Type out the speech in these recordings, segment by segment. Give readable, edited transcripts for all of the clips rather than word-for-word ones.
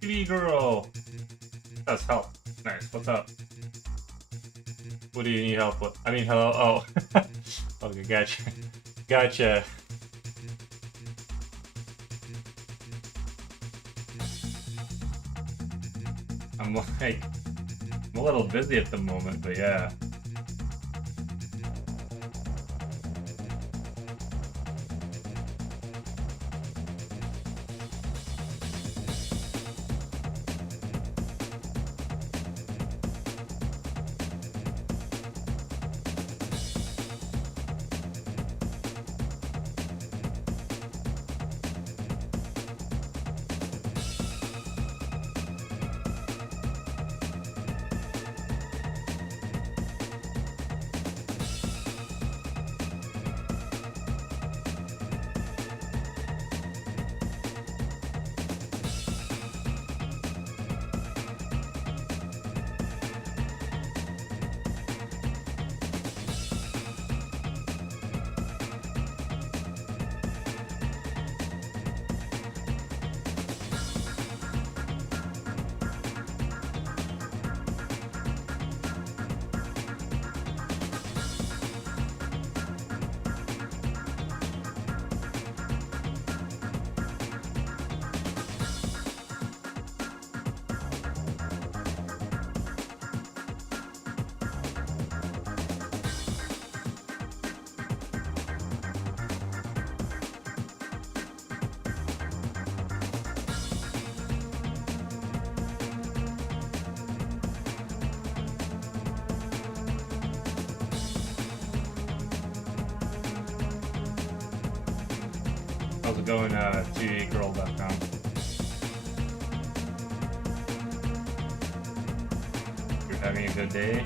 TV girl. That's help. Nice. What's up? What do you need help with? I mean, hello. Oh. Okay, gotcha. Gotcha. I'm like, I'm a little busy at the moment, but yeah. How's it going, 2girl.com? You're having a good day?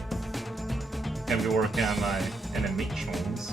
Gonna be working on my animations.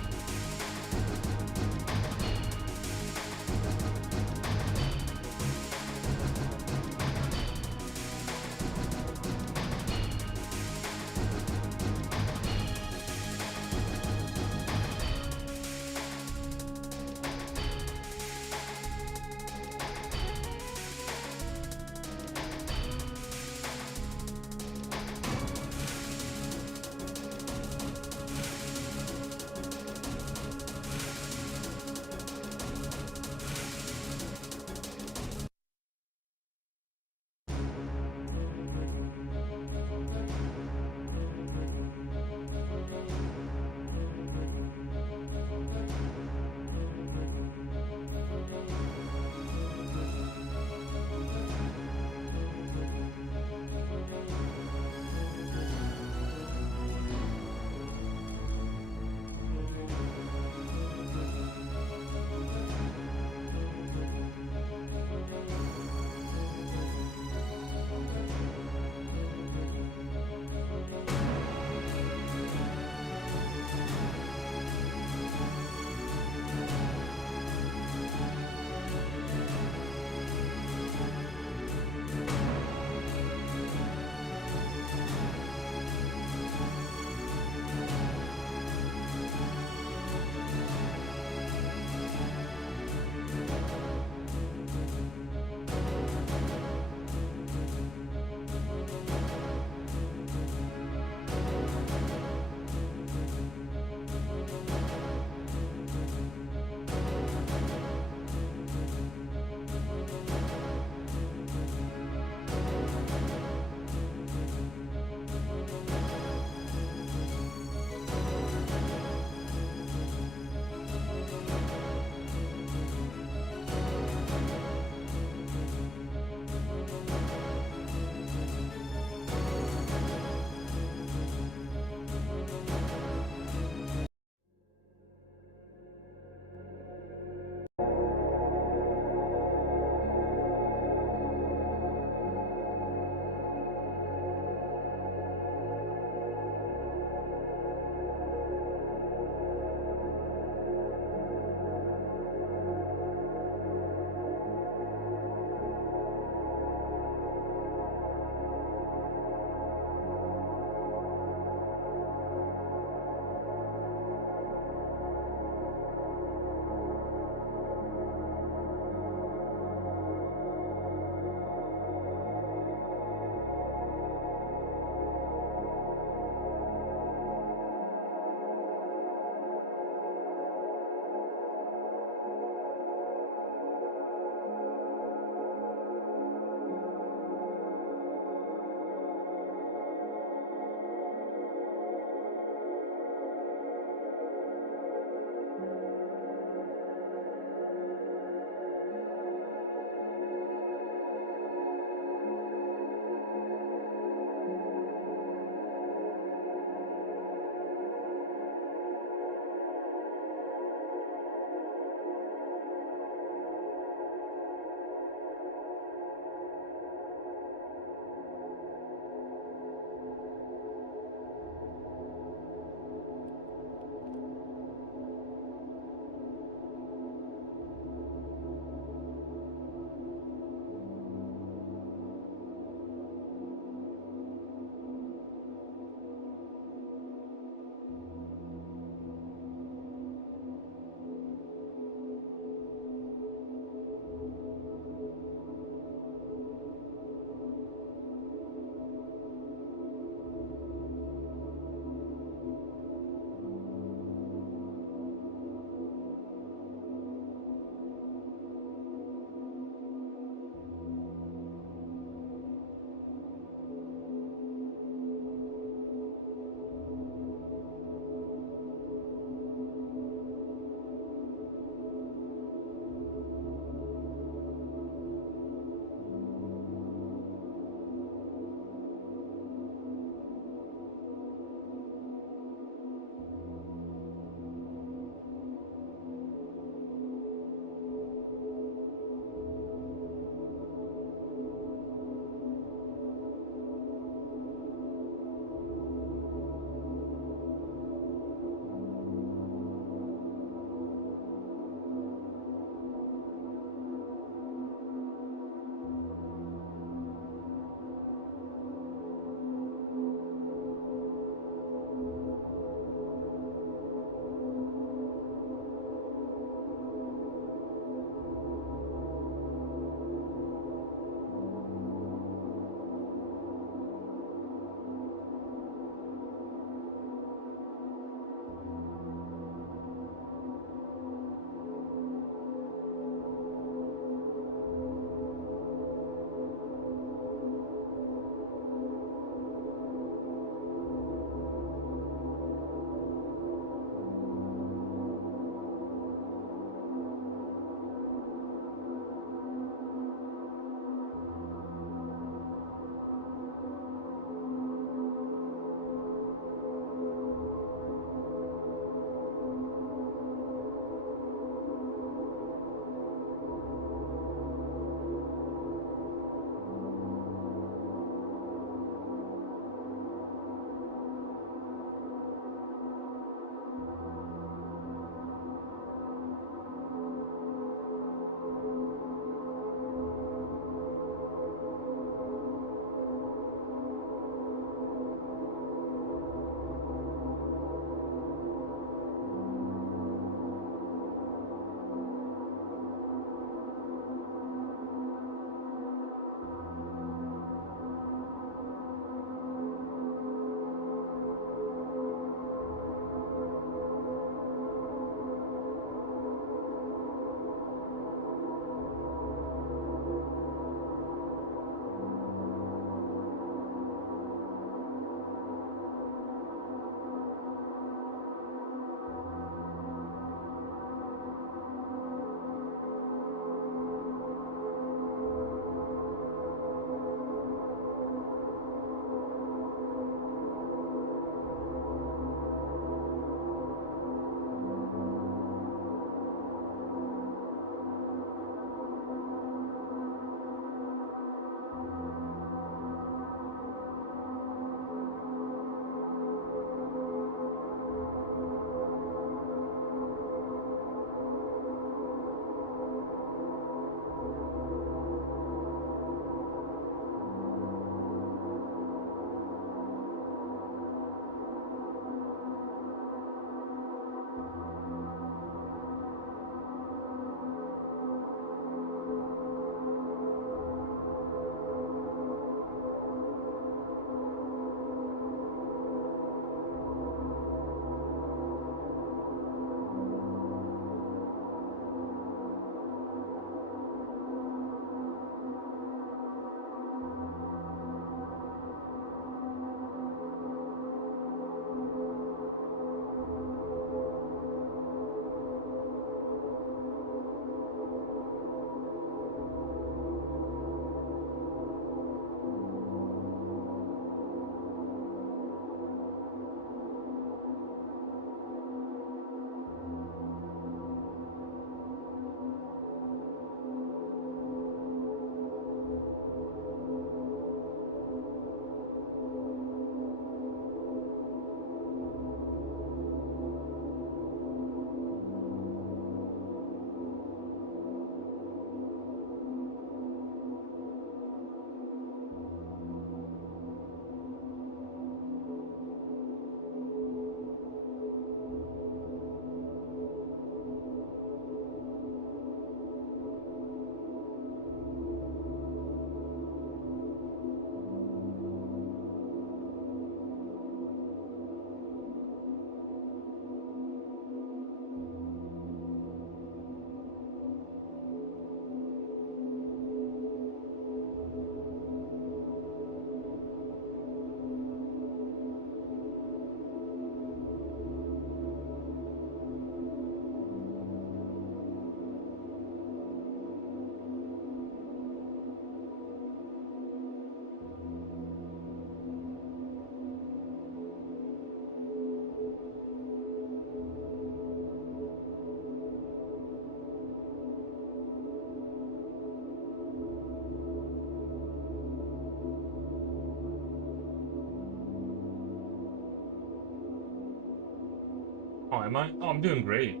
Oh, am I? Oh, I'm doing great.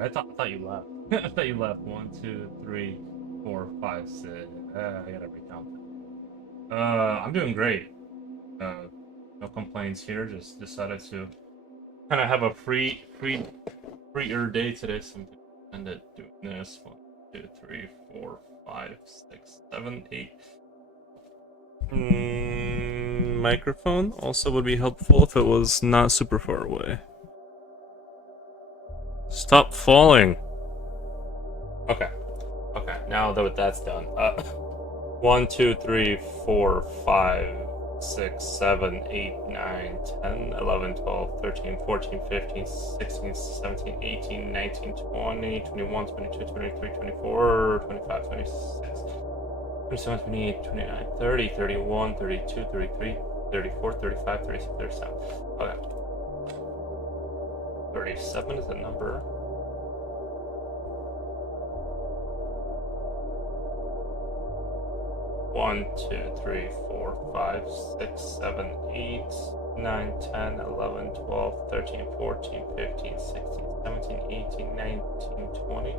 I thought you left. I thought you left. 1, 2, 3, 4, 5, 6. I gotta recount that. I'm doing great. No complaints here. Just decided to kind of have a freer day today, so I'm gonna end it doing this. 1, 2, 3, 4, 5, 6, 7, 8. Microphone also would be helpful if it was not super far away. Stop falling. Okay. Okay. Now that that's done. 1, 2, 3, 4, 5, 6, 7, 8, 9, 10, 11, 12, 13, 14, 15, 16, 17, 18, 19, 20, 21, 22, 23, 24, 25, 26, 27, 28, 29, 30, 31, 32, 33, 34, 35, 36, 37. Okay. 37 is the number. 1, 2, 3, 4, 5, 6, 7, 8, 9, 10, 11, 12, 13, 14, 15, 16, 17, 18, 19, 20,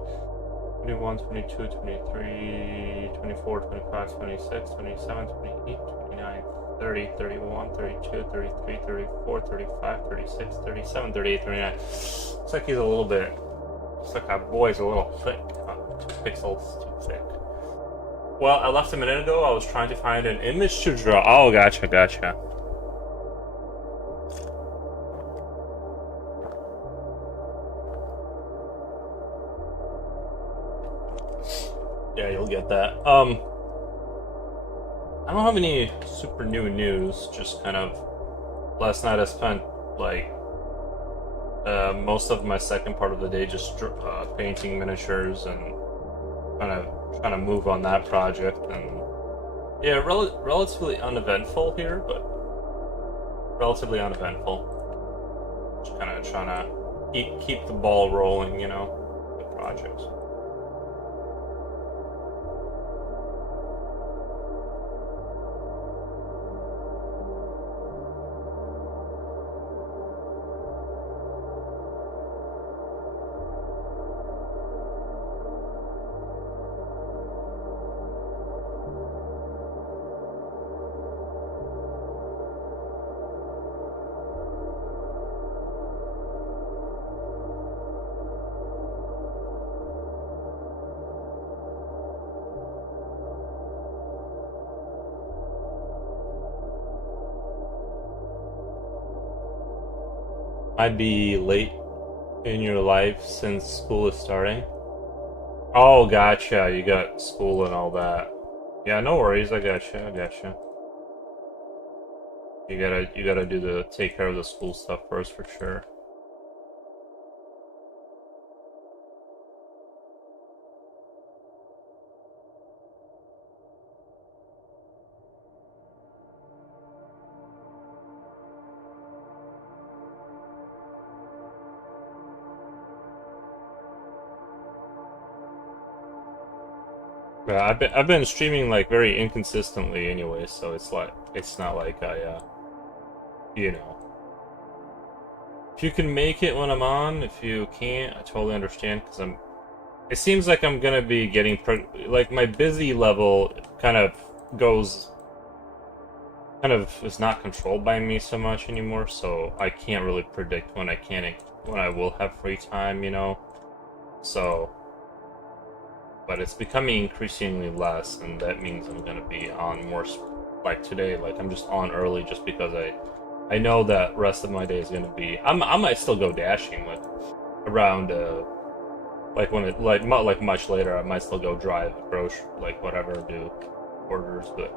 21, 22, 23, 24, 25, 26, 27, 28, 29, 30, 31, 32, 33, 34, 35, 36, 37, 38, 39. Looks like he's a little bit. Looks like our boy's a little thick. 2 pixels too thick. Well, I left a minute ago. I was trying to find an image to draw. Oh, gotcha. Yeah, you'll get that. I don't have any super new news. Just kind of last night I spent like most of my second part of the day just painting miniatures and trying to move on that project. And yeah, relatively uneventful here, but relatively uneventful. Just kind of trying to keep the ball rolling, you know, the projects. Might be late in your life since school is starting. Oh, gotcha. You got school and all that. Yeah, no worries. I gotcha. You gotta take care of the school stuff first for sure. Yeah, I've been streaming like very inconsistently anyway, so it's not like you know. If you can make it when I'm on, if you can't, I totally understand because I'm. It seems like I'm gonna be getting like my busy level goes kind of is not controlled by me so much anymore, so I can't really predict when I will have free time, you know. So, but it's becoming increasingly less, and that means I'm gonna be on more. Like today, like I'm just on early just because I know that rest of my day is gonna be. I might still go dashing like around like when it like much later. I might still go drive grocery like whatever do orders, but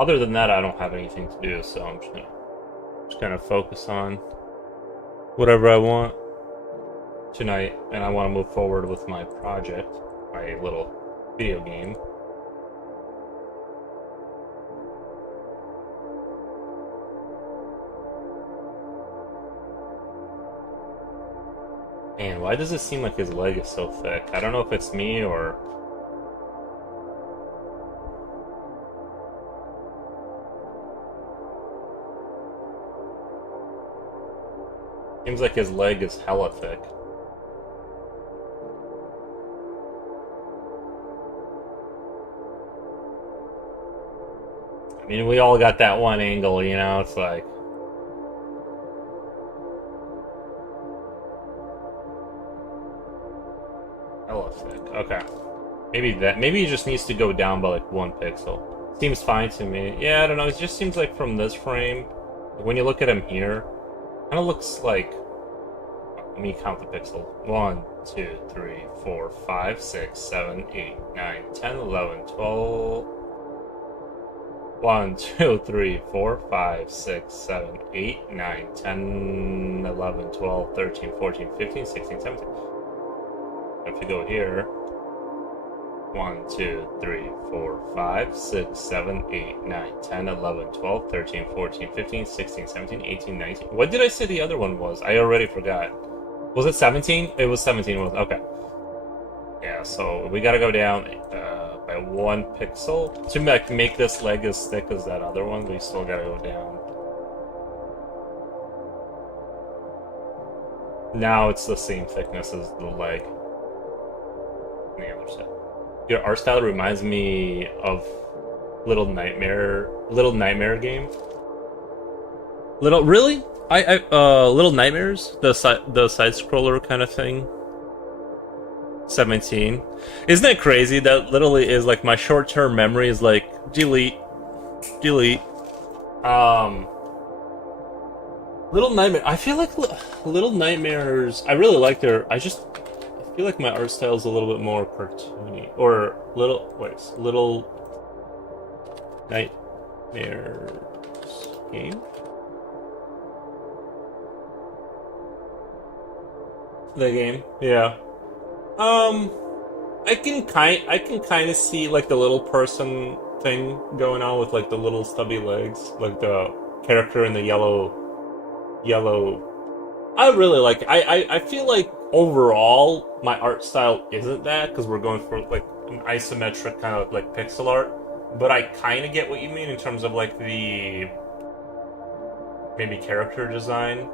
other than that, I don't have anything to do, so I'm just gonna focus on whatever I want tonight, and I want to move forward with my project, my little video game. Man, why does it seem like his leg is so thick? I don't know if it's me or... Seems like his leg is hella thick. I mean, we all got that one angle, you know, it's like... hella thick, okay. Maybe he just needs to go down by like 1 pixel. Seems fine to me. Yeah, I don't know, it just seems like from this frame, when you look at him here, kind of looks like... Let me count the pixel. 1, 2, 3, 4, 5, 6, 7, 8, 9, 10, 11, 12... 1, 2, 3, 4, 5, 6, 7, 8, 9, 10, 11, 12, 13, 14, 15, 16, 17. If you go here, 1, 2, 3, 4, 5, 6, 7, 8, 9, 10, 11, 12, 13, 14, 15, 16, 17, 18, 19. What did I say the other one was? I already forgot. Was it 17? It was 17. Okay. Yeah, so we gotta go down by 1 pixel. To make this leg as thick as that other one, we still gotta go down. Now it's the same thickness as the leg. On the other side. Your art style reminds me of Little Nightmare game. Really? Little Nightmares, the side scroller kind of thing. 17. Isn't that crazy? That literally is like my short-term memory is like delete. Little Nightmare. I feel like Little Nightmares. I really like their. I feel like my art style is a little bit more cartoony. Or Little Nightmares game. The game, yeah. I can kind of see like the little person thing going on with like the little stubby legs, like the character in the yellow. I really like. I feel like overall my art style isn't that because we're going for like an isometric kind of like pixel art, but I kind of get what you mean in terms of like the maybe character design.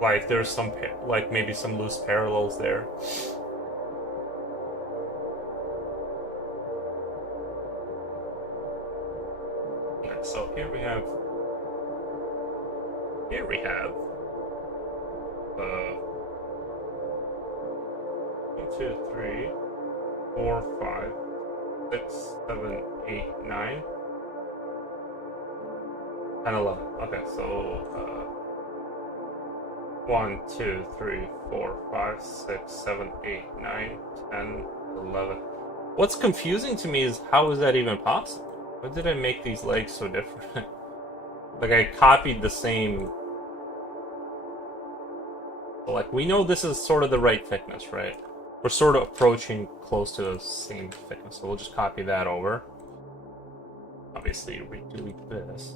Like there's some like maybe some loose parallels there. Okay, so here we have 1, 2, 3, 4, 5, 6, 7, 8, 9, 10, 11. Okay, so 1, 2, 3, 4, 5, 6, 7, 8, 9, 10, 11. What's confusing to me is how is that even possible? Why did I make these legs so different? Like I copied the same. Like we know this is sort of the right thickness, right? We're sort of approaching close to the same thickness, so we'll just copy that over. Obviously, redelete this.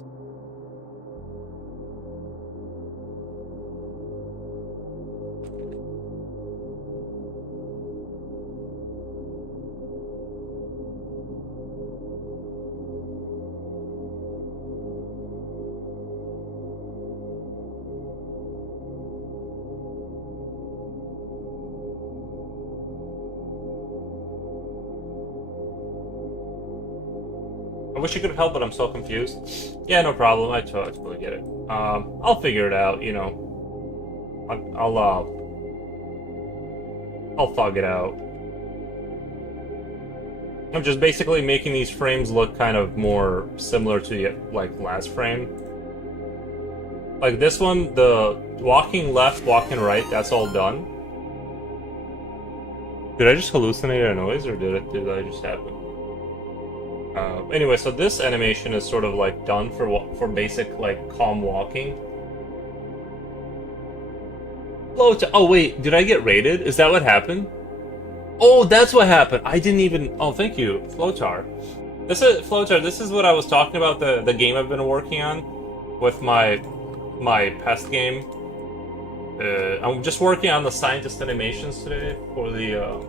I wish you could have helped, but I'm so confused. Yeah, no problem. I totally get it. I'll figure it out. You know, I'll thug it out. I'm just basically making these frames look kind of more similar to the like last frame. Like this one, the walking left, walking right, that's all done. Did I just hallucinate a noise, or did I just happen? Anyway, so this animation is sort of like done for basic like calm walking. Oh wait, did I get raided? Is that what happened? Oh, that's what happened. I didn't even. Oh, thank you, Flotar. This is what I was talking about. The game I've been working on with my PEST game. I'm just working on the scientist animations today for the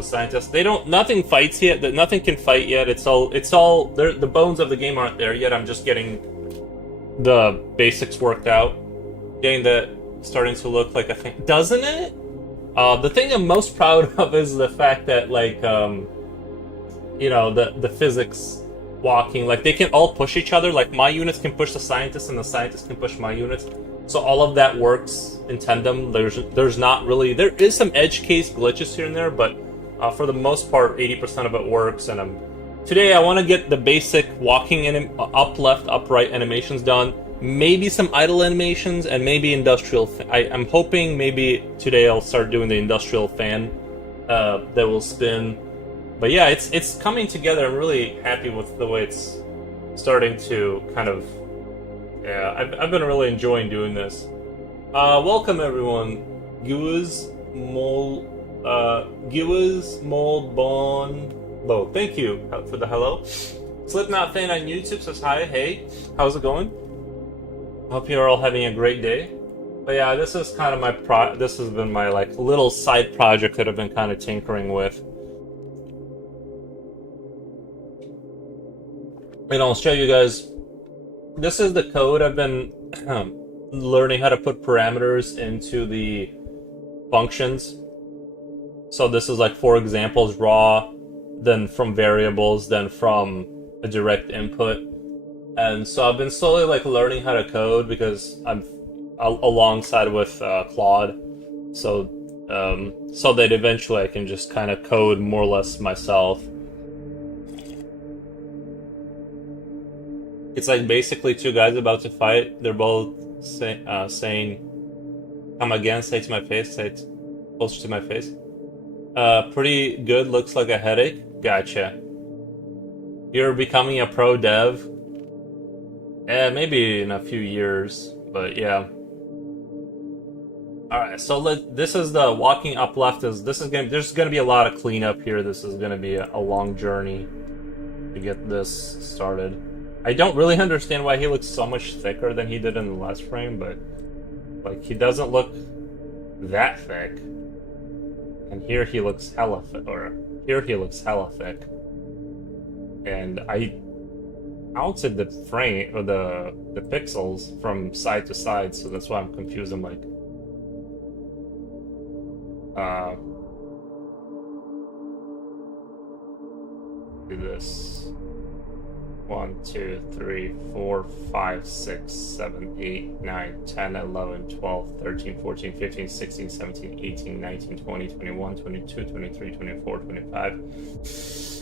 scientists. Nothing fights yet. Nothing can fight yet. It's all. The bones of the game aren't there yet. I'm just getting the basics worked out, getting that starting to look like a thing, doesn't it? The thing I'm most proud of is the fact that like the physics walking, like they can all push each other. Like my units can push the scientists, and the scientists can push my units. So all of that works in tandem. There's not really, there is some edge case glitches here and there, but for the most part, 80% of it works. And today I want to get the basic walking up, left, up, right animations done. Maybe some idle animations and maybe industrial. I'm hoping maybe today I'll start doing the industrial fan that will spin. But yeah, it's coming together. I'm really happy with the way it's starting to kind of. Yeah, I've been really enjoying doing this. Welcome everyone. Giwas Molbon Bo. Thank you for the hello. Slipknot fan on YouTube says hi. Hey, how's it going? Hope you're all having a great day. But yeah, this is kind of my this has been my like little side project that I've been kind of tinkering with. And I'll show you guys. This is the code I've been learning how to put parameters into the functions. So this is like, for examples, raw, then from variables, then from a direct input. And so I've been slowly like learning how to code because I'm alongside with Claude. So that eventually I can just kind of code more or less myself. It's like basically two guys about to fight. They're both saying, "Come again, say it to my face, say it closer to my face." Pretty good, looks like a headache. Gotcha. You're becoming a pro dev? Maybe in a few years, but yeah. Alright, so this is the walking up left. There's gonna be a lot of cleanup here. This is gonna be a long journey to get this started. I don't really understand why he looks so much thicker than he did in the last frame, but like he doesn't look that thick. And here he looks hella thick, And I counted the frame or the pixels from side to side, so that's why I'm confused. I'm like, do this. 1, 2, 3, 4, 5, 6, 7, 8, 9, 10, 11, 12, 13, 14, 15, 16, 17, 18, 19, 20, 21, 22, 23, 24, 25,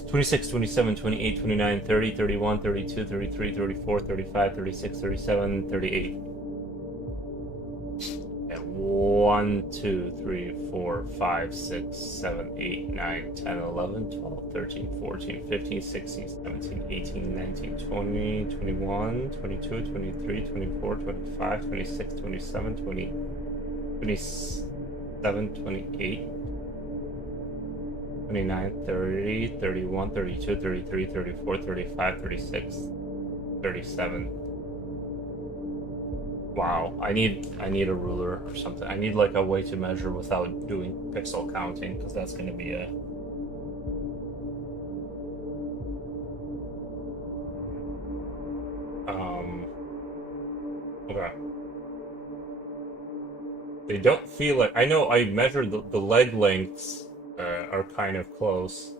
26, 27, 28, 29, 30, 31, 32, 33, 34, 35, 36, 37, 38. And 1, 2, 3, 4, 5, 6, 7, 8, 9, 10, 11, 12, 13, 14, 15, 16, 17, 18, 19, 20, 21, 22, 23, 24, 25, 26, 27, 20, 27, 28, 29, 30, 31, 32, 33, 34, 35, 36, 37. Wow, I need a ruler or something. I need like a way to measure without doing pixel counting, because that's going to be a... Okay. They don't feel like... I know I measured the leg lengths are kind of close.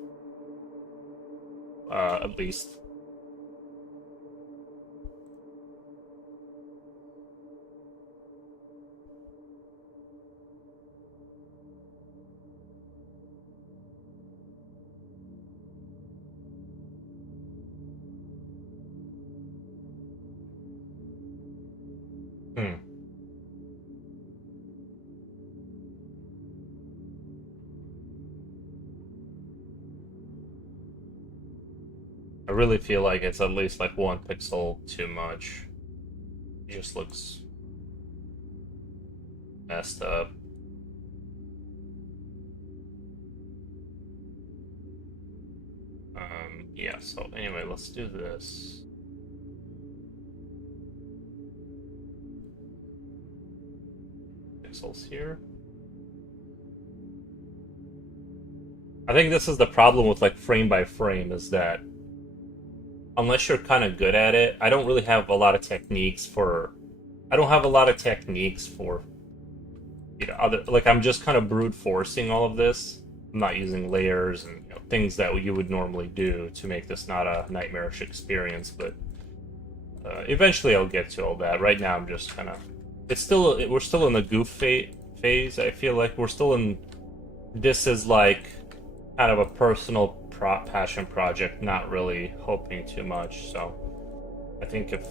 At least. I really feel like it's at least like 1 pixel too much. It just looks messed up. Yeah, so anyway, let's do this. Pixels here. I think this is the problem with like frame by frame, is that unless you're kind of good at it, I don't really have a lot of techniques for. I don't have a lot of techniques for, other, like, I'm just kind of brute forcing all of this. I'm not using layers and things that you would normally do to make this not a nightmarish experience, but eventually I'll get to all that. Right now I'm just kind of, we're still in the goof phase. I feel like we're still in, this is like kind of a personal passion project, not really hoping too much. So I think if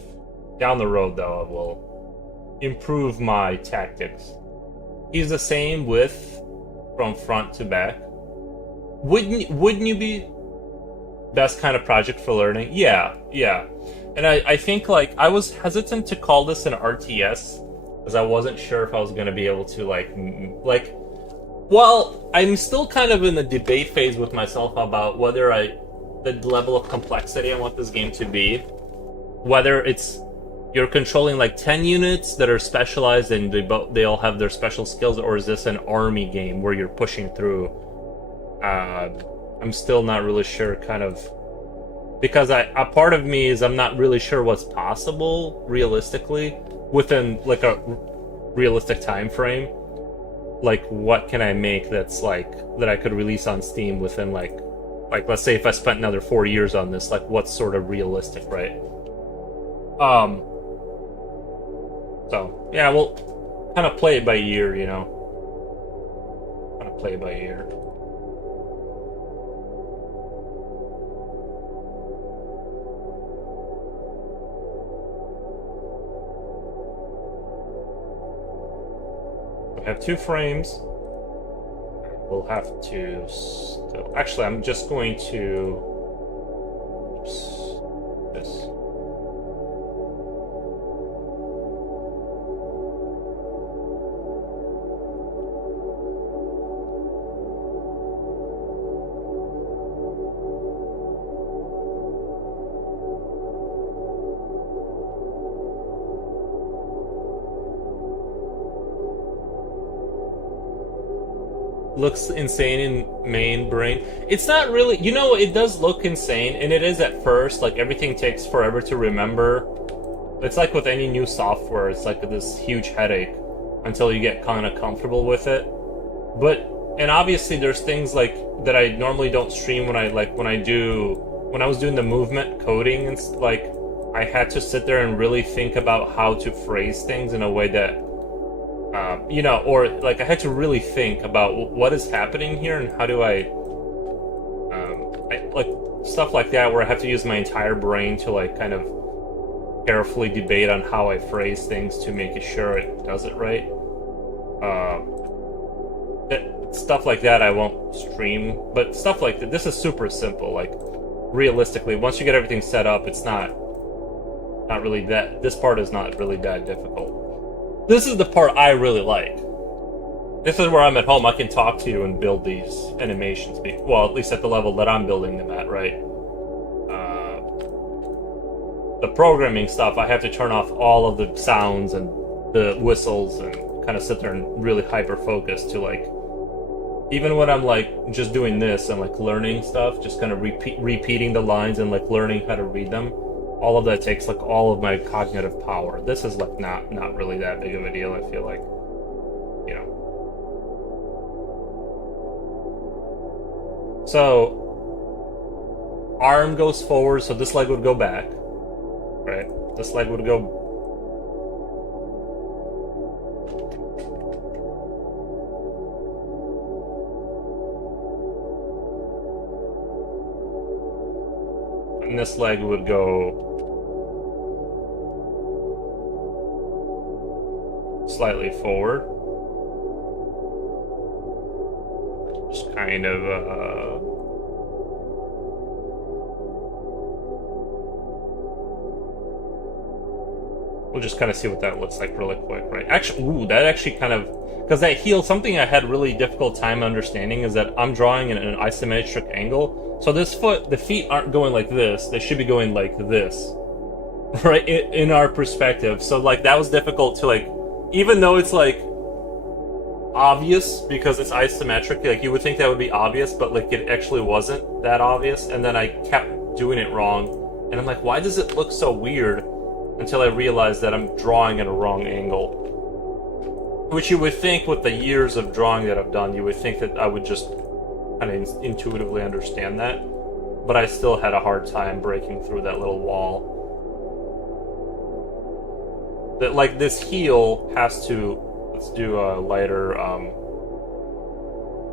down the road though, I will improve my tactics. He's the same width from front to back. Wouldn't you be best kind of project for learning? Yeah. And I think, like, I was hesitant to call this an RTS because I wasn't sure if I was going to be able to well, I'm still kind of in the debate phase with myself about whether the level of complexity I want this game to be. Whether it's you're controlling like 10 units that are specialized and they all have their special skills, or is this an army game where you're pushing through? I'm still not really sure, kind of, because a part of me is I'm not really sure what's possible realistically within like a realistic time frame. Like, what can I make that's like that I could release on Steam within like let's say if I spent another 4 years on this, like what's sort of realistic, right? So yeah, we'll kind of play it by ear, Kind of play it by ear. I have 2 frames. We'll have to still... Actually, I'm just going to... Oops. This. Looks insane in main brain. It's not really, it does look insane, and it is at first. Like, everything takes forever to remember. It's like with any new software, it's like this huge headache until you get kind of comfortable with it. And obviously there's things like that I normally don't stream when I was doing the movement coding, and like I had to sit there and really think about how to phrase things in a way that or like I had to really think about what is happening here and how do I like stuff like that, where I have to use my entire brain to like kind of carefully debate on how I phrase things to make sure it does it right. Stuff like that I won't stream, but stuff like that, this is super simple. Like, realistically, once you get everything set up, it's not really that, this part is not really that difficult. This is the part I really like. This is where I'm at home. I can talk to you and build these animations. Well, at least at the level that I'm building them at, right? The programming stuff, I have to turn off all of the sounds and the whistles and kind of sit there and really hyper-focus to, like, even when I'm, like, just doing this and, like, learning stuff, just kind of repeating the lines and, like, learning how to read them. All of that takes, like, all of my cognitive power. This is, like, not really that big of a deal, I feel like. So, arm goes forward, so this leg would go back. Right? This leg would go... And this leg would go... slightly forward. Just kind of, we'll just kind of see what that looks like really quick, right? Actually, ooh, that actually kind of... Because that heel, something I had really difficult time understanding is that I'm drawing in an isometric angle. So this foot, the feet aren't going like this. They should be going like this. Right? In our perspective. So, like, that was difficult to, like... Even though it's, like, obvious because it's isometric, like, you would think that would be obvious, but, like, it actually wasn't that obvious. And then I kept doing it wrong. And I'm like, why does it look so weird? Until I realized that I'm drawing at a wrong angle. Which you would think, with the years of drawing that I've done, you would think that I would just kind of intuitively understand that. But I still had a hard time breaking through that little wall. That, like, this heel has to... Let's do a lighter...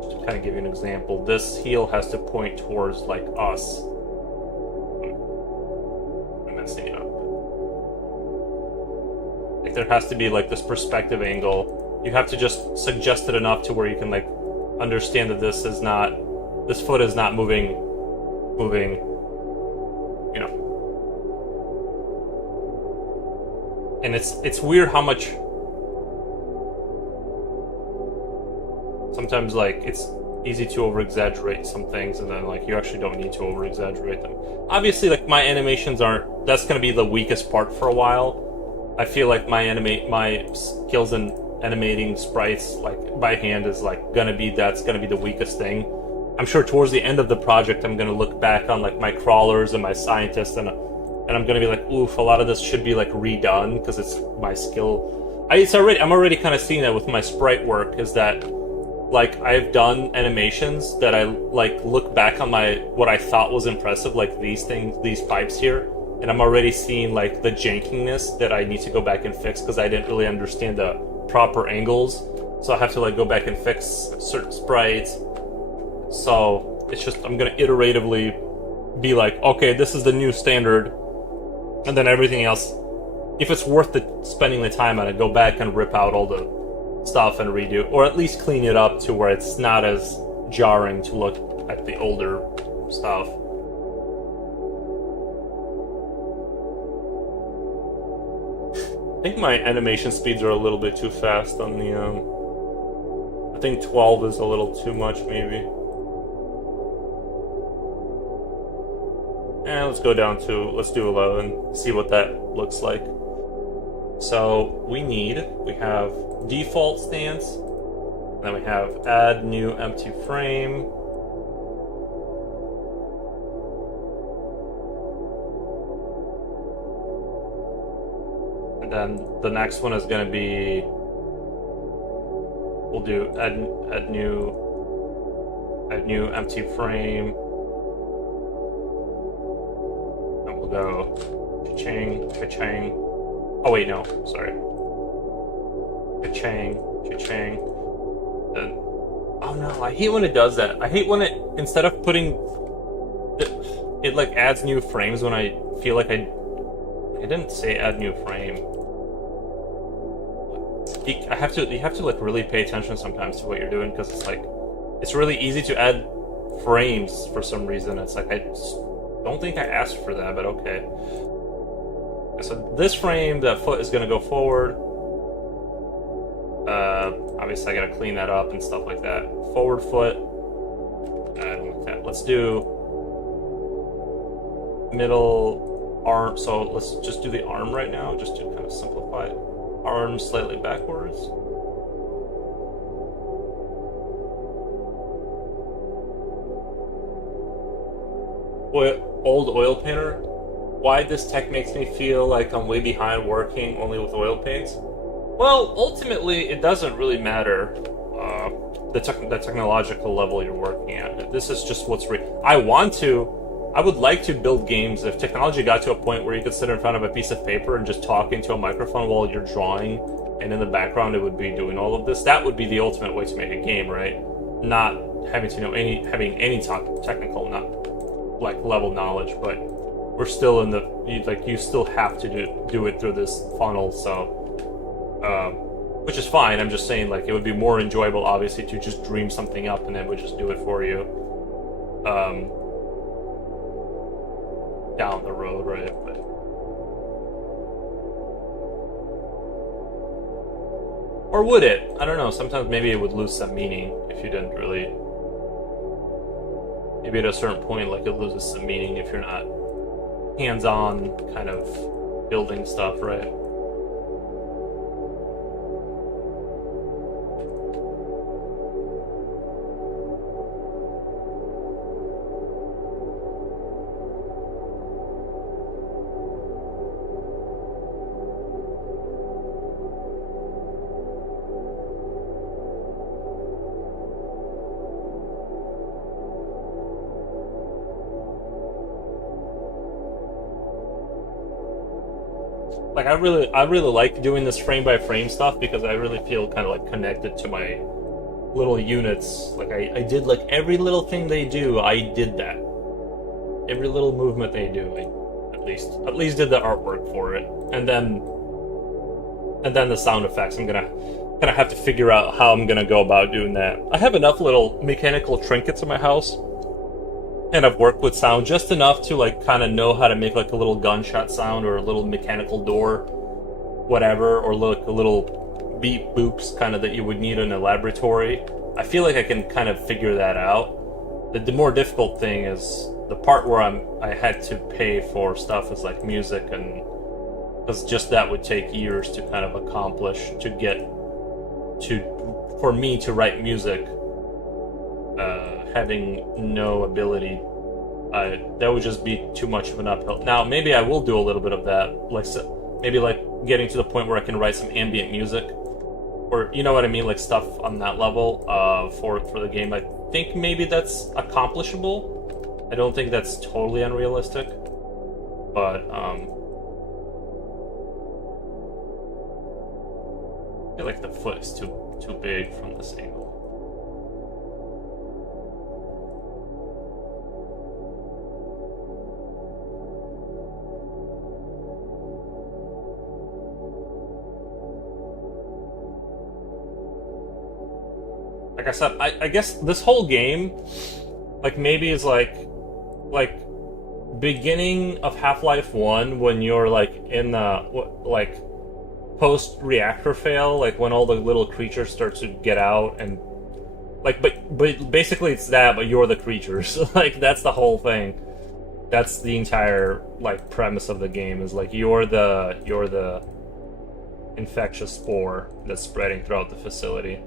just to kind of give you an example. This heel has to point towards, like, us. I'm messing it up. Like, there has to be, like, this perspective angle. You have to just suggest it enough to where you can, like, understand that this is not... This foot is not moving, you know. And it's weird how much... Sometimes, like, it's easy to over-exaggerate some things, and then, like, you actually don't need to over-exaggerate them. Obviously, like, my animations aren't... That's gonna be the weakest part for a while. I feel like my skills in animating sprites, like, by hand is, like, that's gonna be the weakest thing. I'm sure towards the end of the project, I'm gonna look back on, like, my crawlers and my scientists, and I'm gonna be like, oof, a lot of this should be, like, redone, because it's my skill. I'm already kind of seeing that with my sprite work, is that, like, I've done animations that I, like, look back on what I thought was impressive, like these pipes here, and I'm already seeing, like, the jankiness that I need to go back and fix, because I didn't really understand the proper angles, so I have to, like, go back and fix certain sprites. So it's just, I'm gonna iteratively be like, okay, this is the new standard, and then everything else, if it's worth spending the time on it, go back and rip out all the stuff and redo, or at least clean it up to where it's not as jarring to look at the older stuff. I think my animation speeds are a little bit too fast on the, I think 12 is a little too much, maybe. And let's go down to, let's do 11, see what that looks like. So we have default stance, then we have add new empty frame, and then the next one is going to be, we'll do add new empty frame, and we'll go cha-ching. Oh wait, no, sorry. Cha-ching. Then, oh no, I hate when it does that. I hate when it, instead of putting, it like adds new frames when I feel like I didn't say add new frame. You have to like really pay attention sometimes to what you're doing, because it's like, it's really easy to add frames for some reason. It's like, I don't think I asked for that, but okay. So this frame, that foot is going to go forward. Obviously, I got to clean that up and stuff like that. Forward foot. I don't like that. Let's do middle arm. So let's just do the arm right now, just to kind of simplify it. Arm slightly backwards. Old oil painter. Why this tech makes me feel like I'm way behind working only with oil paints? Well, ultimately, it doesn't really matter the technological level you're working at. This is just what's I would like to build games if technology got to a point where you could sit in front of a piece of paper and just talk into a microphone while you're drawing, and in the background it would be doing all of this. That would be the ultimate way to make a game, right? Not having to know having any technical, like, level knowledge, but we're still in you still have to do it through this funnel, so, which is fine. I'm just saying, like, it would be more enjoyable, obviously, to just dream something up and it would just do it for you, down the road, right? But or would it? I don't know. Sometimes maybe it would lose some meaning if you didn't really. Maybe at a certain point, like, it loses some meaning if you're not hands-on kind of building stuff, right? I really like doing this frame by frame stuff because I really feel kind of like connected to my little units. Like I did like every little thing they do, I did that. Every little movement they do, I at least did the artwork for it. And then the sound effects. I'm gonna have to figure out how I'm gonna go about doing that. I have enough little mechanical trinkets in my house, and I've worked with sound just enough to like kind of know how to make like a little gunshot sound or a little mechanical door, whatever, or like a little beep boops kind of that you would need in a laboratory. I feel like I can kind of figure that out. The more difficult thing is the part where I had to pay for stuff is like music, and because just that would take years to kind of accomplish to get to for me to write music, having no ability, that would just be too much of an uphill. Now maybe I will do a little bit of that, like maybe like getting to the point where I can write some ambient music, or you know what I mean, like stuff on that level for the game. I think maybe that's accomplishable. I don't think that's totally unrealistic, but I feel like the foot is too big from this angle. Like I said, I guess this whole game, like maybe is like beginning of Half-Life 1 when you're like in the like post reactor fail, like when all the little creatures start to get out, and like but basically it's that, but you're the creatures. Like that's the whole thing. That's the entire like premise of the game, is like you're the infectious spore that's spreading throughout the facility.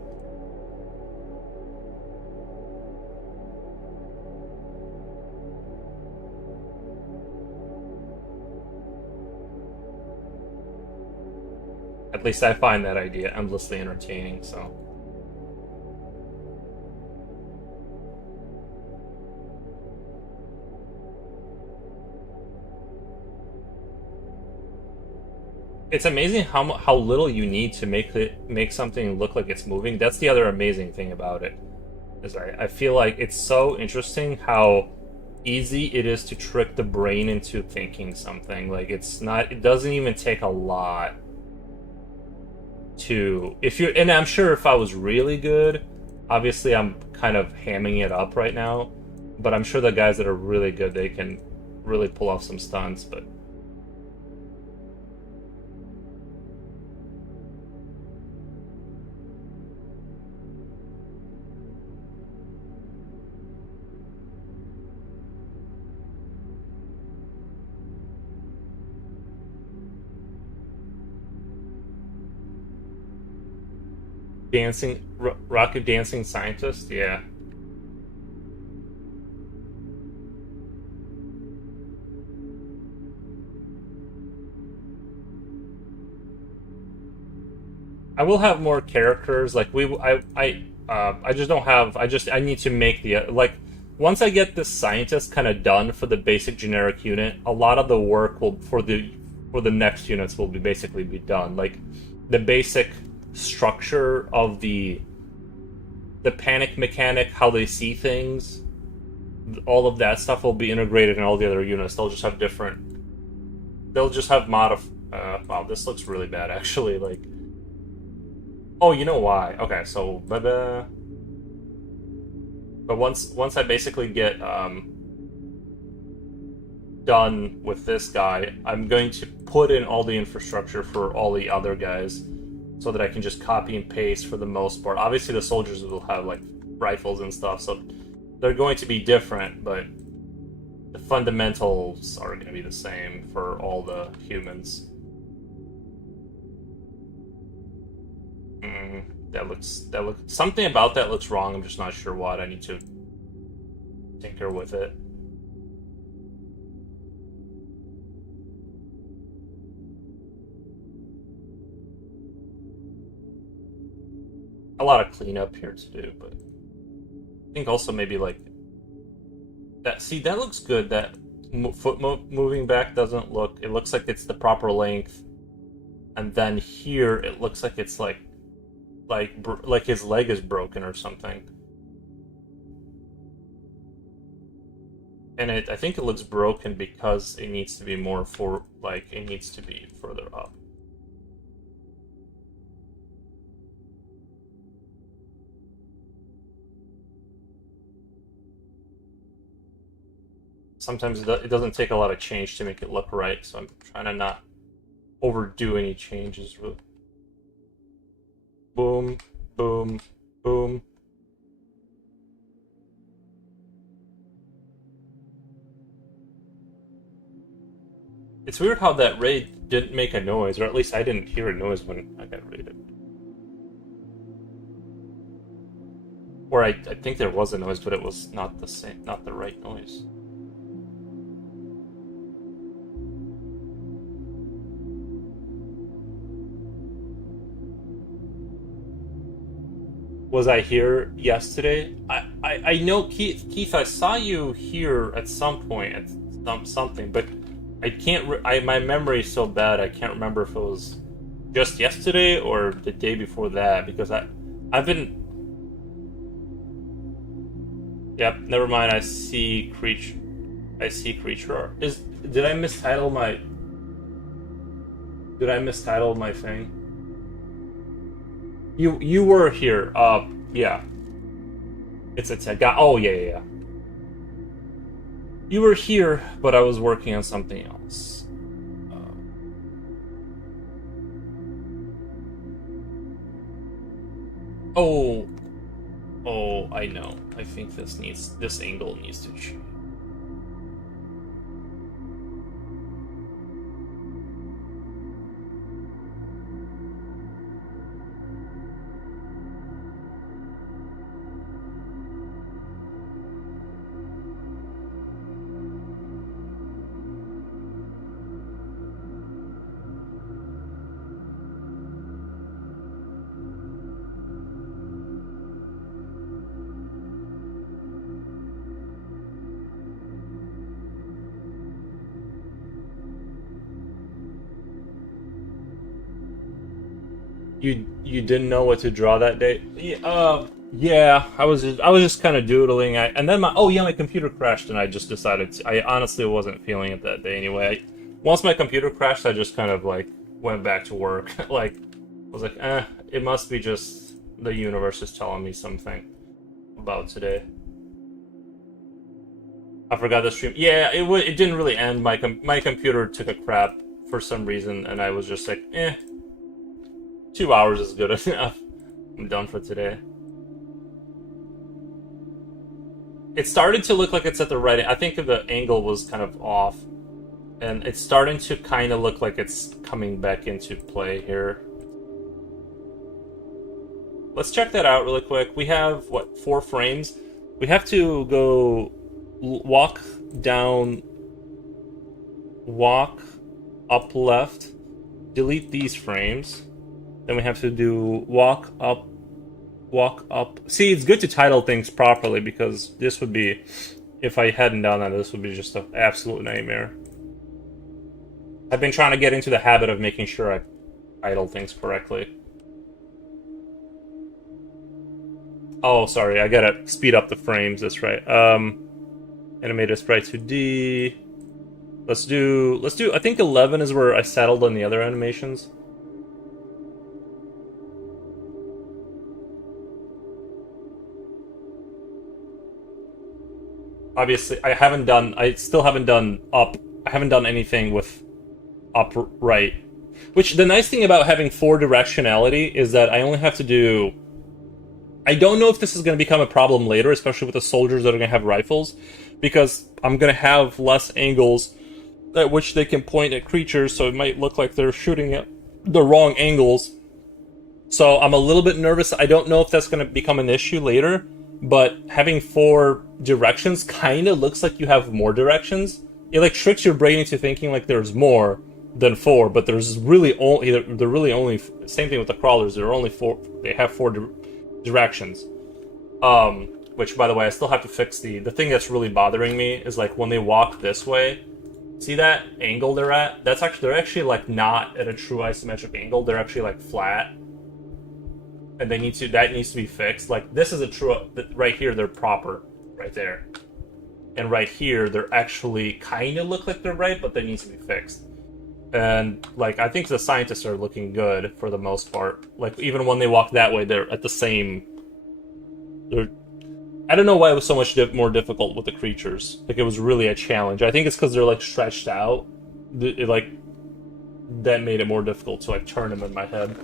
At least I find that idea endlessly entertaining, so. It's amazing how little you need to make something look like it's moving. That's the other amazing thing about it. Is I feel like it's so interesting how easy it is to trick the brain into thinking something. Like it doesn't even take a lot to, if you, and I'm sure if I was really good, obviously I'm kind of hamming it up right now, but I'm sure the guys that are really good, they can really pull off some stunts. But rocket dancing scientist, yeah. I will have more characters. Like I just don't have. I need to make the like. Once I get this scientist kind of done for the basic generic unit, a lot of the work will for the next units will basically be done. Like the basic structure of the panic mechanic, how they see things, all of that stuff will be integrated in all the other units. They'll just have different. They'll just have wow, this looks really bad actually. Like. Oh, you know why? Okay, so but once I basically get done with this guy, I'm going to put in all the infrastructure for all the other guys, so that I can just copy and paste for the most part. Obviously, the soldiers will have like rifles and stuff, so they're going to be different, but the fundamentals are going to be the same for all the humans. That looks something about that looks wrong. I'm just not sure what. I need to tinker with it. A lot of cleanup here to do, but I think also maybe like that. See, that looks good. That foot moving back doesn't look. It looks like it's the proper length. and then here it looks like it's like his leg is broken or something. And I think it looks broken because it needs to be more it needs to be further up. Sometimes it doesn't take a lot of change to make it look right, so I'm trying to not overdo any changes. Boom, boom, boom. It's weird how that raid didn't make a noise, or at least I didn't hear a noise when I got raided. Or I think there was a noise, but it was not the same, not the right noise. Was I here yesterday? I know Keith. I saw you here at some point at something, but I can't. My memory is so bad. I can't remember if it was just yesterday or the day before that because I've been. Yep. Never mind. I see creature. Did I mistitle my? Did I mistitle my thing? You were here. Yeah. It's a tech guy. Oh yeah. You were here, but I was working on something else. Oh, I know. I think this angle needs to change. You didn't know what to draw that day? Yeah. I was just kind of doodling. And then my computer crashed, and I just decided I honestly wasn't feeling it that day anyway. Once my computer crashed, I just kind of like went back to work. I was like, it must be just the universe is telling me something about today. I forgot the stream. Yeah, it didn't really end. My computer took a crap for some reason, and I was just like, 2 hours is good enough. I'm done for today. It started to look like it's at the right. I think the angle was kind of off, and it's starting to kind of look like it's coming back into play here. Let's check that out really quick. We have, 4 frames? We have to go walk down, walk up left, delete these frames. Then we have to do walk up. See, it's good to title things properly because this would be, if I hadn't done that, this would be just an absolute nightmare. I've been trying to get into the habit of making sure I title things correctly. Oh, sorry, I gotta speed up the frames, that's right. Animated sprite 2D. Let's do, I think 11 is where I settled on the other animations. Obviously, I still haven't done up. I haven't done anything with upright. Which, the nice thing about having 4 directionality is that I only have to do... I don't know if this is going to become a problem later, especially with the soldiers that are going to have rifles, because I'm going to have less angles at which they can point at creatures, so it might look like they're shooting at the wrong angles. So I'm a little bit nervous. I don't know if that's going to become an issue later, but having 4 directions kind of looks like you have more directions. It like tricks your brain into thinking like there's more than 4, but there's really only same thing with the crawlers. There are only 4. They have 4 directions. Which, by the way, I still have to fix the thing that's really bothering me is like when they walk this way. See that angle they're at? They're actually like not at a true isometric angle. They're actually like flat, and that needs to be fixed. Like this is a true right here. They're proper right there, and right here they're actually kind of look like they're right, but they need to be fixed. And like I think the scientists are looking good for the most part. Like even when they walk that way, they're at the same. I don't know why it was so much more difficult with the creatures. Like it was really a challenge. I think it's because they're like stretched out. Like that made it more difficult to like turn them in my head.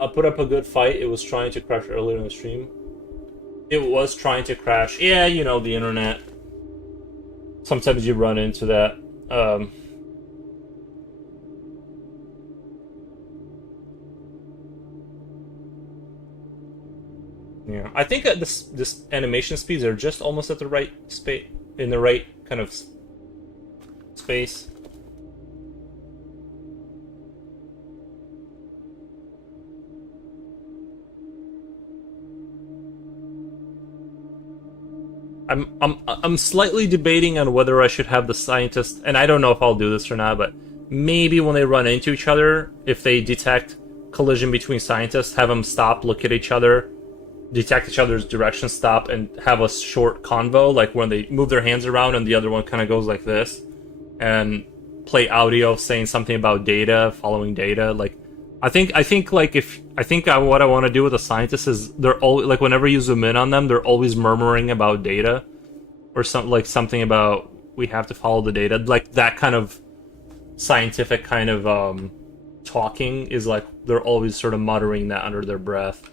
I put up a good fight. It was trying to crash earlier in the stream. It was trying to crash. Yeah, you know the internet. Sometimes you run into that. Yeah, I think this animation speeds are just almost at the right space, in the right kind of space. I'm slightly debating on whether I should have the scientist, and I don't know if I'll do this or not, but maybe when they run into each other, if they detect collision between scientists, have them stop, look at each other, detect each other's direction, stop, and have a short convo, like when they move their hands around and the other one kind of goes like this, and play audio saying something about data, following data. Like, I think like what I want to do with a scientist is they're always like whenever you zoom in on them, they're always murmuring about data, or something about we have to follow the data. Like that kind of scientific kind of talking is like they're always sort of muttering that under their breath.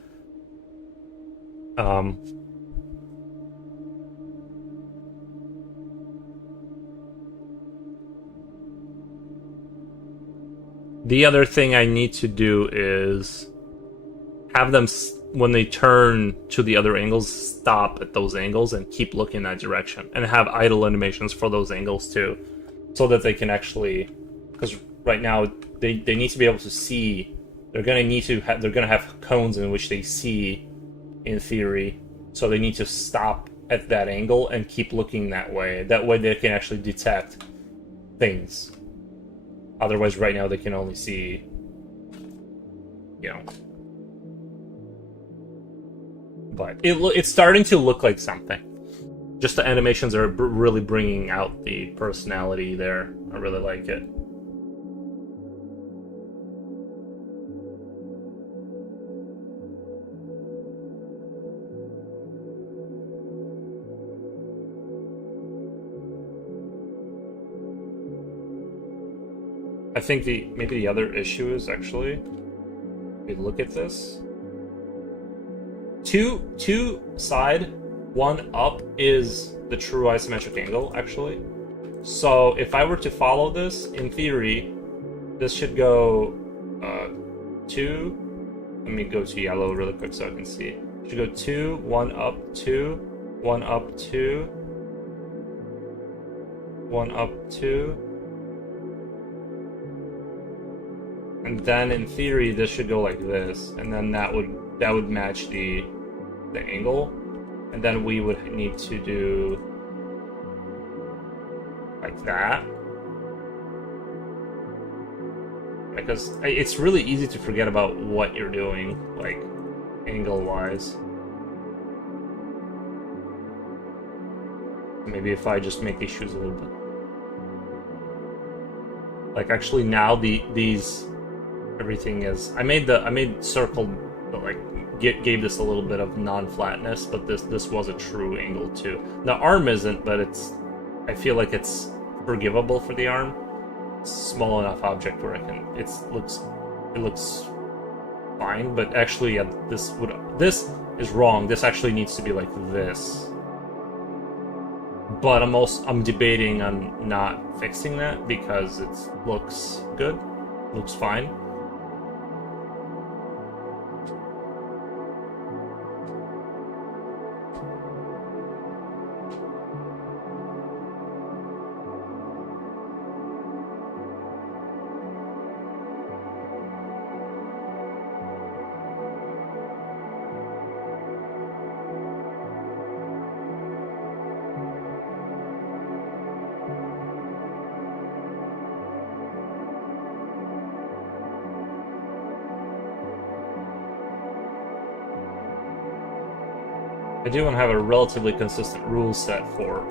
The other thing I need to do is have them, when they turn to the other angles, stop at those angles and keep looking in that direction, and have idle animations for those angles too, so that they can actually, because right now they need to be able to see. They're gonna have cones in which they see, in theory, so they need to stop at that angle and keep looking that way. That way they can actually detect things. Otherwise, right now they can only see, you know. But it's starting to look like something. Just the animations are really bringing out the personality there. I really like it. I think maybe the other issue is actually, if you look at this, two side, one up is the true isometric angle, actually. So if I were to follow this, in theory, this should go 2. Let me go to yellow really quick so I can see. It should go 2, 1 up, 2, 1 up, 2, 1 up, 2. And then in theory this should go like this, and then that would match the angle, and then we would need to do like that, because it's really easy to forget about what you're doing, like angle wise. Maybe if I just make these shoes a little bit, like actually now these everything is, I made circle, but like gave this a little bit of non-flatness, but this was a true angle too. The arm isn't, but I feel like it's forgivable for the arm. It's a small enough object where it looks fine, but actually yeah, this is wrong. This actually needs to be like this. But I'm debating on not fixing that because it looks good, looks fine. I do want to have a relatively consistent rule set for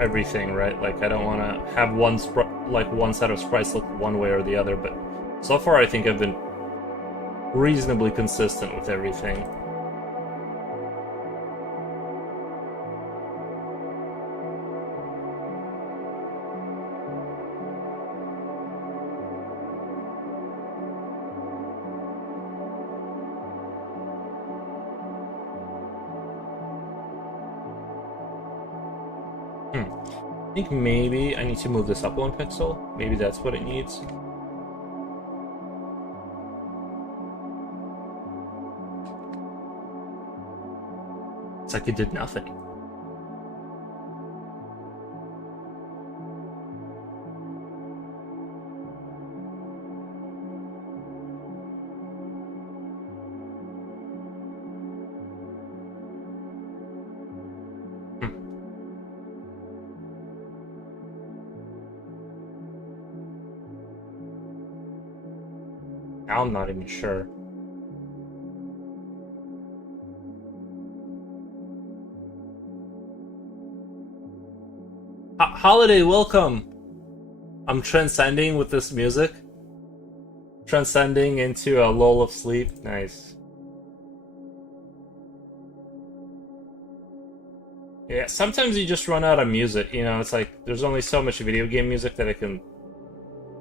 everything, right? Like I don't want to have one set of sprites look one way or the other, but so far I think I've been reasonably consistent with everything. I think maybe I need to move this up 1 pixel. Maybe that's what it needs. It's like it did nothing. Now I'm not even sure. Holiday, welcome! I'm transcending with this music. Transcending into a lull of sleep. Nice. Yeah, sometimes you just run out of music, you know, it's like there's only so much video game music that I can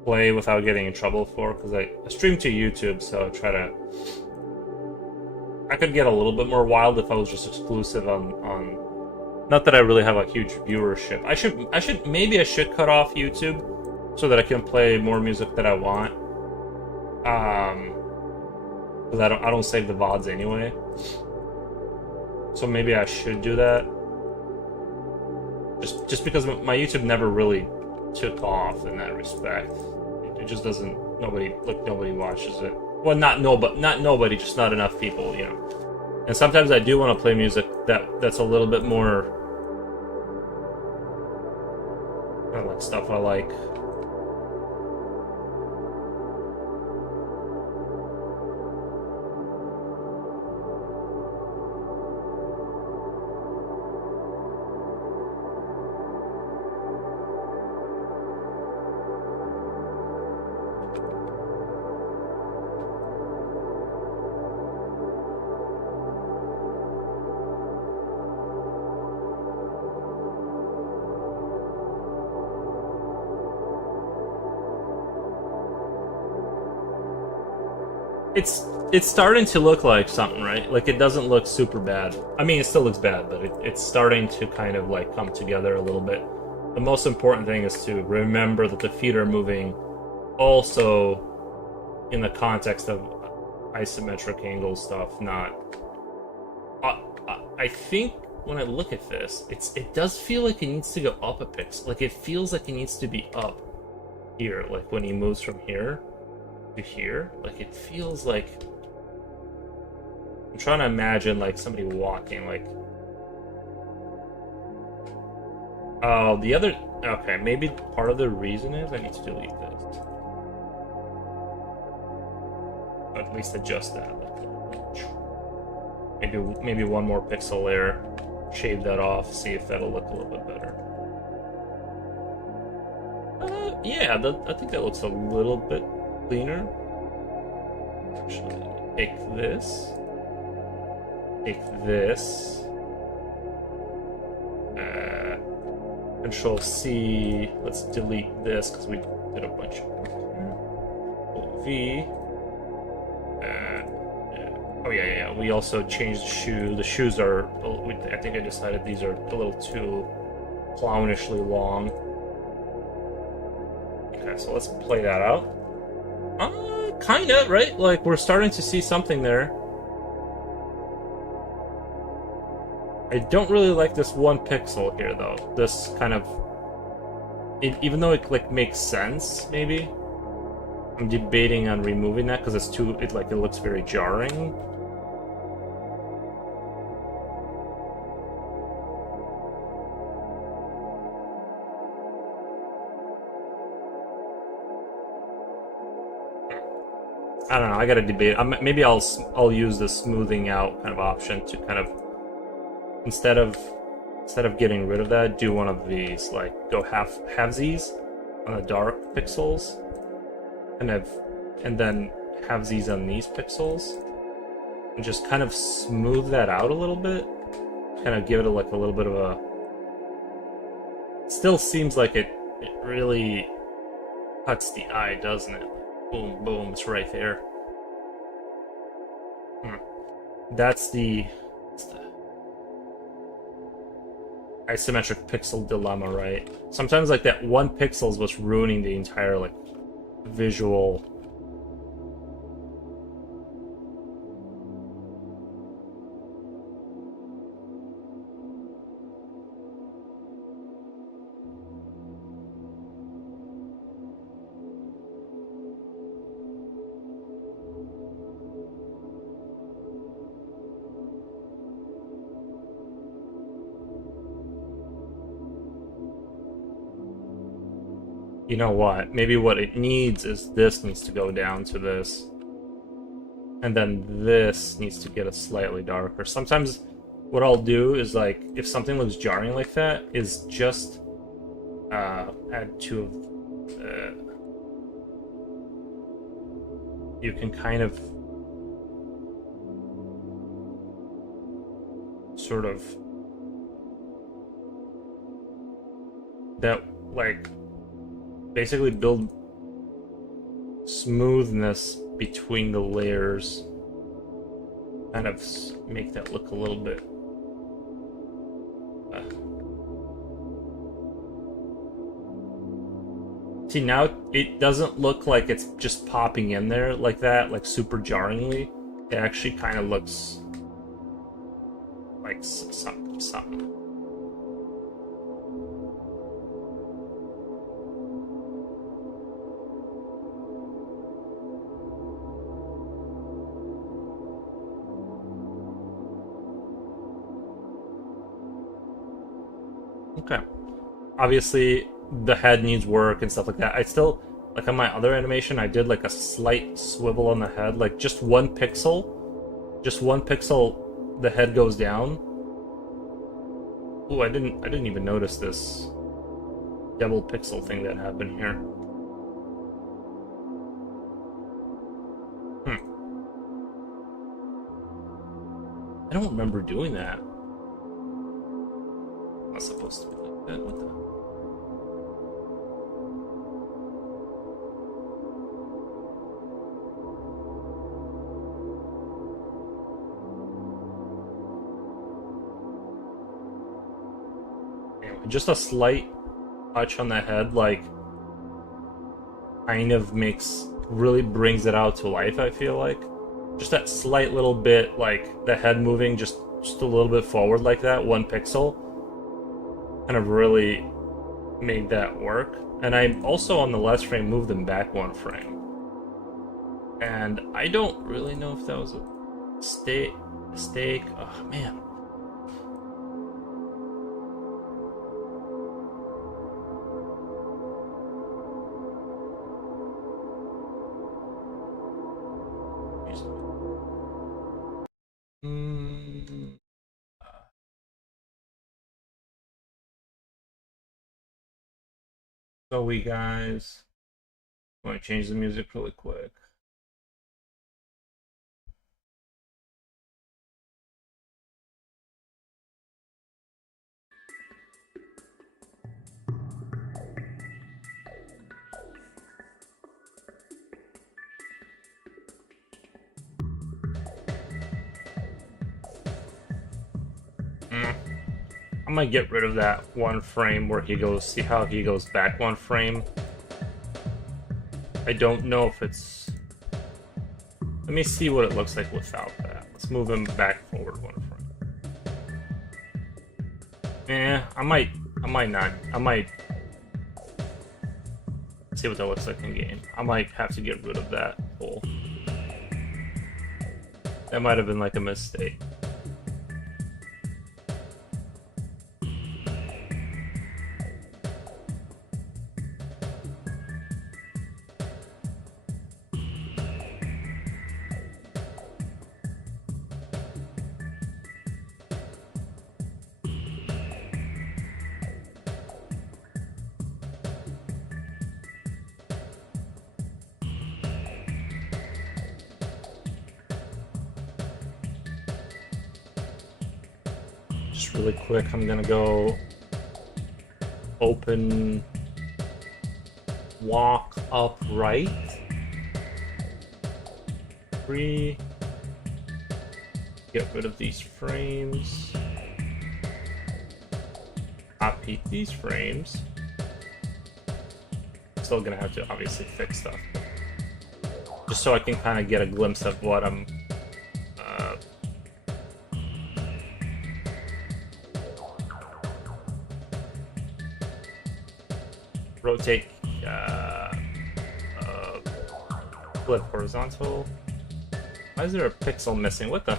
play without getting in trouble for, because I stream to YouTube, so I could get a little bit more wild if I was just exclusive on not that I really have a huge viewership. Maybe I should cut off YouTube so that I can play more music that I want. Because I don't save the VODs anyway. So maybe I should do that. Just because my YouTube never really took off in that respect. It just doesn't. Nobody watches it. Well, not nobody, just not enough people, you know. And sometimes I do want to play music that's a little bit more, like stuff I like. It's starting to look like something, right? Like it doesn't look super bad. I mean, it still looks bad, but it's starting to kind of like come together a little bit. The most important thing is to remember that the feet are moving also in the context of isometric angle stuff, not... I think when I look at this, it does feel like it needs to go up a pixel. Like it feels like it needs to be up here, like when he moves from here to here. Like it feels like... I'm trying to imagine like somebody walking, like... Oh, the other... Okay, maybe part of the reason is I need to delete this. Or at least adjust that. Maybe one more pixel layer. Shave that off, see if that'll look a little bit better. Yeah, I think that looks a little bit cleaner. Actually, take this. Control C. Let's delete this because we did a bunch of work here. Control V. Oh yeah. We also changed the shoe. The shoes are... I think I decided these are a little too clownishly long. Okay, so let's play that out. Kinda, right? Like, we're starting to see something there. I don't really like this 1 pixel here, though. This kind of... even though it, like, makes sense, maybe. I'm debating on removing that, because it looks very jarring. I don't know. I gotta debate. Maybe I'll use the smoothing out kind of option to kind of instead of getting rid of that, do one of these, like go halvesies on the dark pixels, and then halvesies on these pixels, and just kind of smooth that out a little bit. Kind of give it like a little bit of a. Still seems like it really cuts the eye, doesn't it? Boom, boom, it's right there. That's the isometric pixel dilemma, right? Sometimes like that one pixel is what's ruining the entire like visual. You know what? Maybe what it needs is this needs to go down to this. And then this needs to get a slightly darker. Sometimes what I'll do is like, if something looks jarring like that, is just add two of you can kind of sort of that like basically build smoothness between the layers, kind of make that look a little bit see, now it doesn't look like it's just popping in there like that, like super jarringly. It actually kind of looks like something. Okay. Obviously, the head needs work and stuff like that. I still, like on my other animation, I did like a slight swivel on the head, like just one pixel. Just one pixel, the head goes down. Ooh, I didn't even notice this double pixel thing that happened here. I don't remember doing that. Not supposed to be like that. What the? Anyway, just a slight touch on the head, like, kind of really brings it out to life, I feel like. Just that slight little bit, like, the head moving just a little bit forward like that, one pixel, kind of really made that work. And I also, on the last frame, moved them back one frame. And I don't really know if that was a mistake. Oh, man. So we guys, I'm gonna change the music really quick. I might get rid of that one frame where he goes, see how he goes back one frame? I don't know if it's... Let me see what it looks like without that. Let's move him back forward one frame. I might not. I might see what that looks like in game. I might have to get rid of that hole. That might have been like a mistake. just really quick, I'm gonna go open walk upright. 3. Get rid of these frames. Copy these frames. Still gonna have to obviously fix stuff, just so I can kind of get a glimpse of what I'm rotate, flip horizontal. Why is there a pixel missing? What the?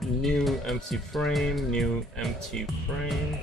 New empty frame, new empty frame.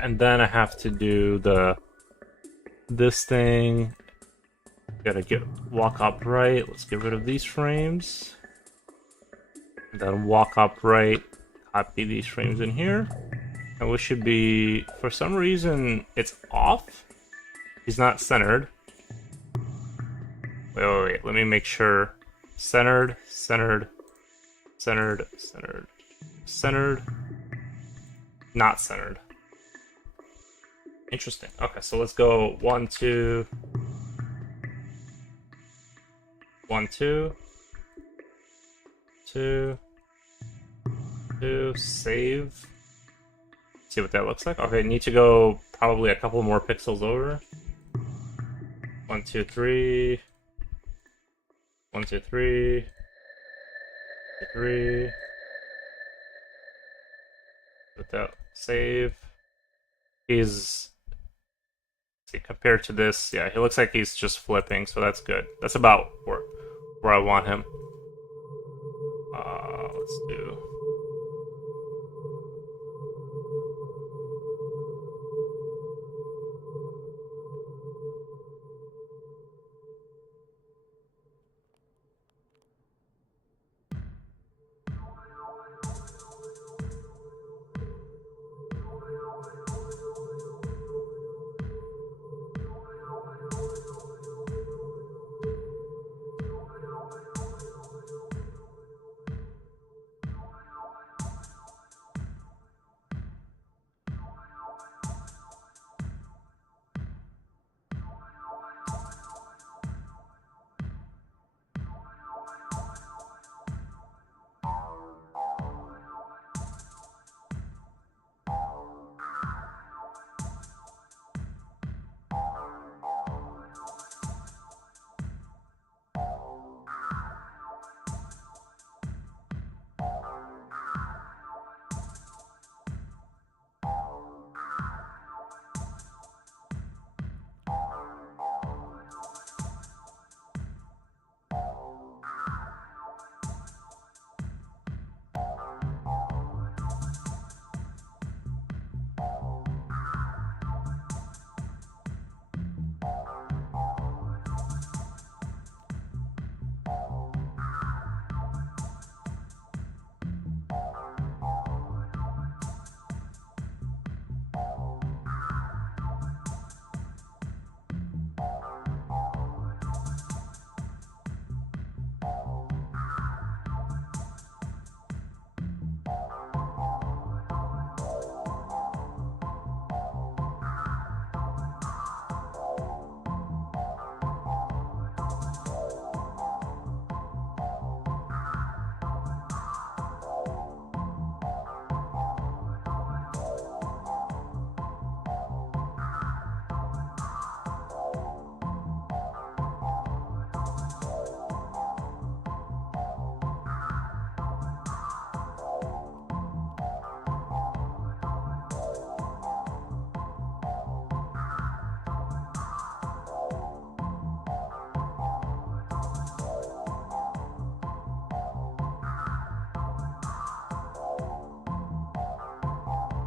And then I have to do this thing. Gotta walk upright. Let's get rid of these frames. And then walk upright. Copy these frames in here. And we should be, for some reason, it's off. He's not centered. Wait. Let me make sure. Centered, centered, centered, centered, centered. Not centered. Interesting. Okay, so let's go 1, 2. 1, 2. 2. 2. Save. See what that looks like. Okay, need to go probably a couple more pixels over. 1, 2, 3. 1, 2, 3. 3. With that, save. He's, see, compared to this, yeah, he looks like he's just flipping, so that's good. That's about where I want him. Let's do.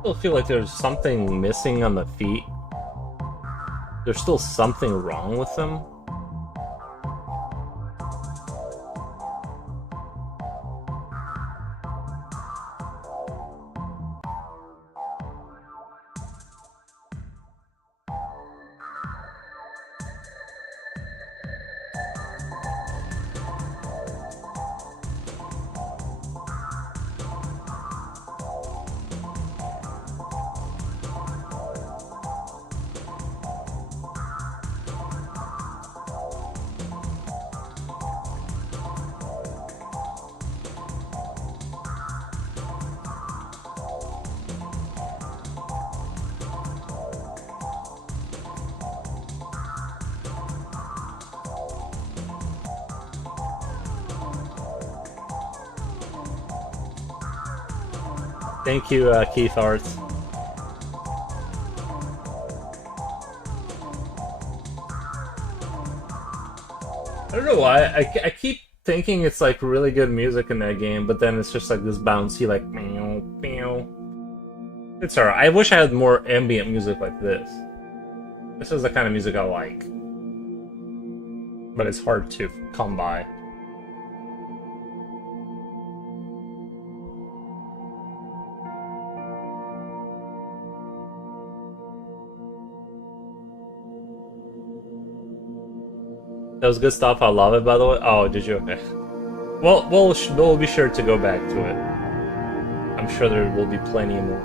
still feel like there's something missing on the feet. There's still something wrong with them. Thank you, Keith Arts. I don't know why. I keep thinking it's like really good music in that game, but then it's just like this bouncy, like meow, meow. It's alright. I wish I had more ambient music like this. This is the kind of music I like. But it's hard to come by. That was good stuff. I love it, by the way. Oh, did you? Okay. Well, we'll be sure to go back to it. I'm sure there will be plenty more.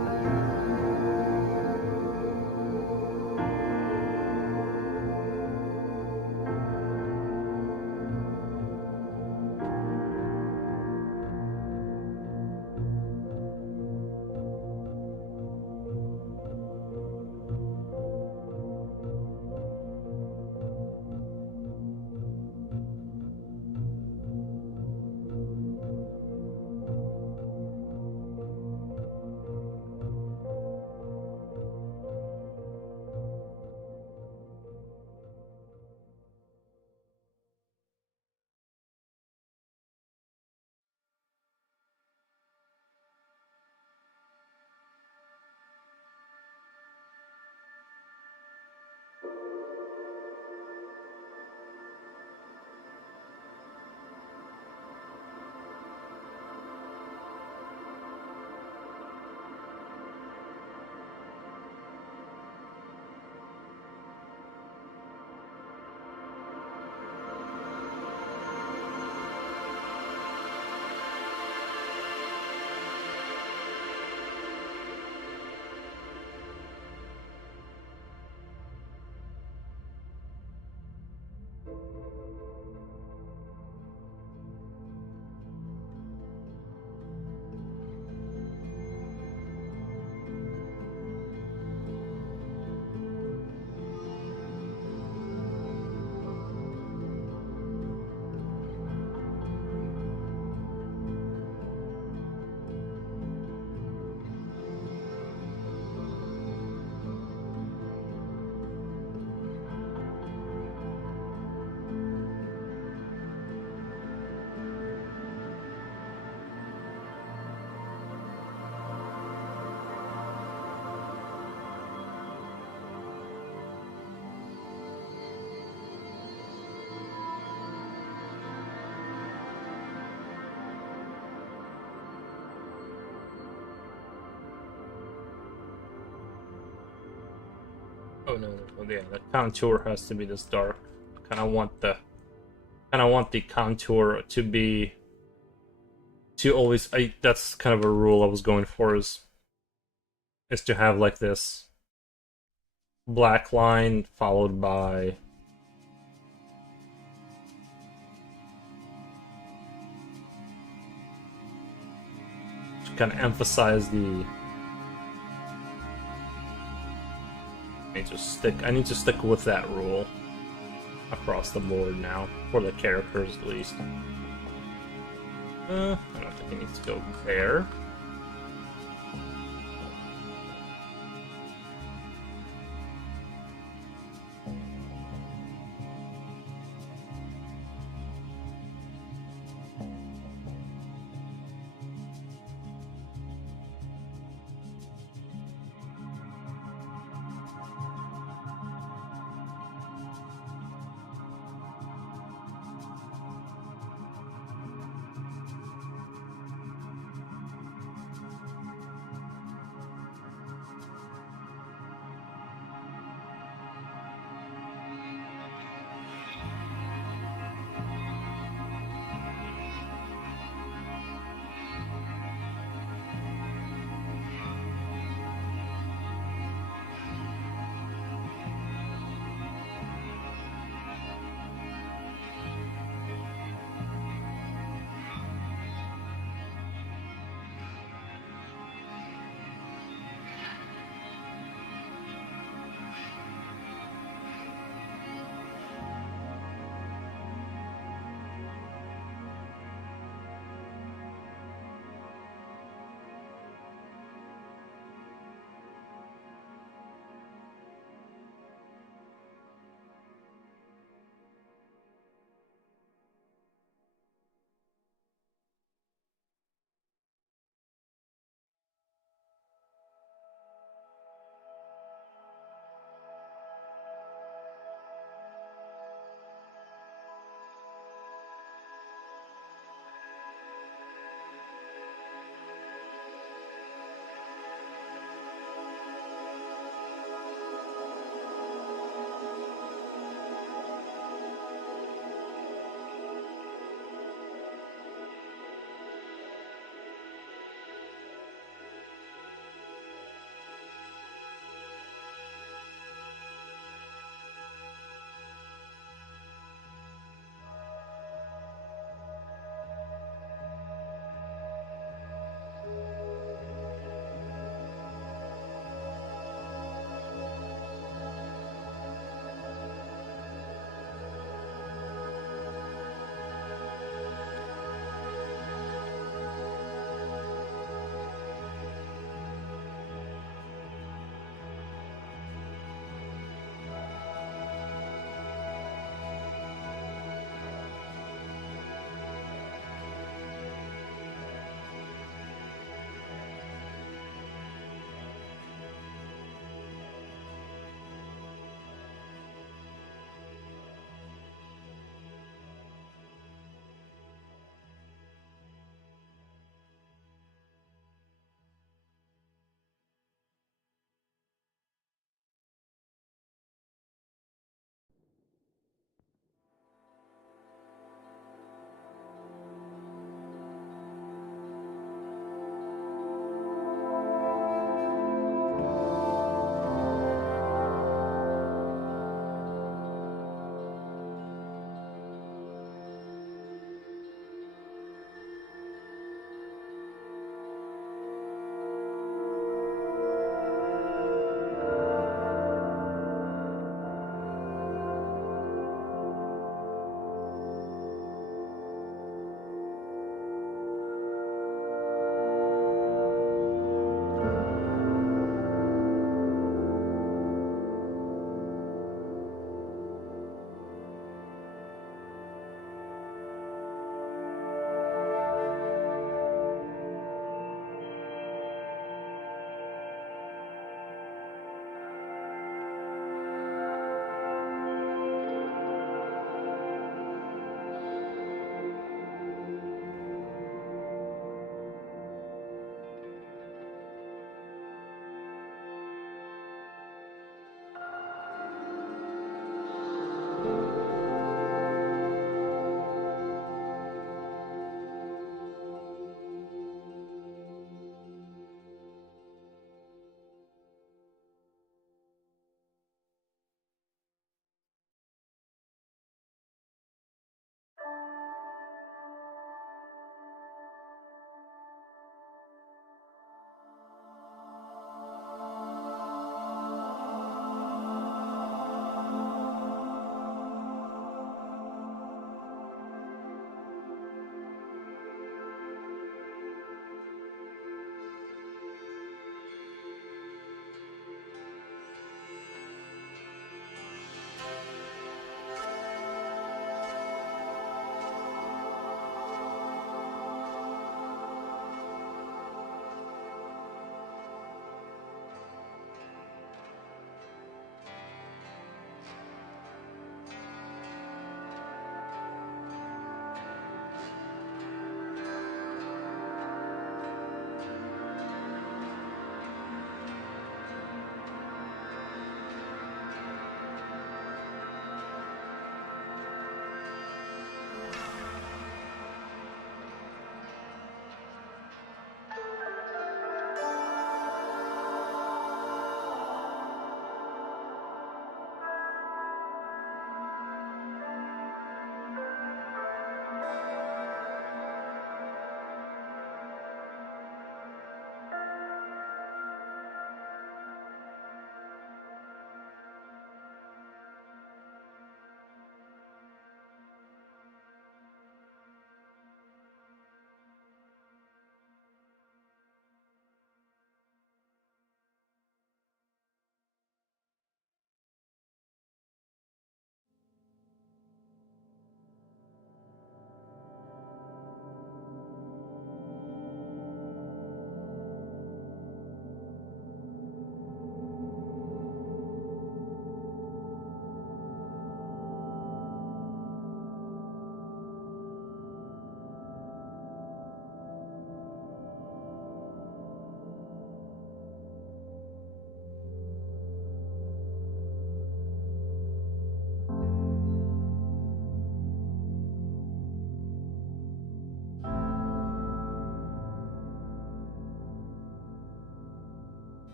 Oh no, yeah, the contour has to be this dark. I kind of want the contour to be always. That's kind of a rule I was going for is to have like this black line followed by to kind of emphasize the. I need to stick with that rule across the board now, for the characters at least. I don't think it needs to go there.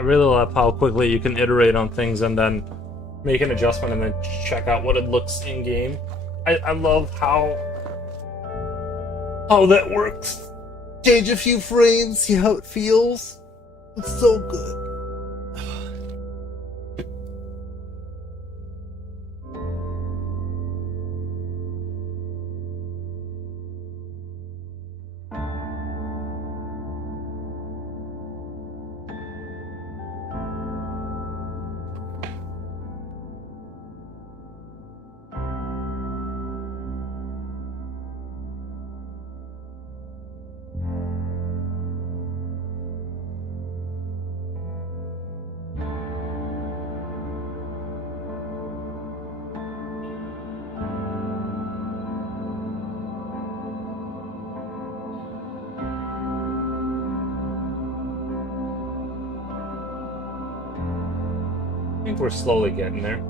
I really love how quickly you can iterate on things and then make an adjustment and then check out what it looks in game. I love how that works. Change a few frames, see how it feels. It's so good. I think we're slowly getting there.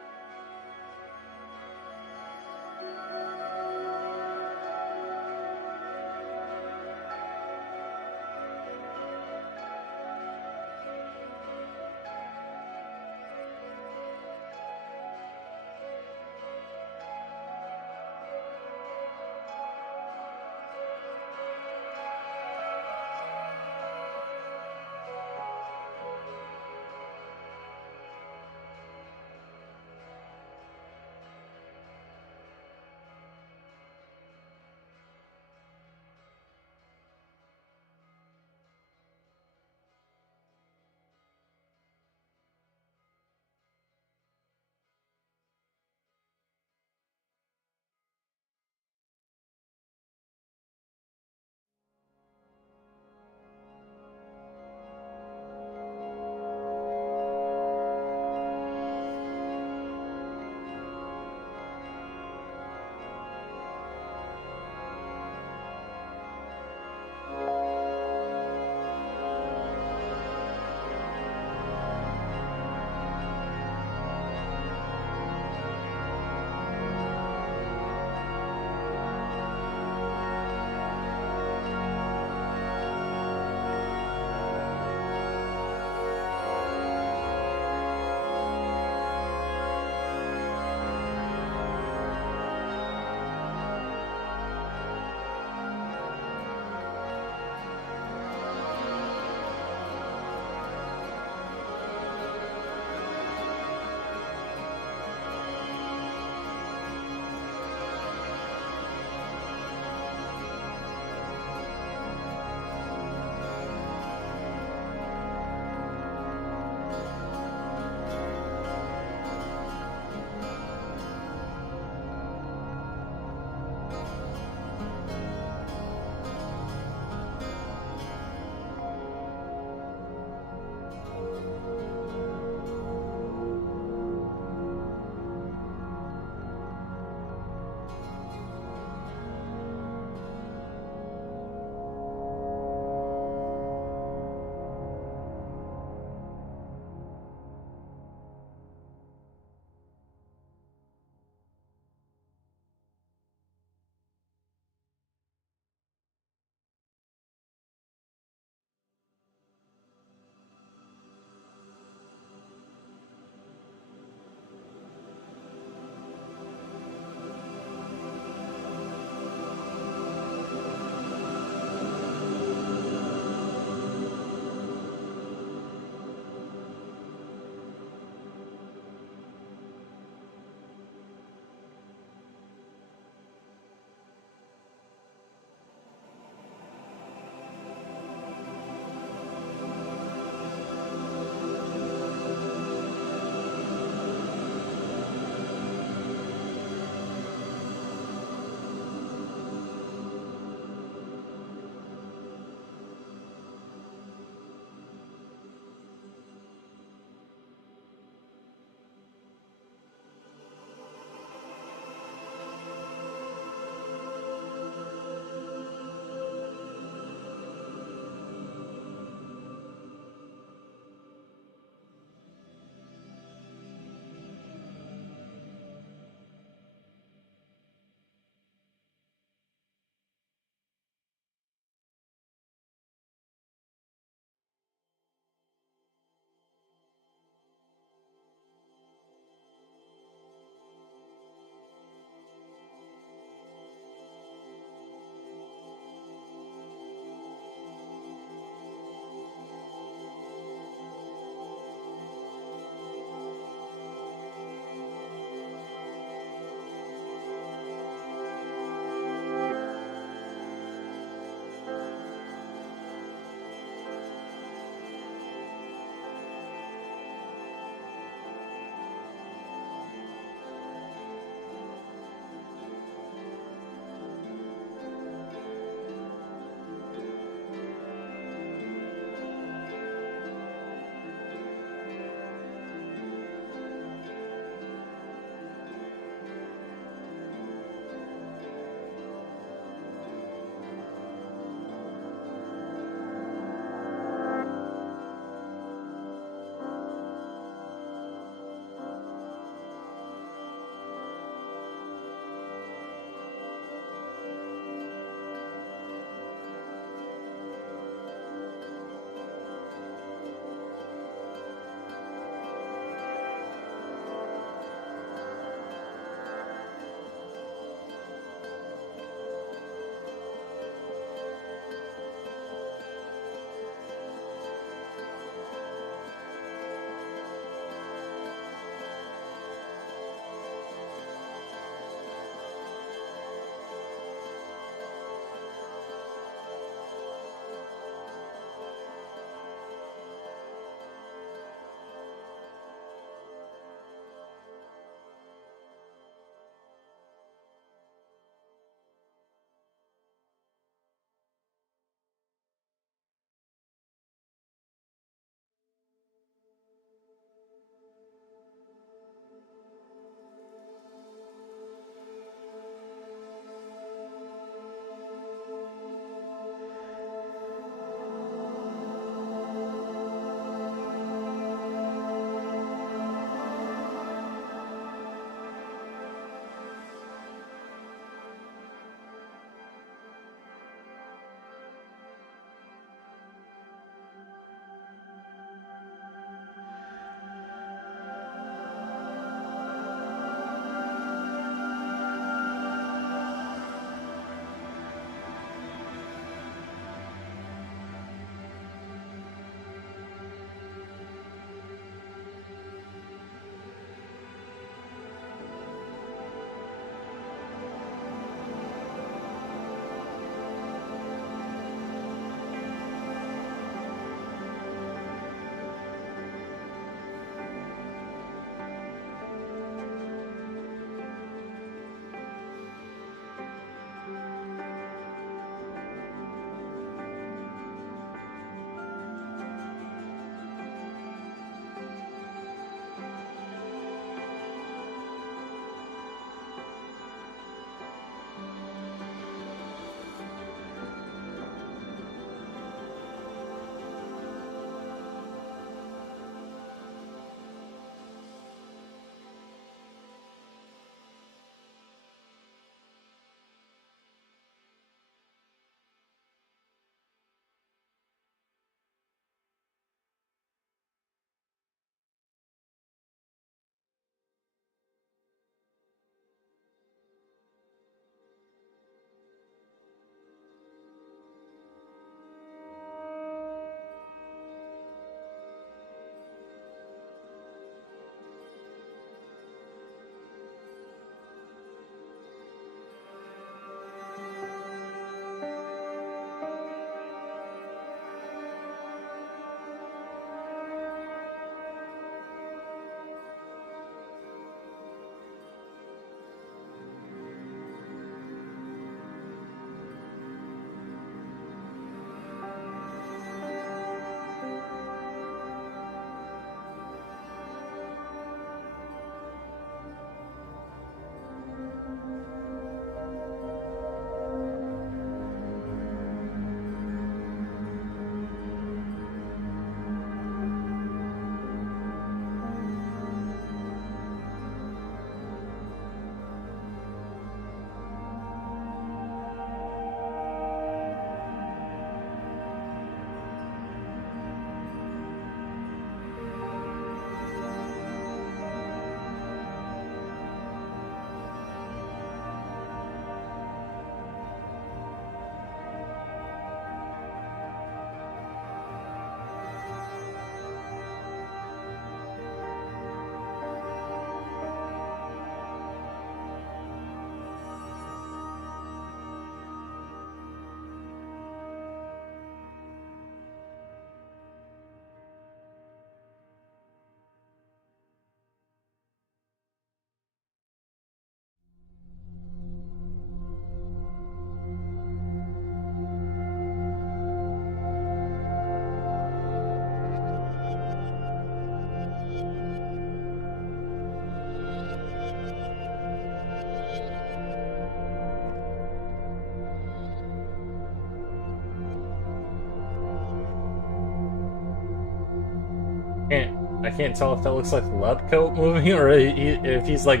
I can't tell if that looks like lab coat moving or if he's like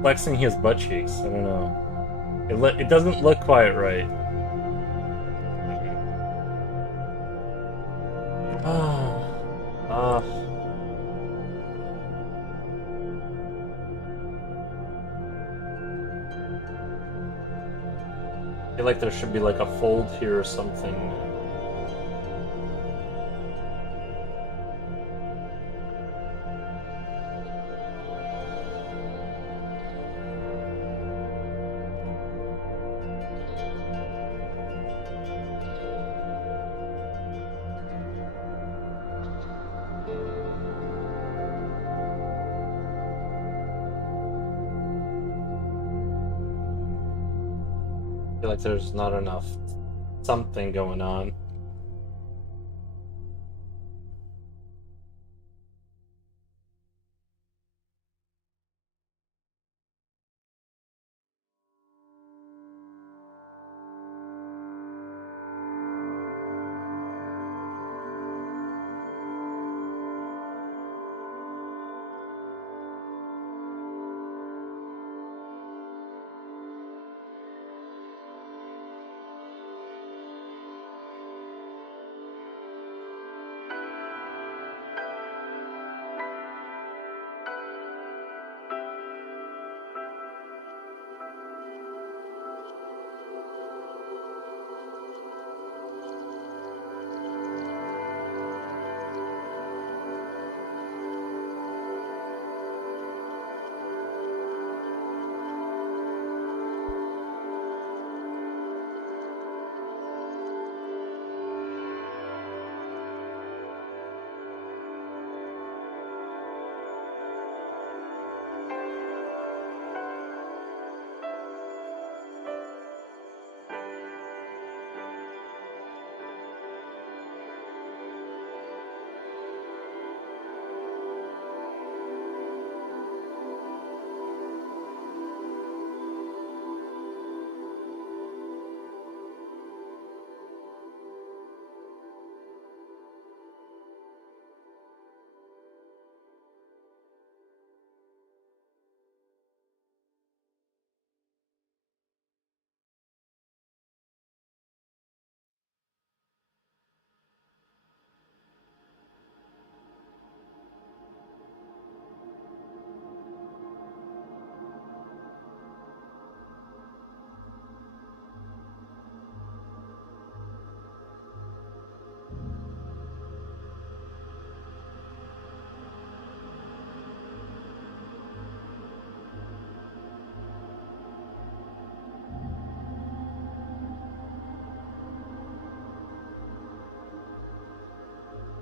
flexing his butt cheeks. I don't know. It doesn't look quite right. Ah, ah. I feel like there should be like a fold here or something. I feel like there's not enough something going on.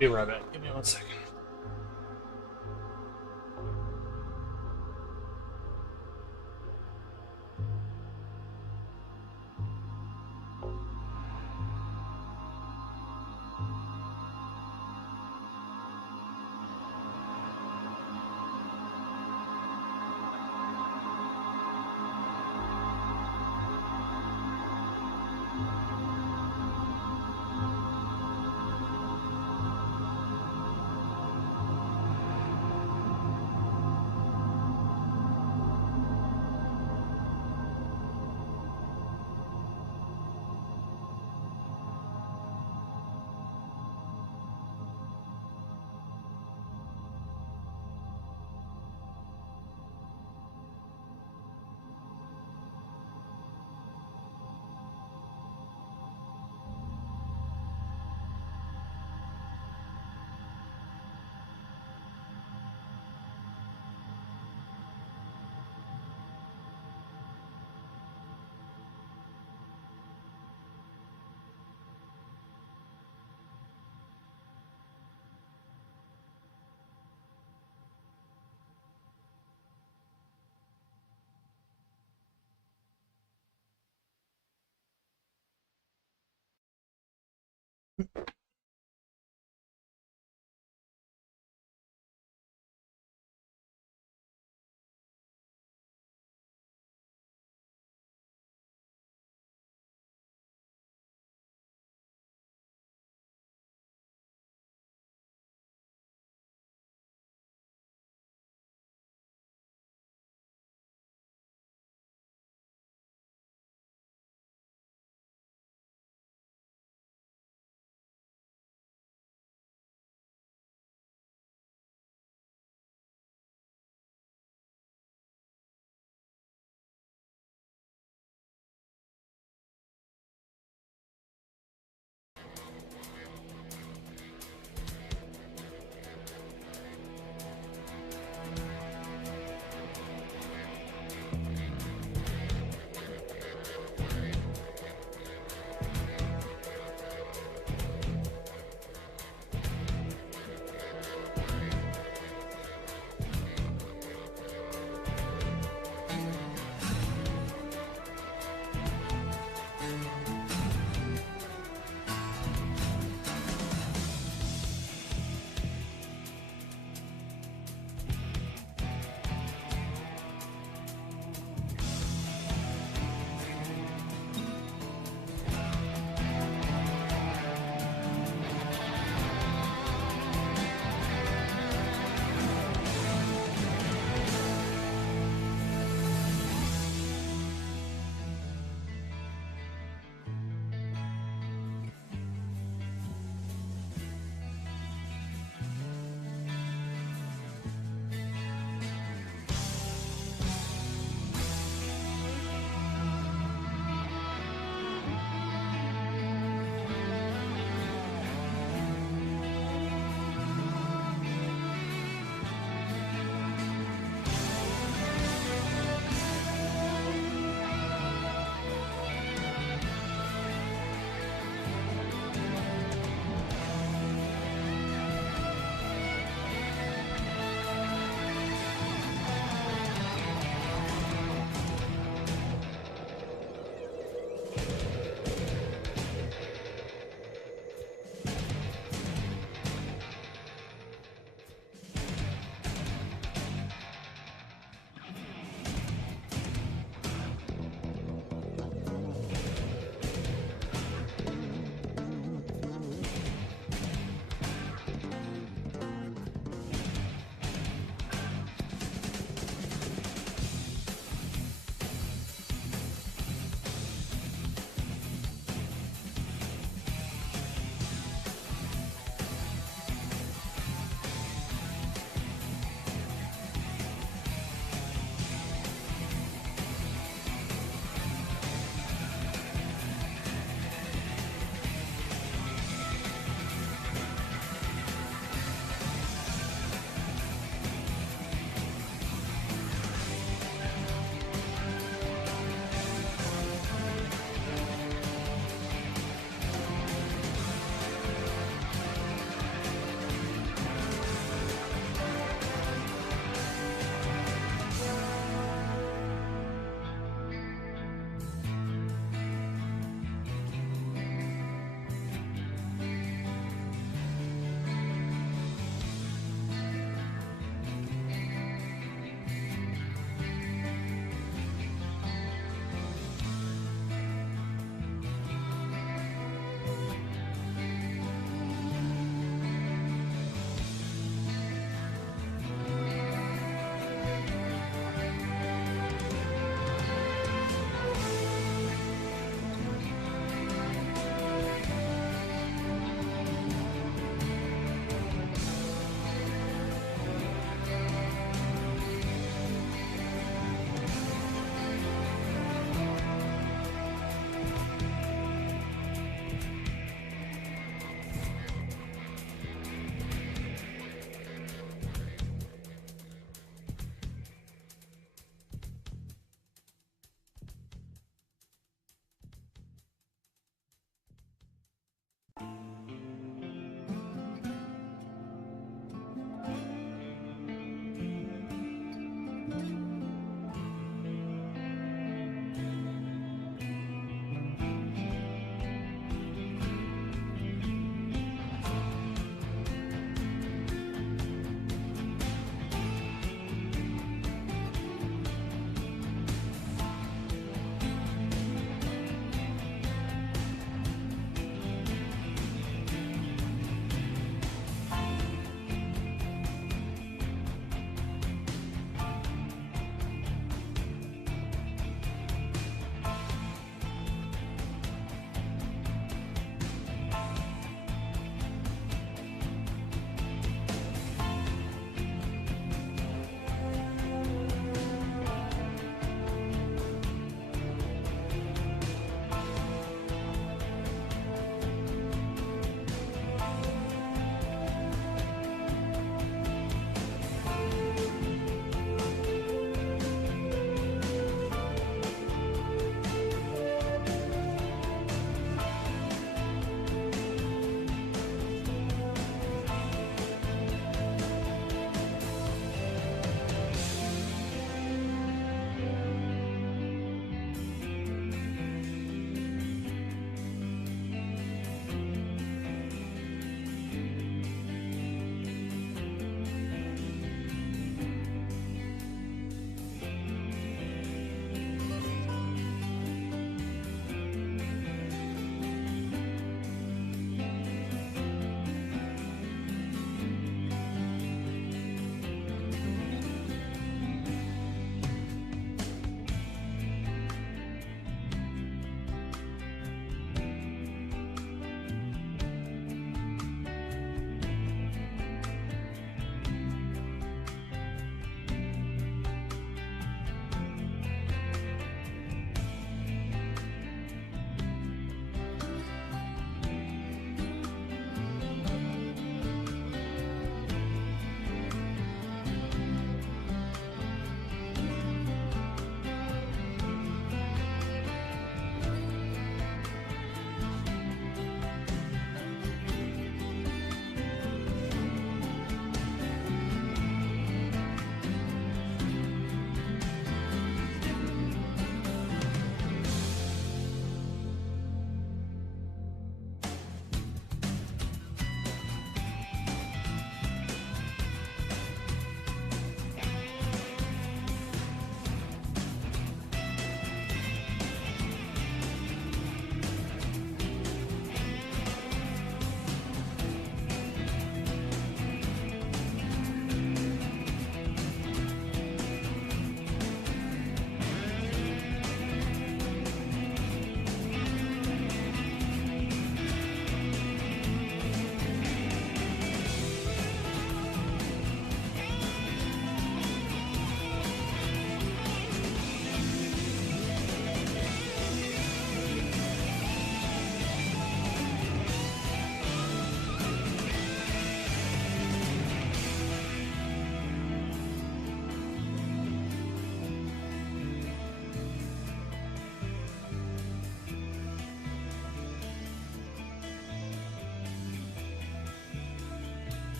Be right back. Give me 1 second.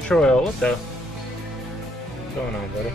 Future Oil, what the? What's going on, buddy?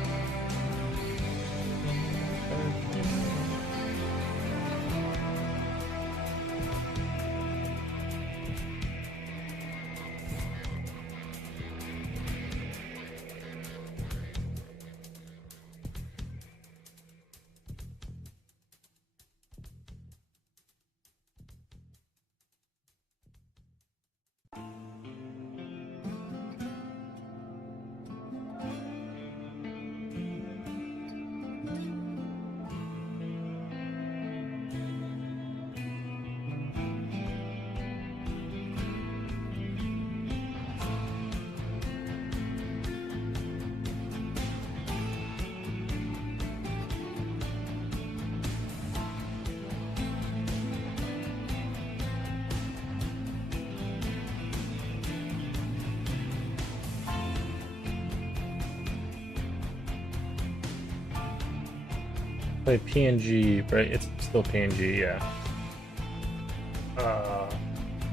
Play PNG, right? It's still PNG, yeah.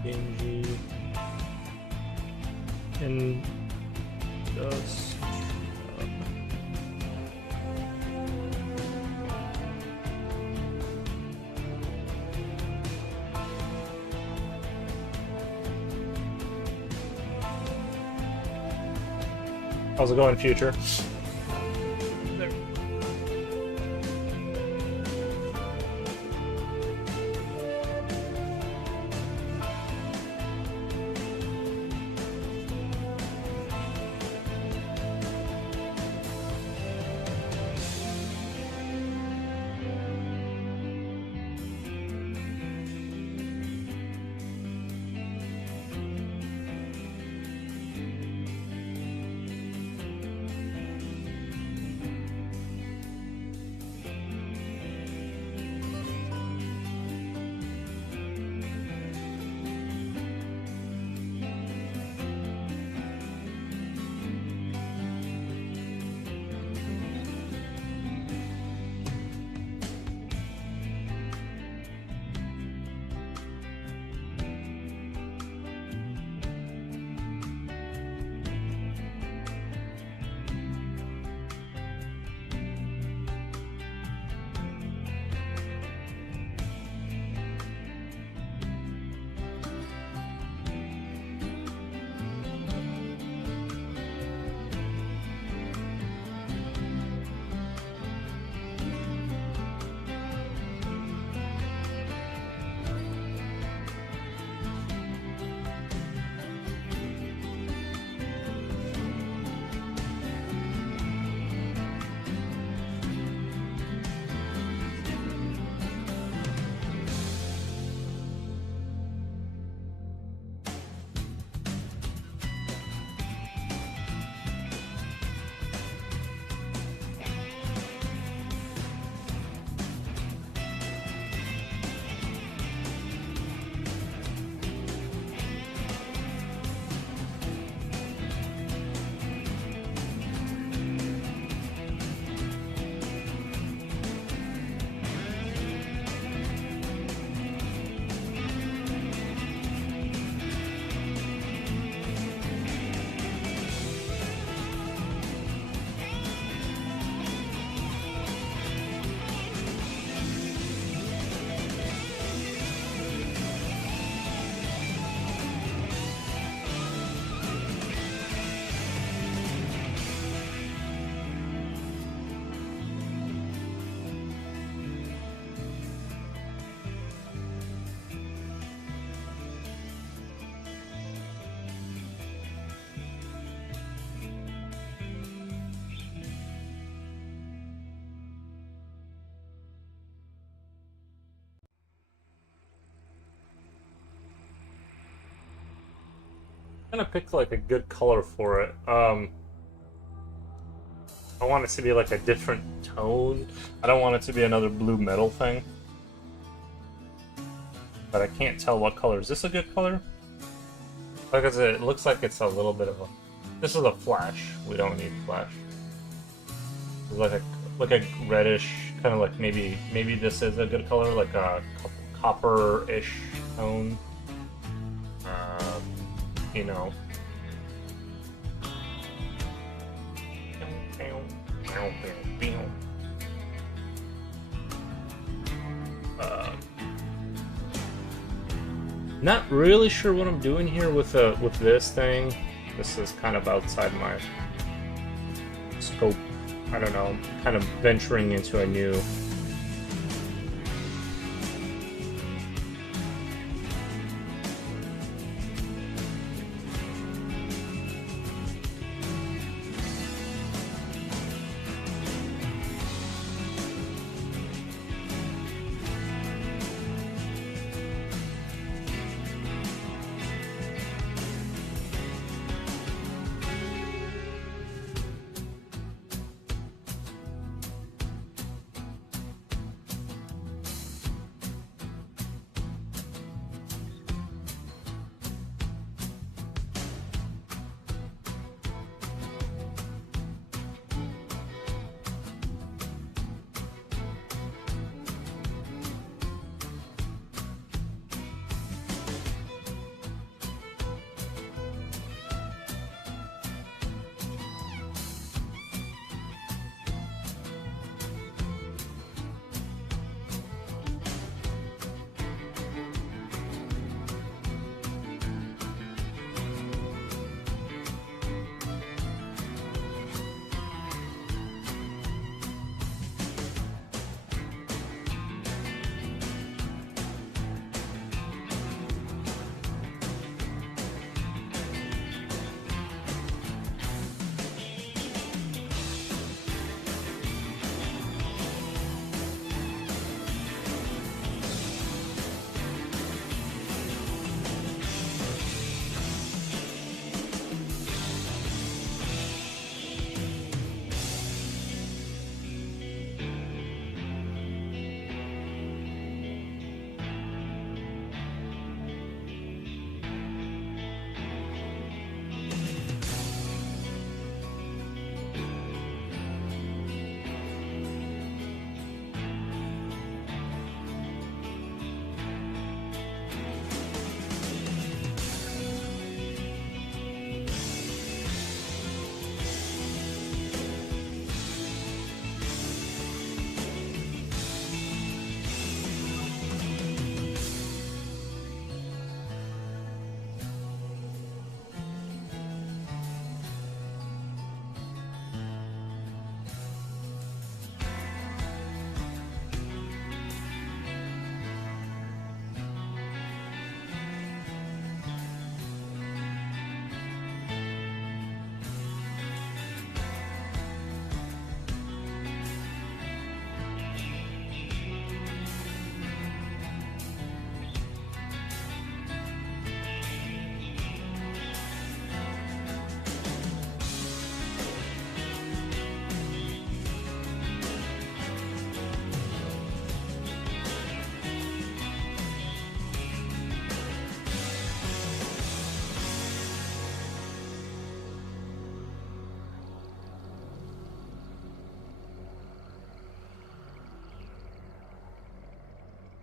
PNG. And just. How's it going, Future? Gonna pick like a good color for it. I want it to be like a different tone. I don't want it to be another blue metal thing. But I can't tell what color. Is this a good color? Like I said, it looks like it's a little bit of a... This is a flash. We don't need flash. It's like a reddish, kind of like maybe this is a good color, like a copper-ish tone. You know. Not really sure what I'm doing here with this thing. This is kind of outside my scope. I don't know. I'm kind of venturing into a new.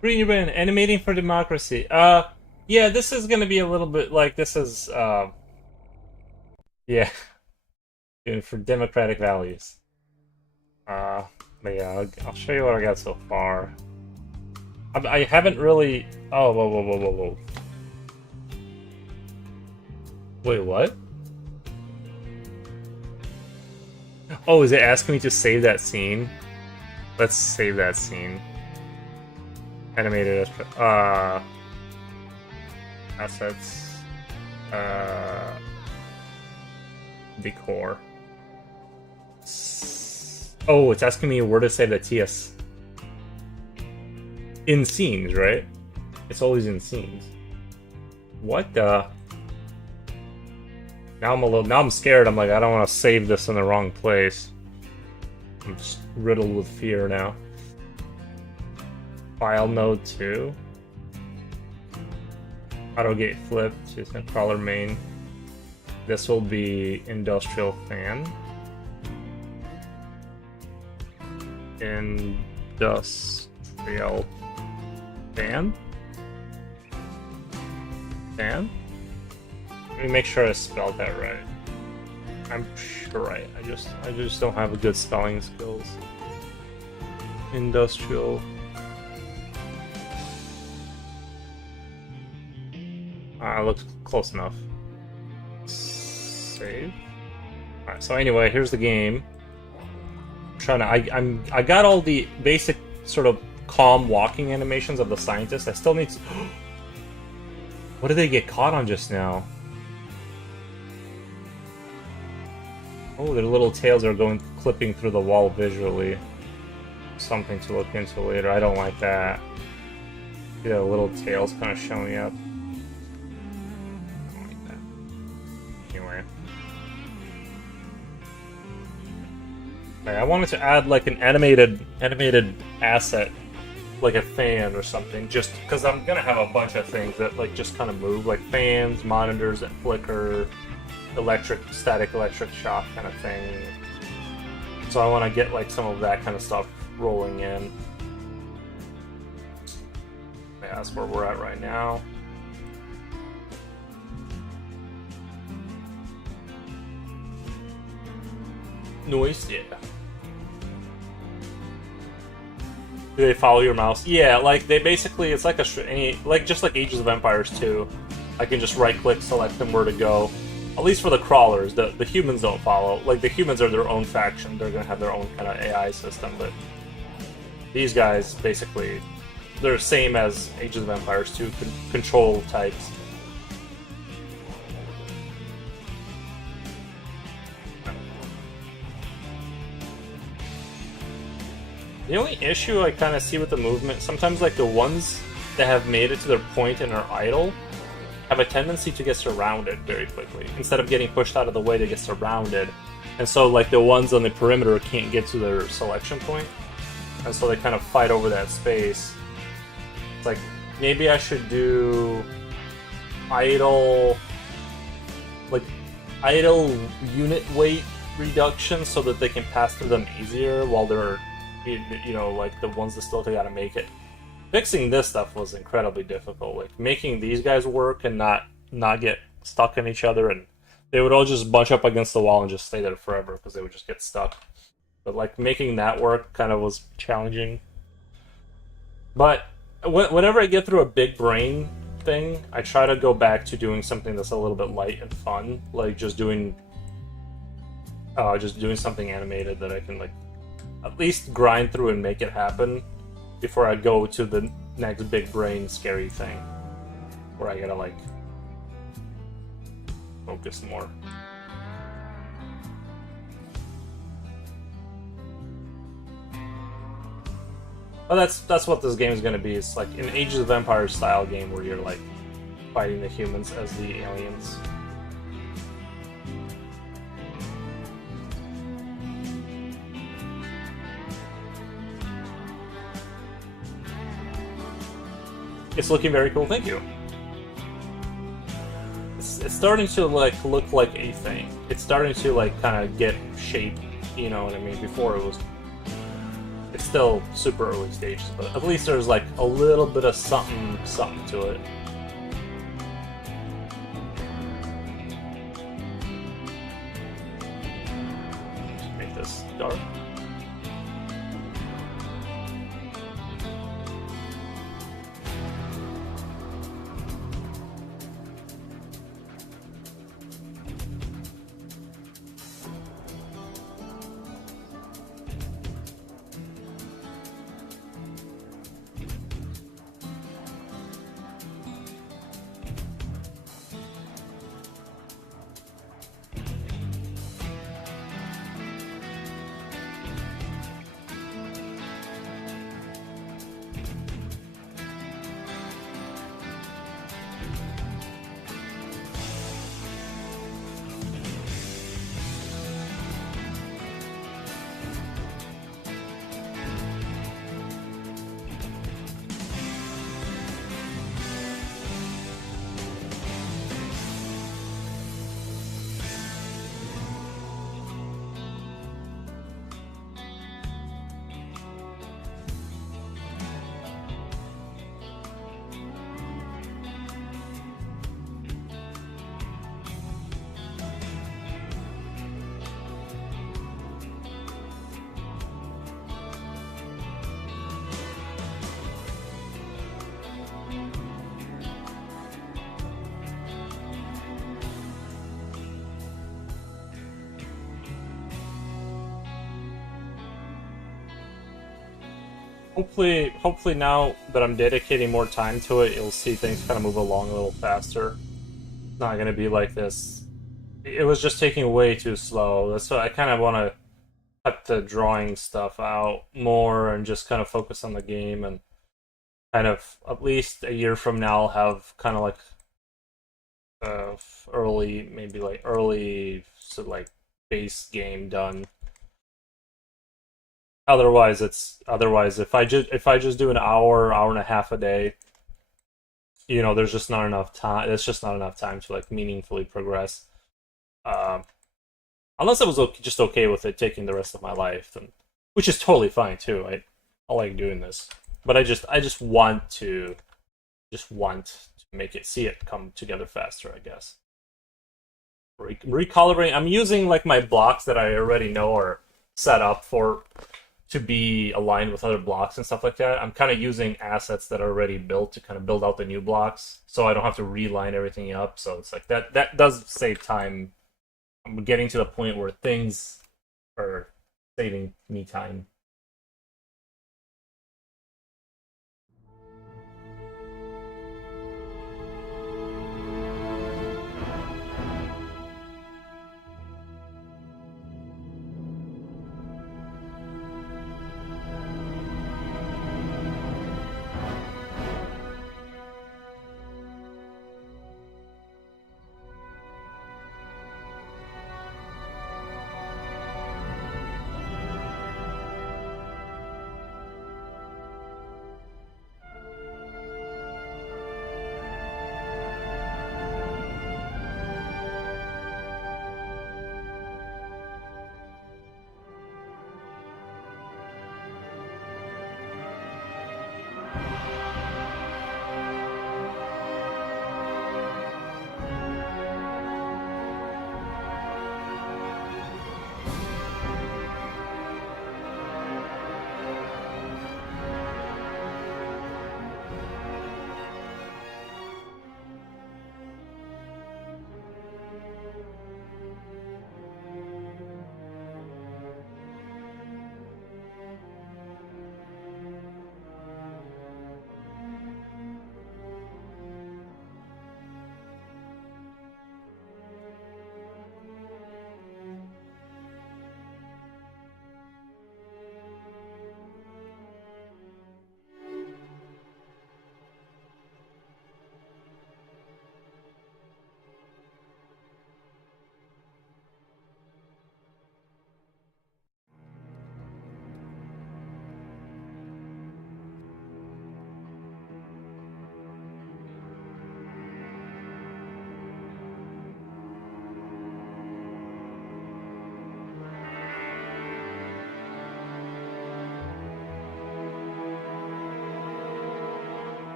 Green Ribbon, animating for democracy. Yeah, this is gonna be a little bit like this is, yeah, for democratic values. But yeah, I'll show you what I got so far. I haven't really. Oh, whoa, whoa, whoa, whoa, whoa. Wait, what? Oh, is it asking me to save that scene? Let's save that scene. Animated assets, decor. Oh, it's asking me where to save the TS. In scenes, right? It's always in scenes. What the? Now I'm scared. I'm like, I don't want to save this in the wrong place. I'm just riddled with fear now. File node 2. AutoGate flip, just a crawler main. This will be industrial fan. Industrial fan? Fan? Let me make sure I spelled that right. I'm sure I just don't have good spelling skills. Industrial. Looks close enough. Save. Alright, so anyway, here's the game. I got all the basic sort of calm walking animations of the scientist. I still need to... What did they get caught on just now? Oh, their little tails are clipping through the wall visually. Something to look into later. I don't like that. See the little tails kind of showing up. I don't like that. Anyway. Okay, I wanted to add like an animated asset, like a fan or something, just because I'm gonna have a bunch of things that like just kind of move, like fans, monitors that flicker, static electric shock kind of thing. So I want to get like some of that kind of stuff rolling in. Yeah, that's where we're at right now. Noise, yeah. Do they follow your mouse? Yeah, like they basically, it's like just like Ages of Empires 2. I can just right-click, select them where to go. At least for the crawlers, the humans don't follow. Like the humans are their own faction; they're gonna have their own kind of AI system. But these guys, basically, they're the same as Ages of Empires 2 control types. The only issue I kind of see with the movement, sometimes like the ones that have made it to their point and are idle, have a tendency to get surrounded very quickly. Instead of getting pushed out of the way, they get surrounded. And so like the ones on the perimeter can't get to their selection point. And so they kind of fight over that space. It's like, maybe I should do idle unit weight reduction so that they can pass through them easier while they're, you know, like the ones that still gotta make it. Fixing this stuff was incredibly difficult. Like making these guys work and not get stuck in each other, and they would all just bunch up against the wall and just stay there forever because they would just get stuck. But like making that work kind of was challenging. But whenever I get through a big brain thing, I try to go back to doing something that's a little bit light and fun, like just doing something animated that I can like at least grind through and make it happen before I go to the next big brain scary thing where I gotta like focus more. But that's what this game is gonna be. It's like an Ages of Empires style game where you're like fighting the humans as the aliens. It's looking very cool, thank you. It's starting to like look like a thing. It's starting to like kind of get shape, you know what I mean? Before it's still super early stages, but at least there's like a little bit of something to it. Just make this dark. hopefully now that I'm dedicating more time to it, you'll see things kind of move along a little faster. It's not gonna be like this. It was just taking way too slow. That's why I kind of want to cut the drawing stuff out more and just kind of focus on the game, and kind of at least a year from now I'll have kind of like early so like base game done. Otherwise if I just do an hour and a half a day, there's just not enough time. There's just not enough time to like meaningfully progress. Um, Unless I was just okay with it taking the rest of my life, then, which is totally fine too. I like doing this, but I just want to make it see it come together faster, I guess. Recoloring. I'm using like my blocks that I already know are set up for to be aligned with other blocks and stuff like that. I'm kind of using assets that are already built to kind of build out the new blocks, so I don't have to reline everything up. So it's like that does save time. I'm getting to the point where things are saving me time.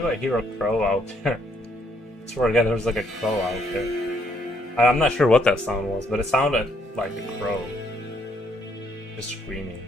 I hear a crow out there. I swear to God, there's like a crow out there. I'm not sure what that sound was, but it sounded like a crow. Just screaming.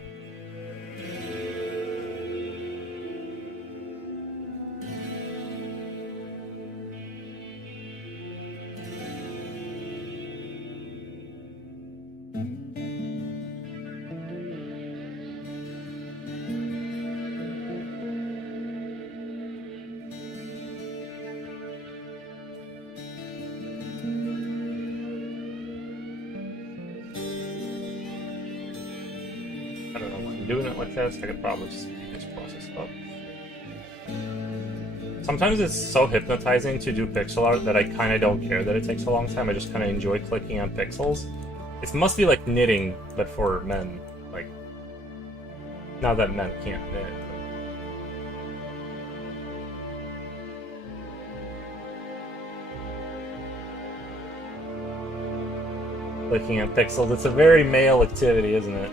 I don't know why I'm doing it like this. I could probably just speed this process up. Sometimes it's so hypnotizing to do pixel art that I kind of don't care that it takes a long time. I just kind of enjoy clicking on pixels. It must be like knitting, but for men. Like, not that men can't knit. Clicking on pixels, it's a very male activity, isn't it?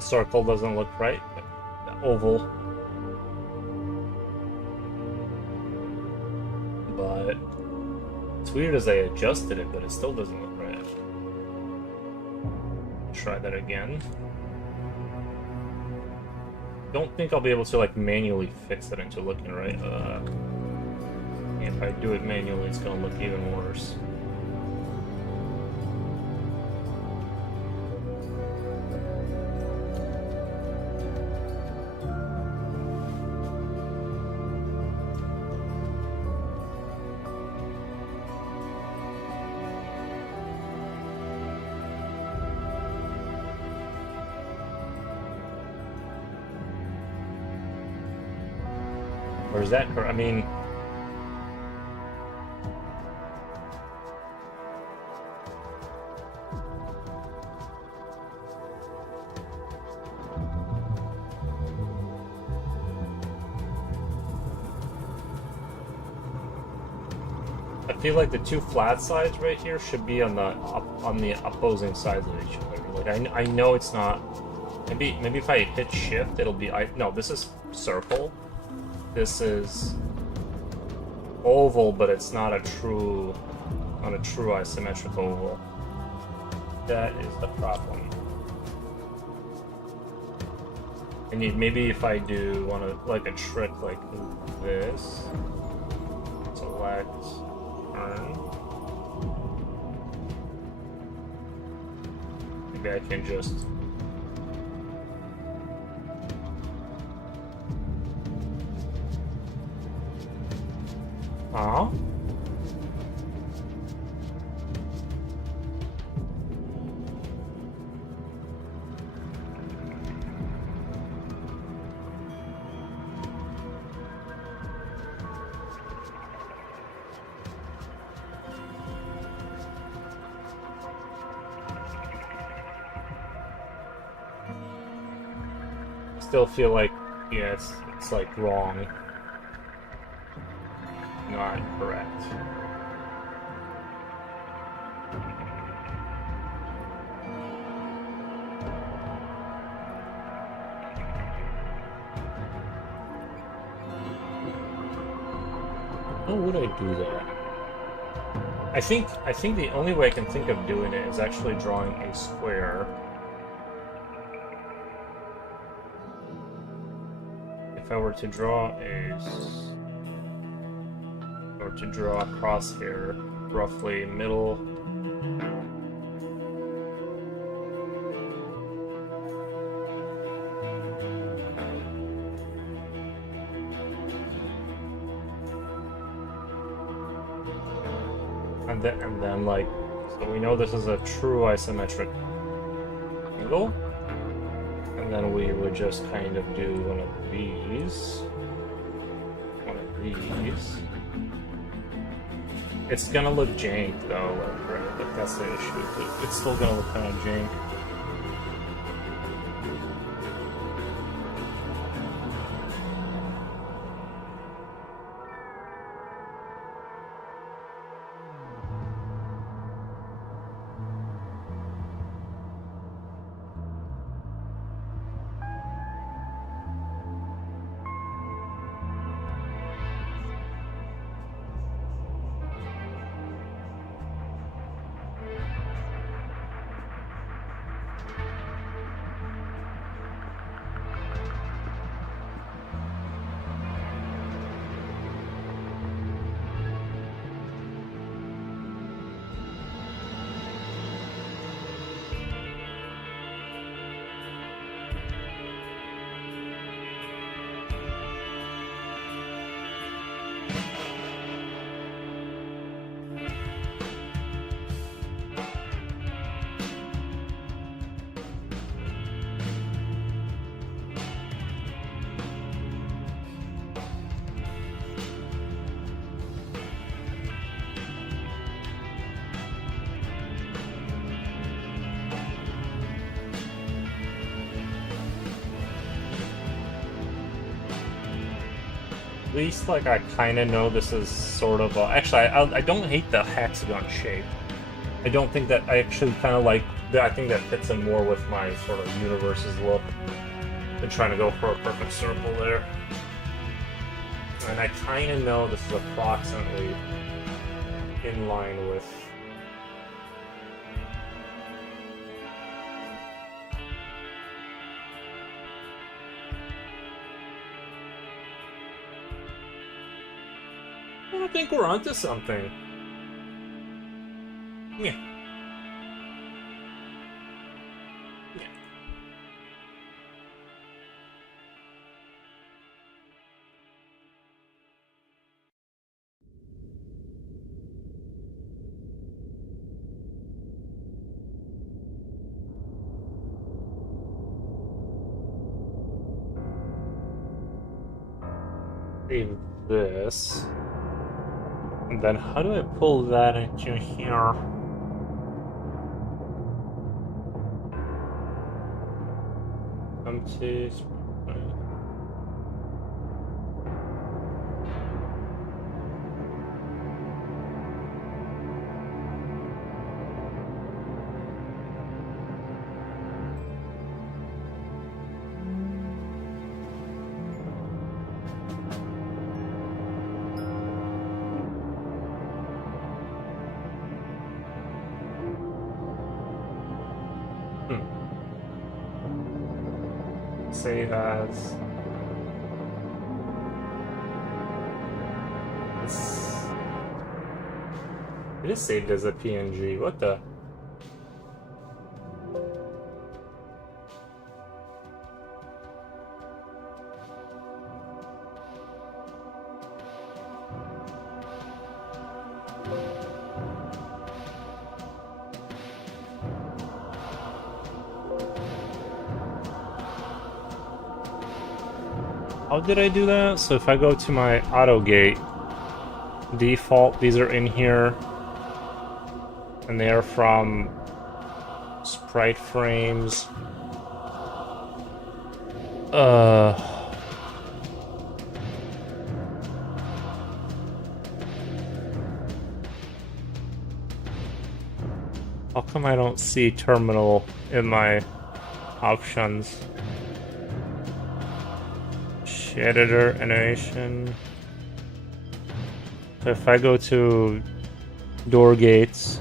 A circle doesn't look right, but the oval. But it's weird as I adjusted it, but it still doesn't look right. Try that again. Don't think I'll be able to like manually fix it into looking right. If I do it manually, it's gonna look even worse. Or is that correct? I mean, I feel like the two flat sides right here should be on the opposing sides of each other. Like I know it's not. Maybe if I hit shift, it'll be. No, this is circle. This is oval, but it's not a true isometric oval. That is the problem. I need, maybe if I do want to, like a trick like this, select, turn. Maybe I can just still feel like, yeah, it's like wrong. Not correct. How would I do that? I think the only way I can think of doing it is actually drawing a square. If I were to draw a crosshair, roughly middle. And then like, so we know this is a true isometric angle. And then we would just kind of do one of these. It's gonna look jank though, like that's the issue. It's still gonna look kind of jank. At least, like, I kind of know this is sort of a... Actually, I don't hate the hexagon shape. I don't think that... I actually kind of like I think that fits in more with my sort of universe's look than trying to go for a perfect circle there. And I kind of know this is approximately in line with... I think we're onto something. Yeah. Yeah. Save this. And then how do I pull that into here? Empty. Save as this. It is saved as a PNG. What the? How did I do that? So if I go to my auto gate, default, these are in here, and they are from sprite frames. How come I don't see terminal in my options? Editor, animation. So if I go to door gates,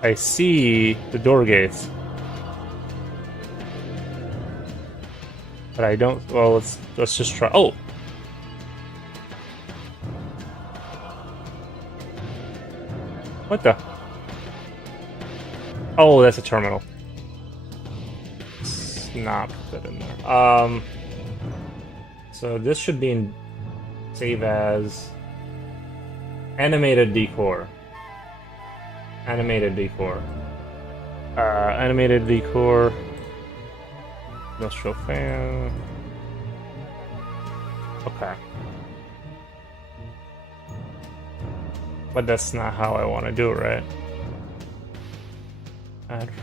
I see the door gates. But I don't, well, let's just try. Oh! What the? Oh, that's a terminal. Snap that in there. So this should be in save as animated decor. Animated decor. Animated decor. Industrial fan. Okay. But that's not how I want to do it, right? Add fresh.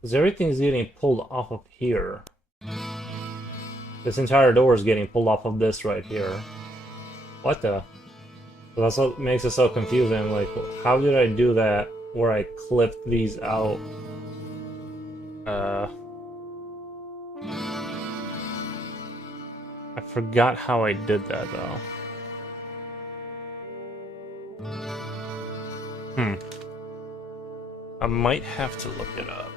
Because everything's getting pulled off of here. This entire door is getting pulled off of this right here. What the? So that's what makes it so confusing. Like, how did I do that where I clipped these out? I forgot how I did that though. I might have to look it up.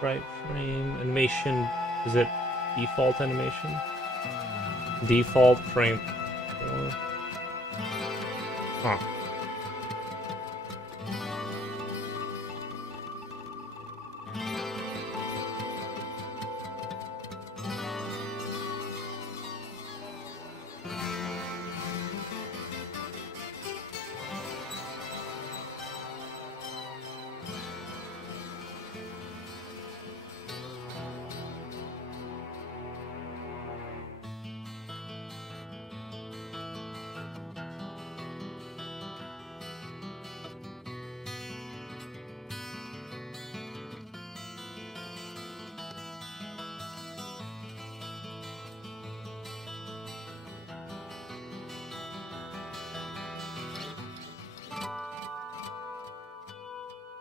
Right frame animation. Is it default animation? Default frame 4. Huh.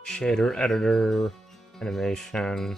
Shader editor, animation.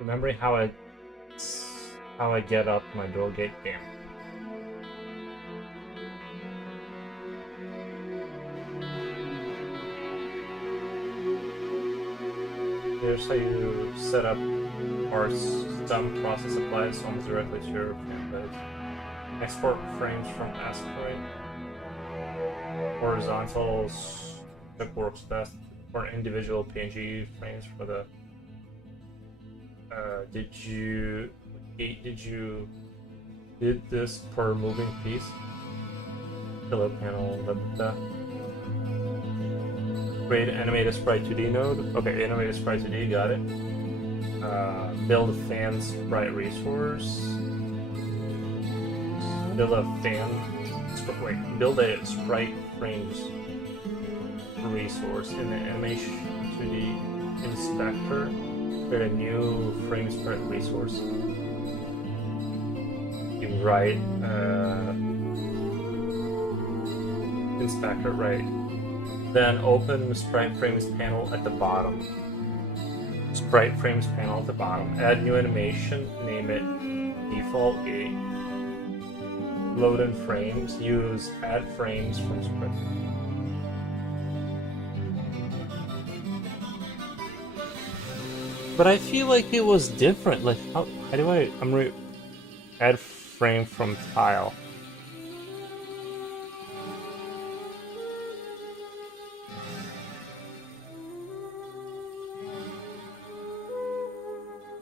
Remembering how I get up my door gate game. Here's how you set up or some process applies almost directly to your frame. Export frames from ASCII. Horizontals that works best for individual PNG frames for the. Did you this per moving piece? Pillow panel. Create animated sprite 2D node. Okay, animated sprite 2D, got it. Build a fan sprite resource. Build a sprite frames resource in the animation 2D inspector. Create a new frame sprite resource. You write inspector, right? Then open sprite frames panel at the bottom. Sprite frames panel at the bottom. Add new animation. Name it default A. Load in frames. Use add frames from sprite. But I feel like it was different. Like how do I add frame from tile?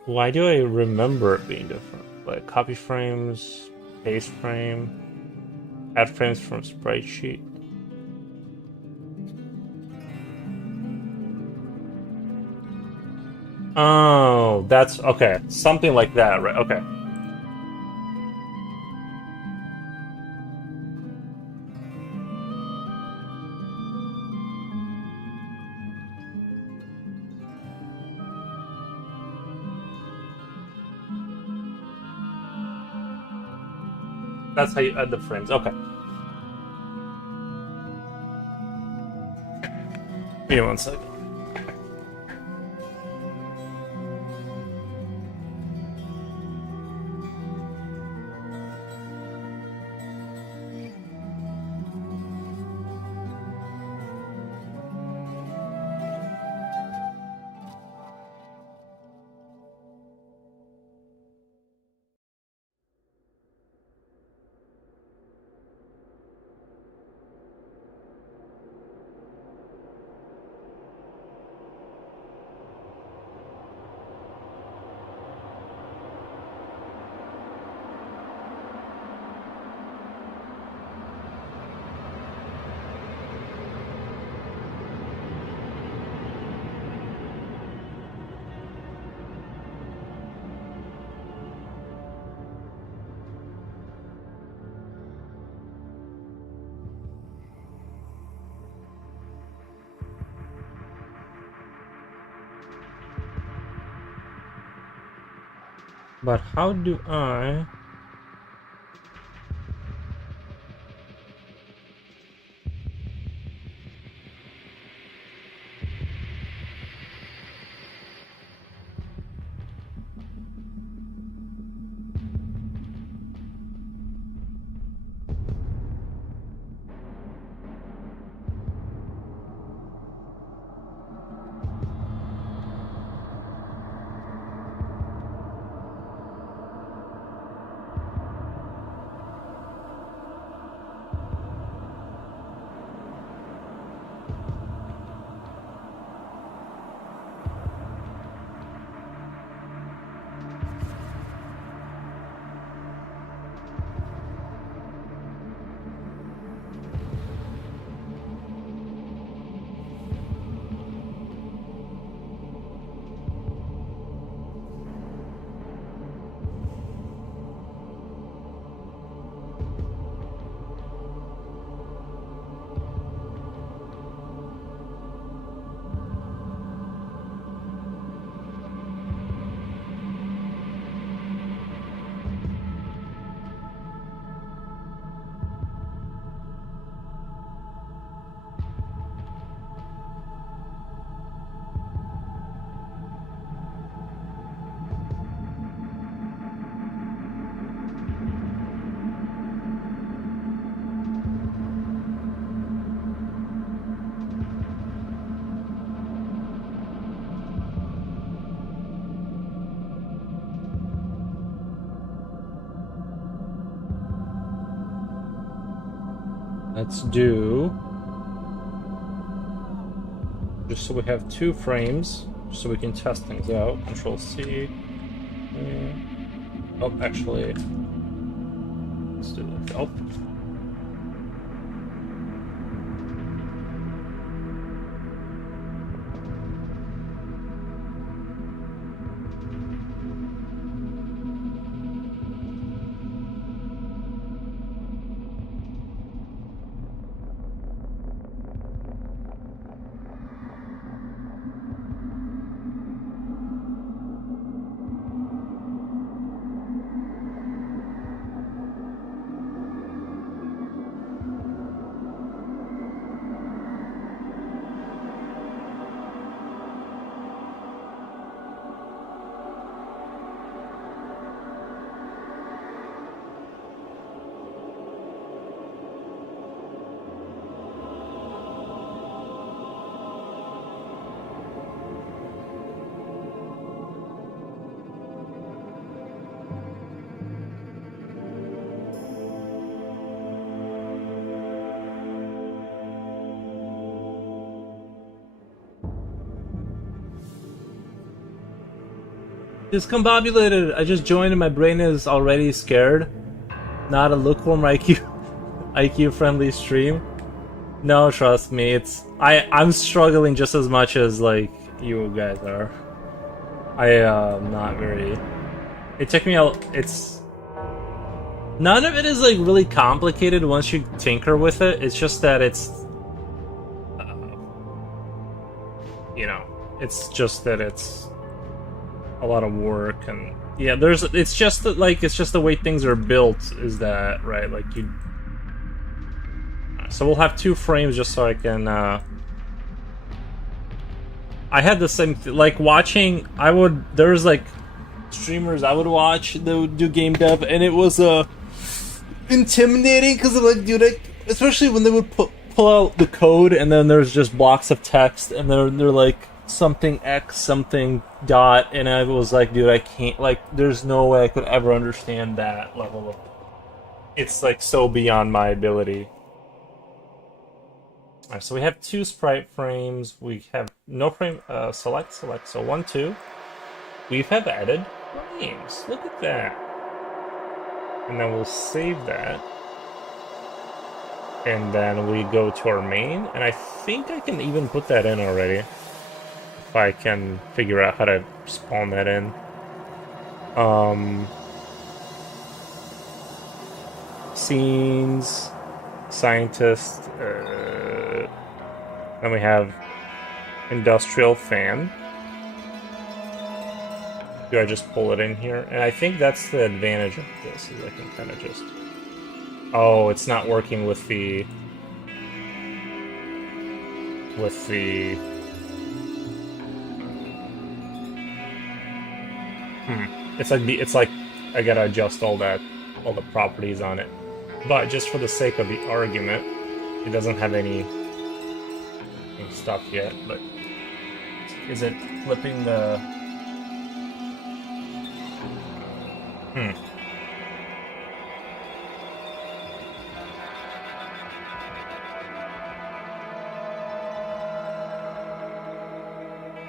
Why do I remember it being different? Like copy frames, paste frame, add frames from sprite sheet. Oh, that's okay. Something like that, right? Okay. That's how you add the frames. Okay. Give me 1 second. But how do I... Let's do... just so we have 2 frames, so we can test things out. Control C. Oh, actually... let's do that. Oh. Discombobulated! I just joined and my brain is already scared. Not a lukewarm IQ friendly stream. No, trust me, I'm struggling just as much as like you guys are. not very. It took me a. It's none of it is like really complicated once you tinker with it. It's just that it's, you know, it's just that it's a lot of work and yeah. There's. It's just that like it's just the way things are built. Is that right? Like you. So we'll have 2 frames just so I can. I had the same like watching. There's like streamers I would watch that would do game dev, and it was intimidating because I'm like, dude, especially when they would pull out the code, and then there's just blocks of text, and they're like something x something dot, and I was like, dude, I can't, like, there's no way I could ever understand that level of. It's like so beyond my ability. Alright, so we have 2 sprite frames. We have no frame. Select. So 1, 2. We have added frames. Look at that. And then we'll save that. And then we go to our main. And I think I can even put that in already. If I can figure out how to spawn that in. Scenes. Scientist. Then we have industrial fan. Do I just pull it in here? And I think that's the advantage of this, is I can kind of just... Oh, it's not working with the... It's like I gotta adjust all the properties on it. But just for the sake of the argument, it doesn't have any stuff yet, but is it flipping the...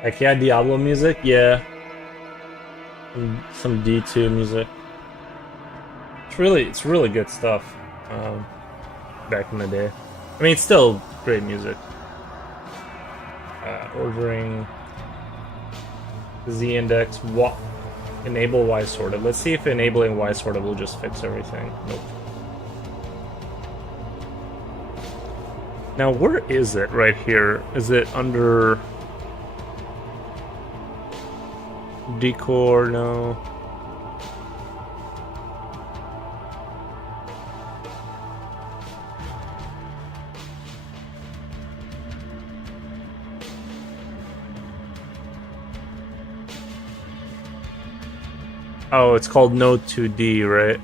Like, yeah, Diablo music, yeah. Some D2 music. It's really good stuff. Back in the day. I mean, it's still great music. Ordering Z-index, enable Y sorted. Let's see if enabling Y sorted will just fix everything. Nope. Now, where is it right here? Is it under decor? No. Oh, it's called Node 2D, right?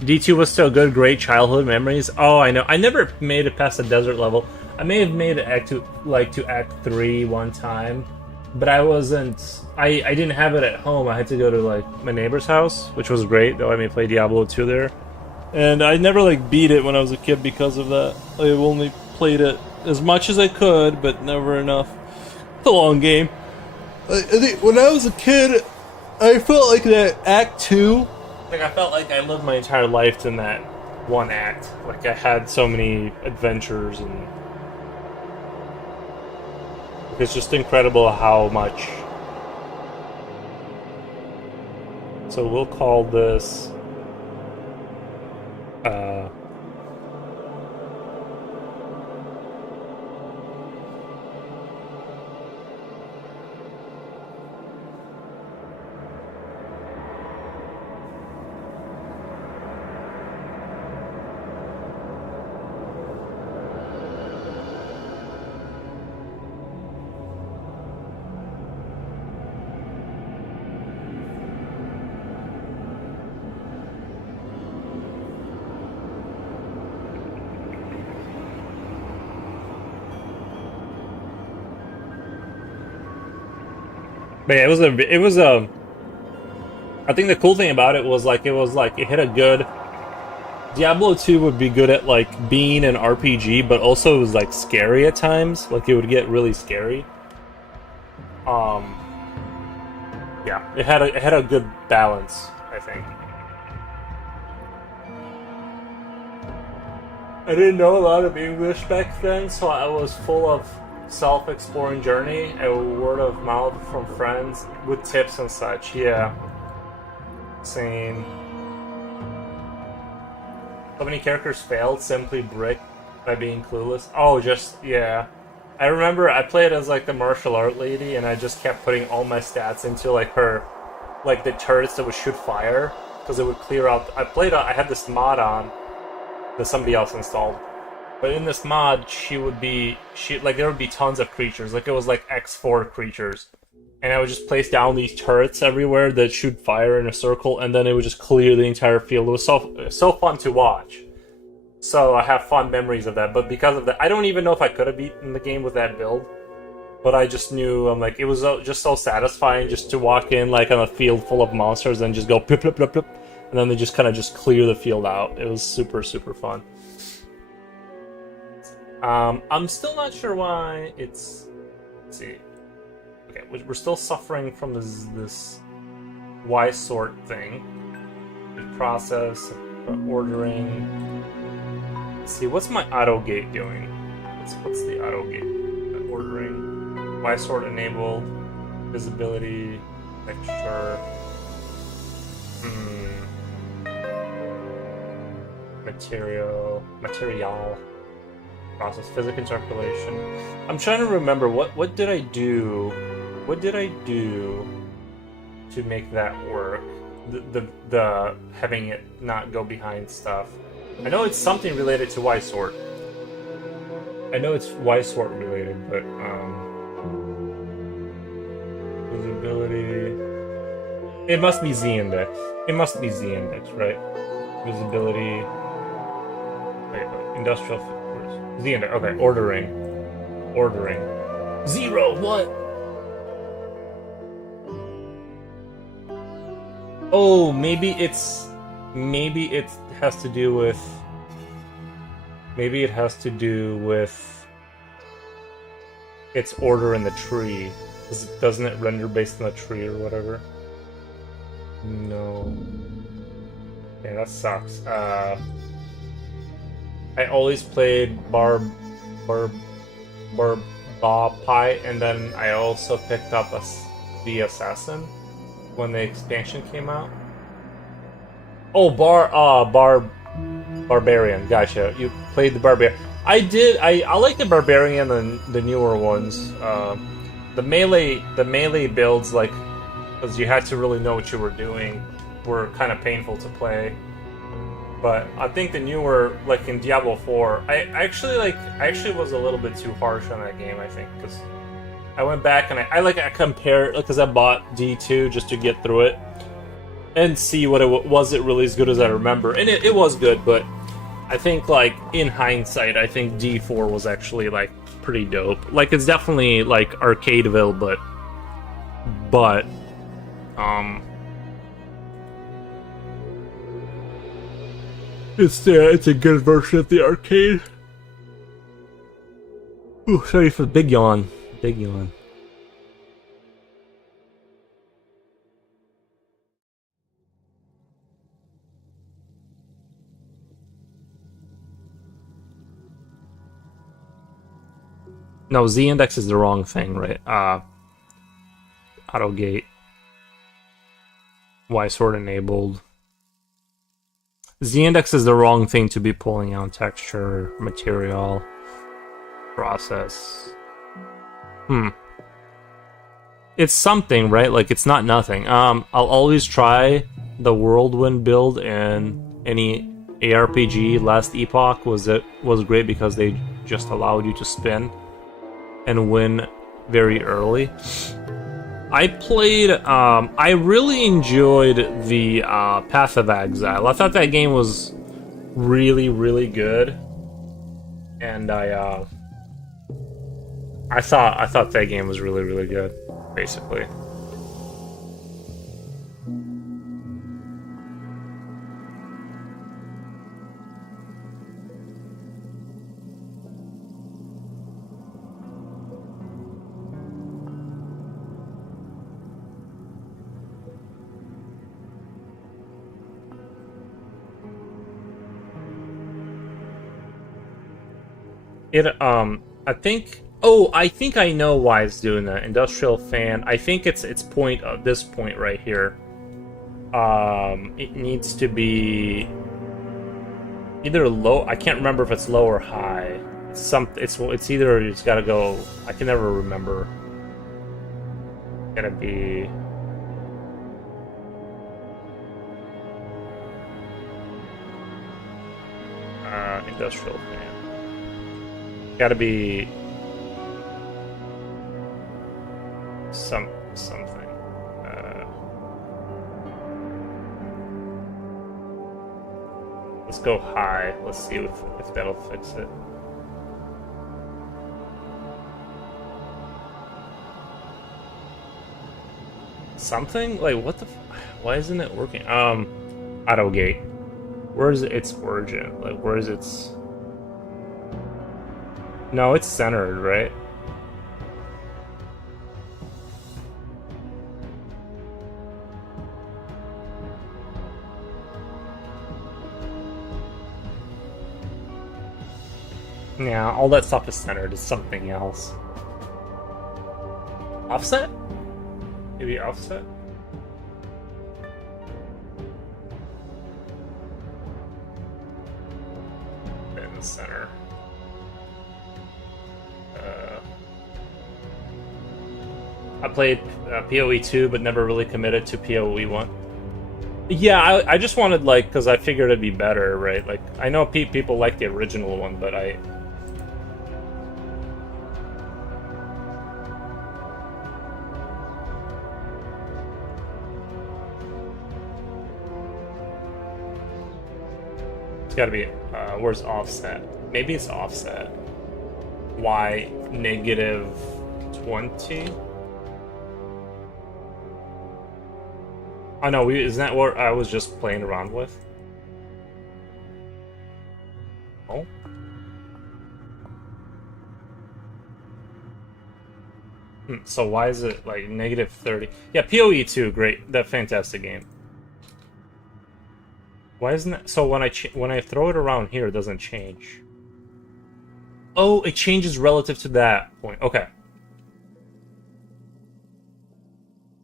D2 was still good, great childhood memories. Oh, I know. I never made it past the desert level. I may have made it to Act 3 one time, but I wasn't... I didn't have it at home. I had to go to, like, my neighbor's house, which was great, though I may play Diablo 2 there. And I never, like, beat it when I was a kid because of that. I only played it as much as I could, but never enough. It's a long game. I think when I was a kid... I felt like that Act 2... Like, I felt like I lived my entire life in that one act. Like, I had so many adventures, and... It's just incredible how much... So we'll call this... But yeah, it was a. I think the cool thing about it was it hit a good. Diablo 2 would be good at like being an RPG, but also it was like scary at times. Like it would get really scary. Yeah, it had a good balance, I think. I didn't know a lot of English back then, so I was full of self-exploring journey, a word of mouth from friends with tips and such. Yeah. Same. So many characters failed simply brick by being clueless. Oh, just, yeah. I remember I played as like the martial art lady, and I just kept putting all my stats into like her, like the turrets that would shoot fire, because it would clear out. I had this mod on that somebody else installed. But in this mod, there would be tons of creatures. Like, it was like X4 creatures. And I would just place down these turrets everywhere that shoot fire in a circle, and then it would just clear the entire field. It was so fun to watch. So I have fond memories of that. But because of that, I don't even know if I could have beaten the game with that build. But I just knew, it was just so satisfying just to walk in like on a field full of monsters and just go plip, plip, plip, plip, and then they just kind of just clear the field out. It was super, super fun. I'm still not sure why it's... Let's see. Okay, we're still suffering from this Y sort thing. The process, ordering... Let's see, what's my auto gate doing? What's the auto gate? Ordering, Y sort enabled, visibility, texture... Material... Process, physics interpolation. I'm trying to remember what did I do? What did I do to make that work? The having it not go behind stuff. I know it's something related to Y sort. I know it's Y sort related, but visibility. It must be Z index. It must be Z index, right? Visibility. Wait, industrial. Z index. Okay, ordering. Zero. What? Oh, maybe it has to do with. Maybe it has to do with its order in the tree. Doesn't it render based on the tree or whatever? No. Yeah, that sucks. I always played Pi, and then I also picked up the Assassin when the expansion came out. Oh, Barbarian. Gotcha. You played the Barbarian. I did. I like the Barbarian and the newer ones. The melee builds, like, because you had to really know what you were doing, were kind of painful to play. But I think the newer, like in Diablo 4, I actually was a little bit too harsh on that game, I think, because I went back and I compared, because I bought D2 just to get through it and see what was it really as good as I remember. And it was good, but I think, like, in hindsight, I think D4 was actually, like, pretty dope. Like, it's definitely, like, Arcadeville, but it's a good version of the arcade. Ooh, sorry for the big yawn. Big yawn. No, Z index is the wrong thing, right? Auto gate. Y sort enabled. Z index is the wrong thing to be pulling out. Texture, material, process. It's something, right? Like, it's not nothing. I'll always try the Whirlwind build in any ARPG. Last Epoch was great because they just allowed you to spin and win very early. I played, I really enjoyed the Path of Exile. I thought that game was really, really good. And I thought that game was really, really good, basically. I think Oh, I think I know why it's doing that. Industrial fan. I think it's point this point right here. It needs to be either low. I can't remember if it's low or high. It's either it's got to go. I can never remember. It's gotta be. Industrial fan. Gotta be something. Let's go high. Let's see if that'll fix it. Something? Like, what the why isn't it working? Autogate. Where's its origin? Like, where is its... No, it's centered, right? Yeah, all that stuff is centered. It's something else. Offset? Maybe offset? In the center. I played PoE 2, but never really committed to PoE 1. Yeah, I just wanted, like, because I figured it'd be better, right? Like, I know people like the original one, but it's gotta be, where's offset? Maybe it's offset. Y negative 20? Oh no, isn't that what I was just playing around with? Oh? So why is it like negative 30? Yeah, PoE 2, great. That fantastic game. Why isn't that? So when I throw it around here, it doesn't change. Oh, it changes relative to that point. Okay.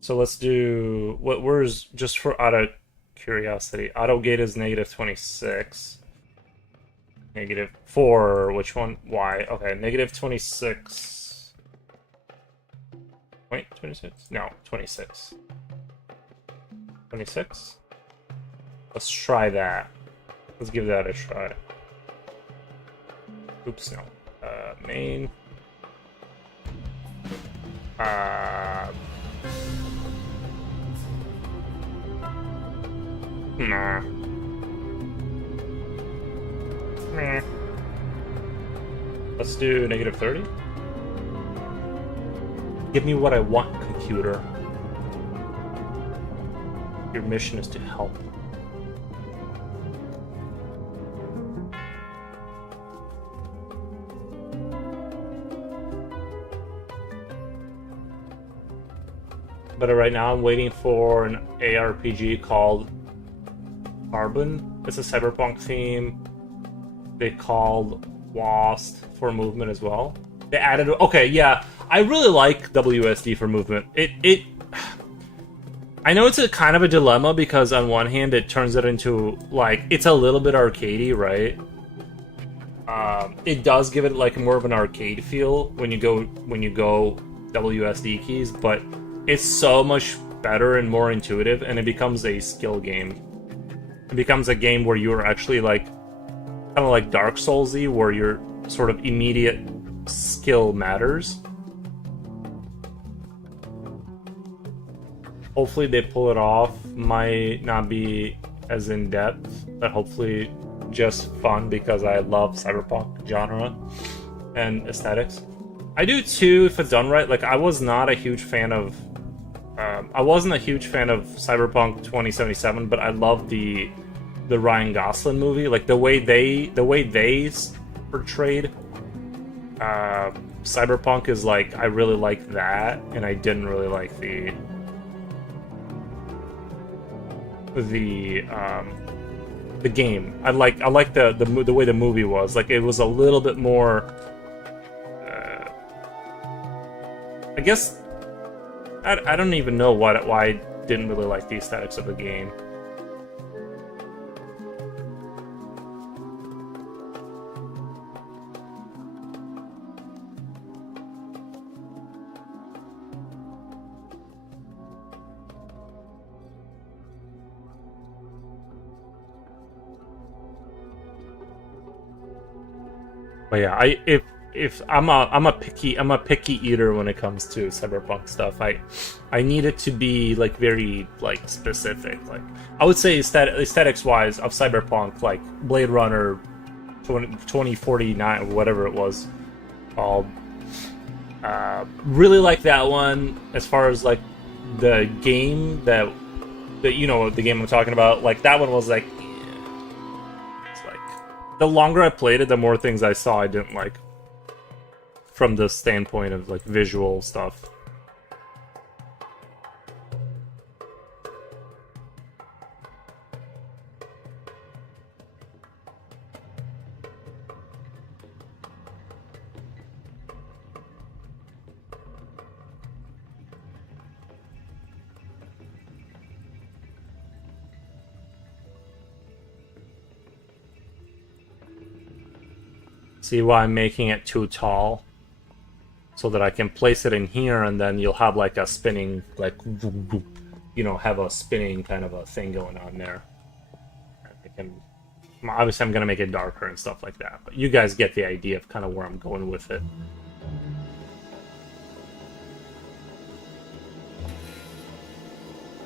So let's do where's just for auto curiosity. Autogate is negative 26. Negative 4, which one? Y. Okay, negative 26. Wait, 26? No, 26. 26? Let's try that. Let's give that a try. Oops, no. Main. Nah. Meh. Let's do negative 30. Give me what I want, computer. Your mission is to help. But right now I'm waiting for an ARPG called Carbon. It's a cyberpunk theme. They called Lost for movement as well. They added... Okay, yeah. I really like WSD for movement. I know it's a kind of a dilemma because on one hand it turns it into, like, it's a little bit arcadey, right? It does give it like more of an arcade feel when you go WSD keys, but it's so much better and more intuitive, and it becomes a skill game. It becomes a game where you're actually like, kind of like Dark Souls-y, where your sort of immediate skill matters. Hopefully they pull it off. Might not be as in-depth, but hopefully just fun because I love cyberpunk genre and aesthetics. I do too if it's done right. Like, I was not a huge fan of I wasn't a huge fan of Cyberpunk 2077, but I love the Ryan Gosling movie. Like the way they portrayed Cyberpunk is like, I really like that, and I didn't really like the game. I like the way the movie was. Like, it was a little bit more I guess I don't even know why I didn't really like the aesthetics of the game. But yeah, if I'm a picky eater when it comes to cyberpunk stuff. I need it to be like very like specific. Like I would say aesthetics wise of cyberpunk, like Blade Runner 2049 or whatever it was called. Really like that one. As far as like the game that you know the game I'm talking about, like that one was like. The longer I played it, the more things I saw I didn't like. From the standpoint of, like, visual stuff. See why I'm making it too tall? So that I can place it in here and then you'll have like a spinning, like, you know, have a spinning kind of a thing going on there. Obviously I'm going to make it darker and stuff like that, but you guys get the idea of kind of where I'm going with it.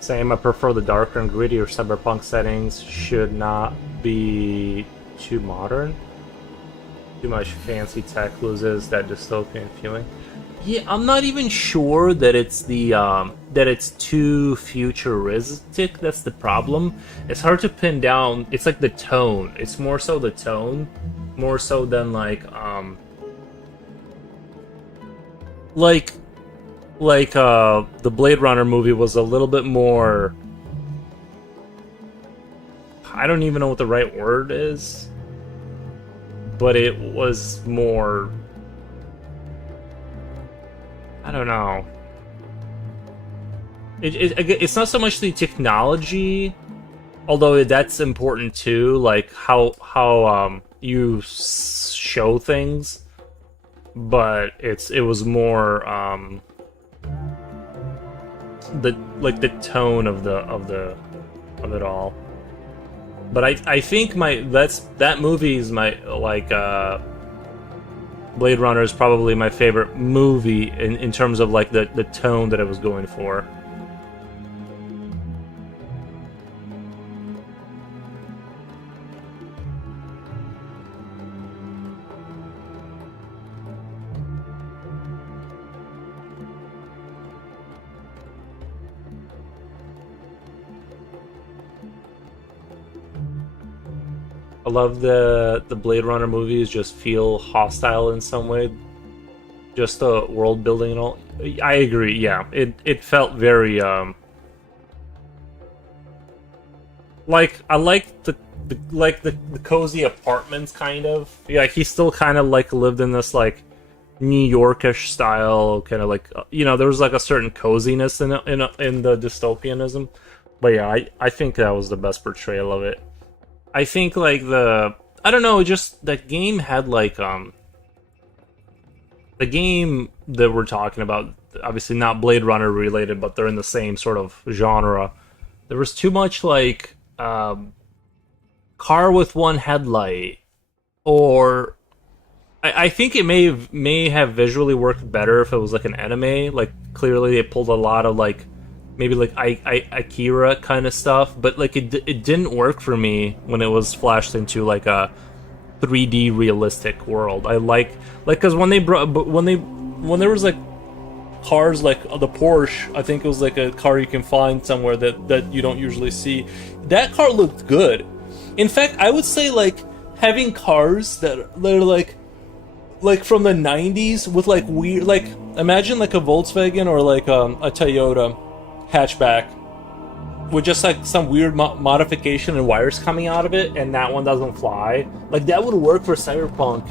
Same, I prefer the darker and grittier cyberpunk settings. Should not be too modern. Too much fancy tech loses that dystopian feeling. Yeah, I'm not even sure that it's the that it's too futuristic. That's the problem. It's hard to pin down. It's like the tone. It's more so the tone, more so than like the Blade Runner movie was a little bit more. I don't even know what the right word is. But it was more... I don't know. It's not so much the technology, although that's important too, like how you show things. But it was more the tone of it all. But I think that movie is my Blade Runner is probably my favorite movie in terms of like the tone that I was going for. I love the Blade Runner movies just feel hostile in some way. Just the world building and all. I agree, yeah. It felt very like I like the cozy apartments kind of. Yeah, he still kind of like lived in this like New Yorkish style, kind of like you know, there was like a certain coziness in the dystopianism. But yeah, I think that was the best portrayal of it. I think like I don't know, just that game had like the game that we're talking about, obviously not Blade Runner related, but they're in the same sort of genre. There was too much like car with one headlight, or I think it may have visually worked better if it was like an anime. Like clearly they pulled a lot of like maybe like Akira kind of stuff, but like it didn't work for me when it was flashed into like a 3D realistic world. I like because when there was like cars like the Porsche, I think it was like a car you can find somewhere that you don't usually see. That car looked good. In fact, I would say like having cars that are like from the 90s with like weird, like imagine like a Volkswagen or like a Toyota hatchback with just like some weird modification and wires coming out of it, and that one doesn't fly. Like that would work for cyberpunk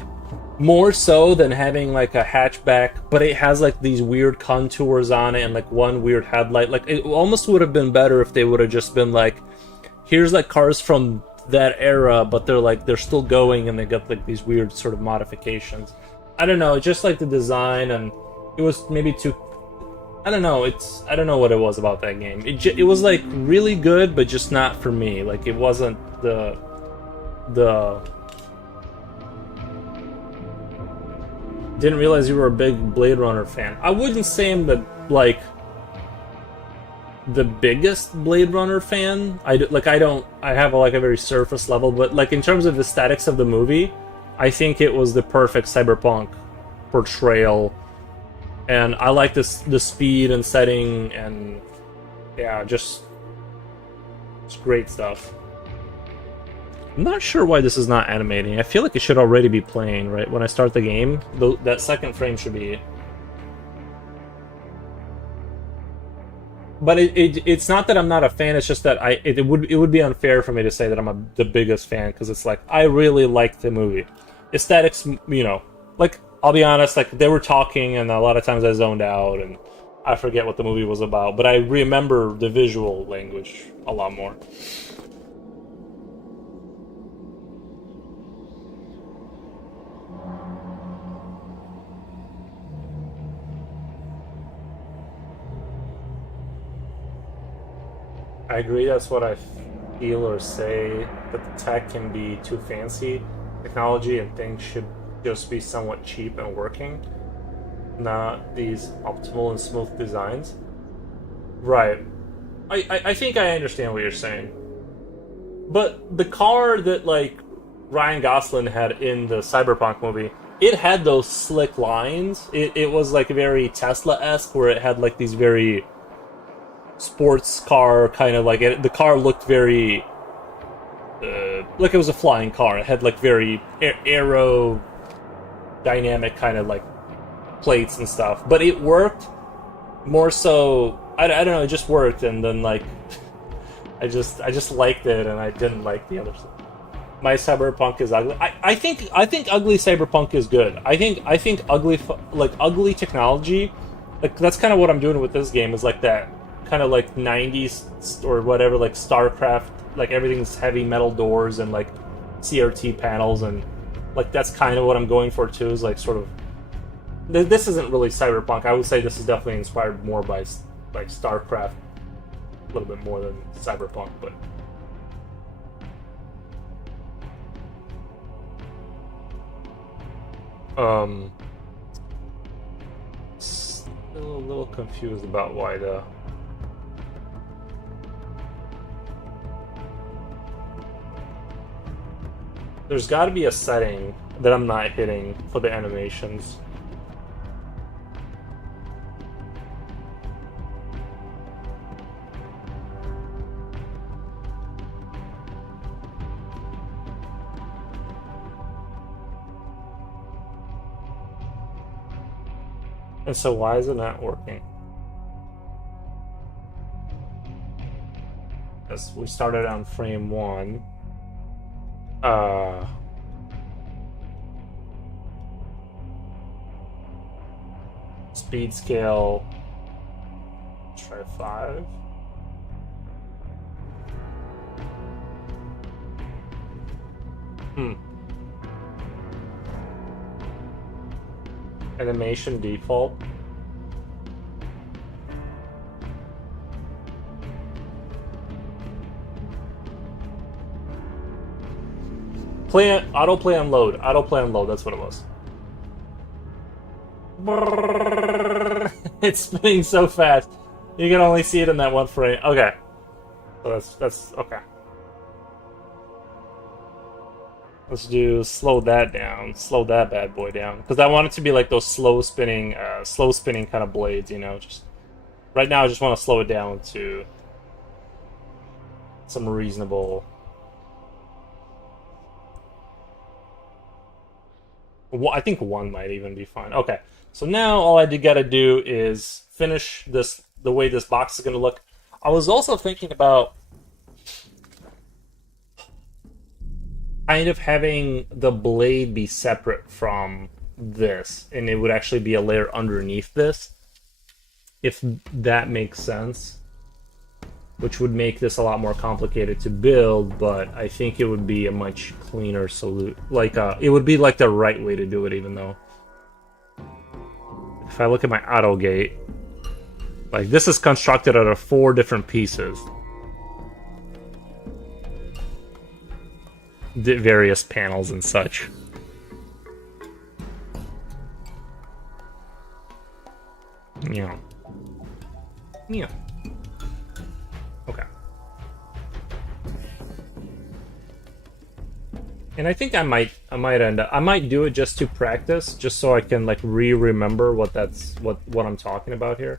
more so than having like a hatchback, but it has like these weird contours on it and like one weird headlight. Like it almost would have been better if they would have just been like, here's like cars from that era, but they're still going and they got like these weird sort of modifications. I don't know, just like the design, and it was maybe too. I don't know. I don't know what it was about that game. It was like really good, but just not for me. Like it wasn't the. Didn't realize you were a big Blade Runner fan. I wouldn't say I'm the biggest Blade Runner fan. I have like a very surface level, but like in terms of aesthetics of the movie, I think it was the perfect cyberpunk portrayal. And I like the speed and setting, and yeah, just it's great stuff. I'm not sure why this is not animating. I feel like it should already be playing, right? When I start the game, that second frame should be. But it's not that I'm not a fan. It's just that it would be unfair for me to say that I'm the biggest fan, because it's like I really like the movie, aesthetics. Like I'll be honest, like they were talking, and a lot of times I zoned out, and I forget what the movie was about. But I remember the visual language a lot more. I agree, that's what I feel or say, that the tech can be too fancy. Technology and things should just be somewhat cheap and working, not these optimal and smooth designs. Right. I think I understand what you're saying. But the car that, like, Ryan Gosling had in the Cyberpunk movie, it had those slick lines. It was, like, very Tesla-esque, where it had, like, these very sports car kind of like the car looked very like it was a flying car. It had like very aerodynamic kind of like plates and stuff, but it worked more so. I don't know, it just worked, and then like I just liked it, and I didn't like the other stuff. My cyberpunk is ugly. I think ugly cyberpunk is good. I think ugly technology, like that's kind of what I'm doing with this game, is like that kind of like 90s or whatever, like StarCraft, like everything's heavy metal doors and like CRT panels, and like that's kind of what I'm going for too, is like sort of this isn't really cyberpunk. I would say this is definitely inspired more by StarCraft, a little bit more than cyberpunk, but still a little confused about why there's got to be a setting that I'm not hitting for the animations. And so why is it not working? Yes, we started on frame 1. Speed scale, try 5. Animation default. Autoplay on load. Autoplay on load, that's what it was. It's spinning so fast. You can only see it in that one frame. Okay. So that's okay. Let's do slow that down. Slow that bad boy down. Because I want it to be like those slow spinning kind of blades, you know. Just right now I just want to slow it down to some reasonable. I think 1 might even be fine. Okay, so now all I gotta do is finish this, the way this box is gonna look. I was also thinking about... kind of having the blade be separate from this, and it would actually be a layer underneath this, if that makes sense. Which would make this a lot more complicated to build, but I think it would be a much cleaner solution. Like, it would be like the right way to do it, even though. If I look at my auto gate, like this is constructed out of 4 different pieces. Various panels and such. Yeah. Yeah. Okay. And I think I might end up, I might do it just to practice, just so I can like remember what I'm talking about here.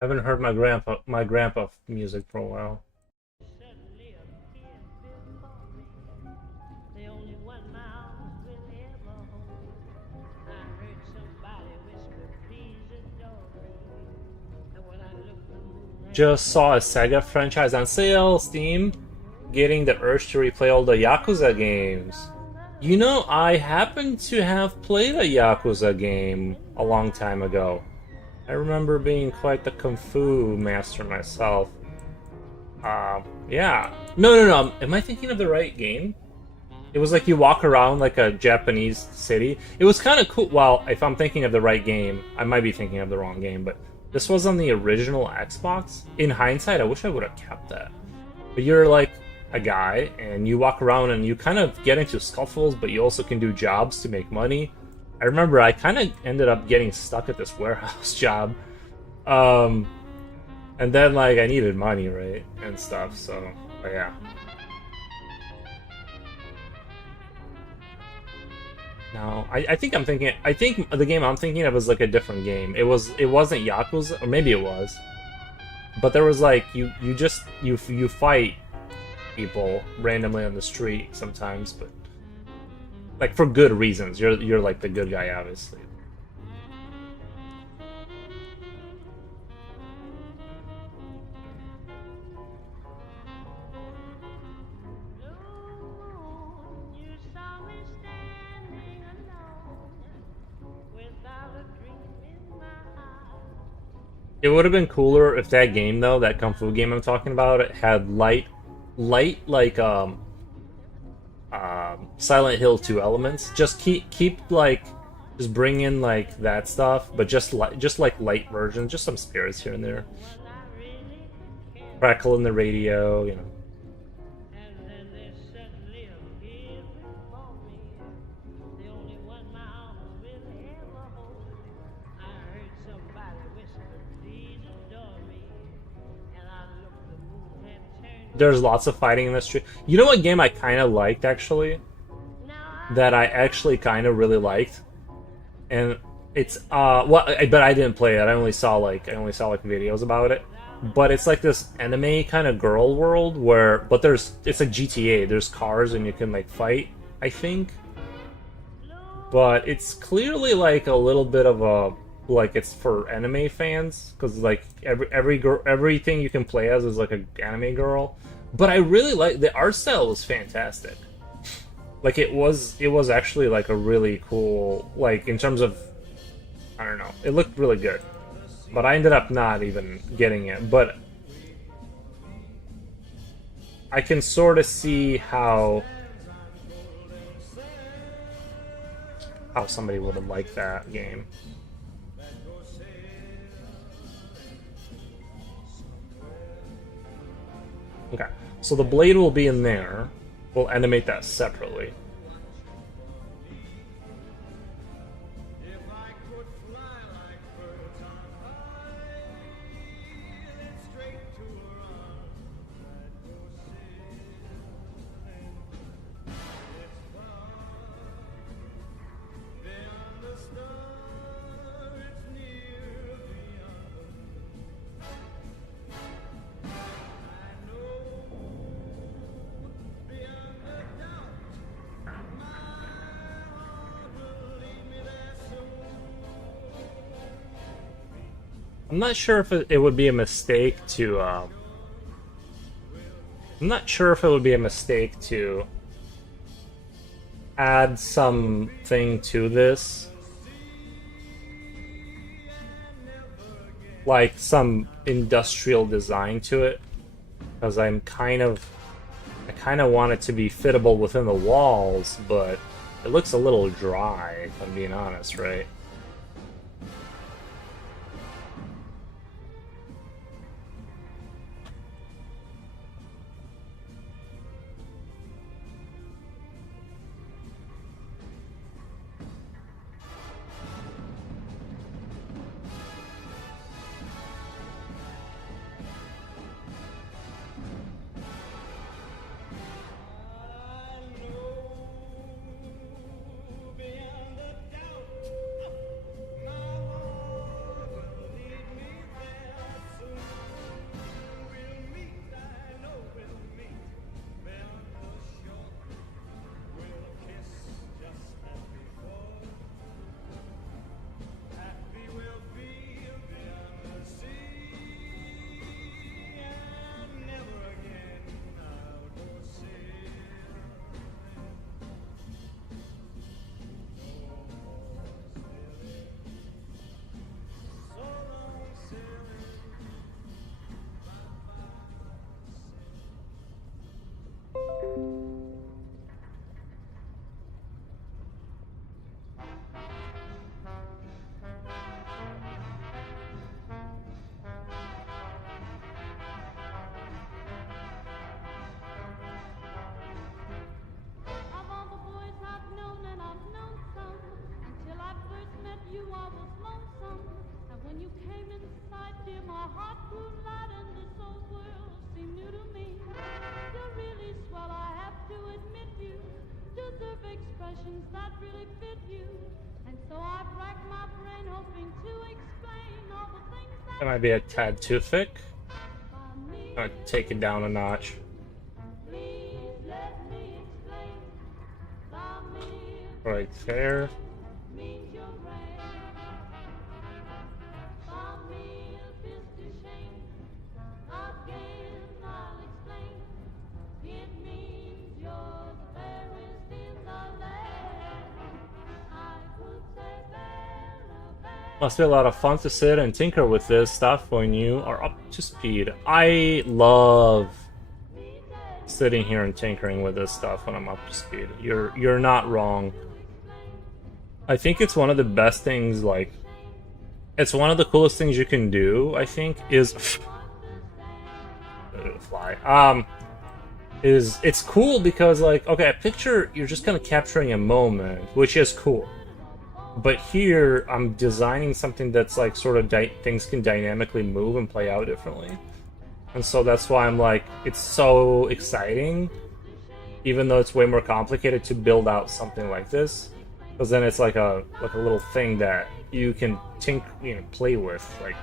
I haven't heard my grandpa music for a while. Just saw a Sega franchise on sale, Steam, getting the urge to replay all the Yakuza games. You know, I happen to have played a Yakuza game a long time ago. I remember being quite the kung fu master myself. Yeah. No. Am I thinking of the right game? It was like you walk around like a Japanese city. It was kind of cool. Well, if I'm thinking of the right game, I might be thinking of the wrong game, but this was on the original Xbox. In hindsight, I wish I would have kept that. But you're like a guy, and you walk around and you kind of get into scuffles, but you also can do jobs to make money. I remember I kind of ended up getting stuck at this warehouse job. And then, like, I needed money, right? And stuff, so, but yeah. No, I think I think the game I'm thinking of is like a different game. It wasn't Yakuza, or maybe it was. But there was like, you fight people randomly on the street sometimes, but like for good reasons. You're like the good guy, obviously. It would have been cooler if that game, though, that Kung Fu game I'm talking about, it had light like Silent Hill 2 elements. Just keep like, just bring in like that stuff, but just like light versions, just some spirits here and there. Crackle in the radio, you know. There's lots of fighting in this tree. You know what game I kind of liked, actually? That I actually kind of really liked? And it's, well, but I didn't play it. I only saw videos about it. But it's like this anime kind of girl world where, but it's like GTA. There's cars and you can like fight, I think. But it's clearly like a little bit of a, like it's for anime fans, because like everything you can play as is like an anime girl. But I really like the art style was fantastic. Like it was actually like a really cool, like in terms of, I don't know, it looked really good. But I ended up not even getting it. But I can sort of see how somebody would have liked that game. Okay, so the blade will be in there. We'll animate that separately. I'm not sure if it would be a mistake to. I'm not sure if it would be a mistake to add something to this, like some industrial design to it, because I kind of want it to be fittable within the walls, but it looks a little dry, if I'm being honest, right? That really fit you, and so I've racked my brain hoping to explain all the things that might be a tad too thick. I'll take it down a notch. Right there. Must be a lot of fun to sit and tinker with this stuff when you are up to speed. I love sitting here and tinkering with this stuff when I'm up to speed. You're not wrong. I think it's one of the best things, like, it's one of the coolest things you can do, I think, is fly. It's cool because, like, okay, a picture, you're just kind of capturing a moment, which is cool. But here, I'm designing something that's like sort of things can dynamically move and play out differently. And so that's why I'm like, it's so exciting, even though it's way more complicated to build out something like this, because then it's like a little thing that you can play with. Like,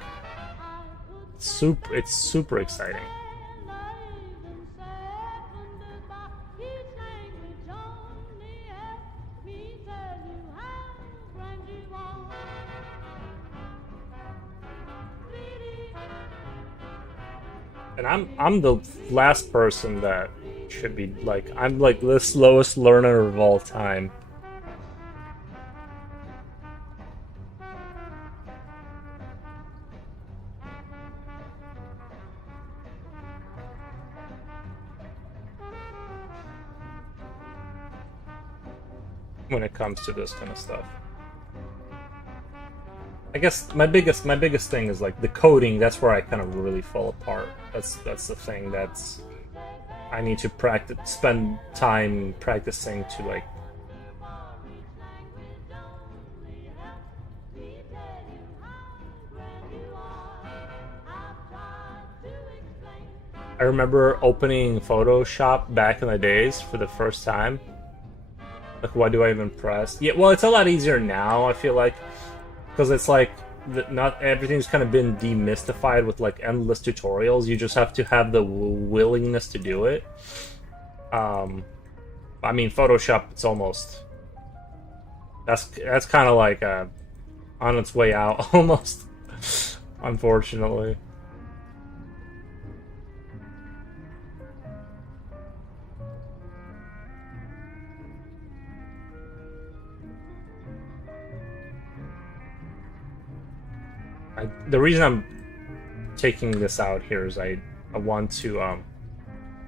it's super exciting. And I'm the last person that should be like, I'm like the slowest learner of all time. When it comes to this kind of stuff. I guess my biggest thing is like the coding. That's where I kind of really fall apart. That's the thing that's I need to spend time practicing to like. I remember opening Photoshop back in the days for the first time. Like, what do I even press? Yeah, well, it's a lot easier now, I feel like. Because it's like, not everything's kind of been demystified with like endless tutorials. You just have to have the willingness to do it. I mean, Photoshop, it's almost... That's kind of like on its way out, almost. Unfortunately. The reason I'm taking this out here is I want to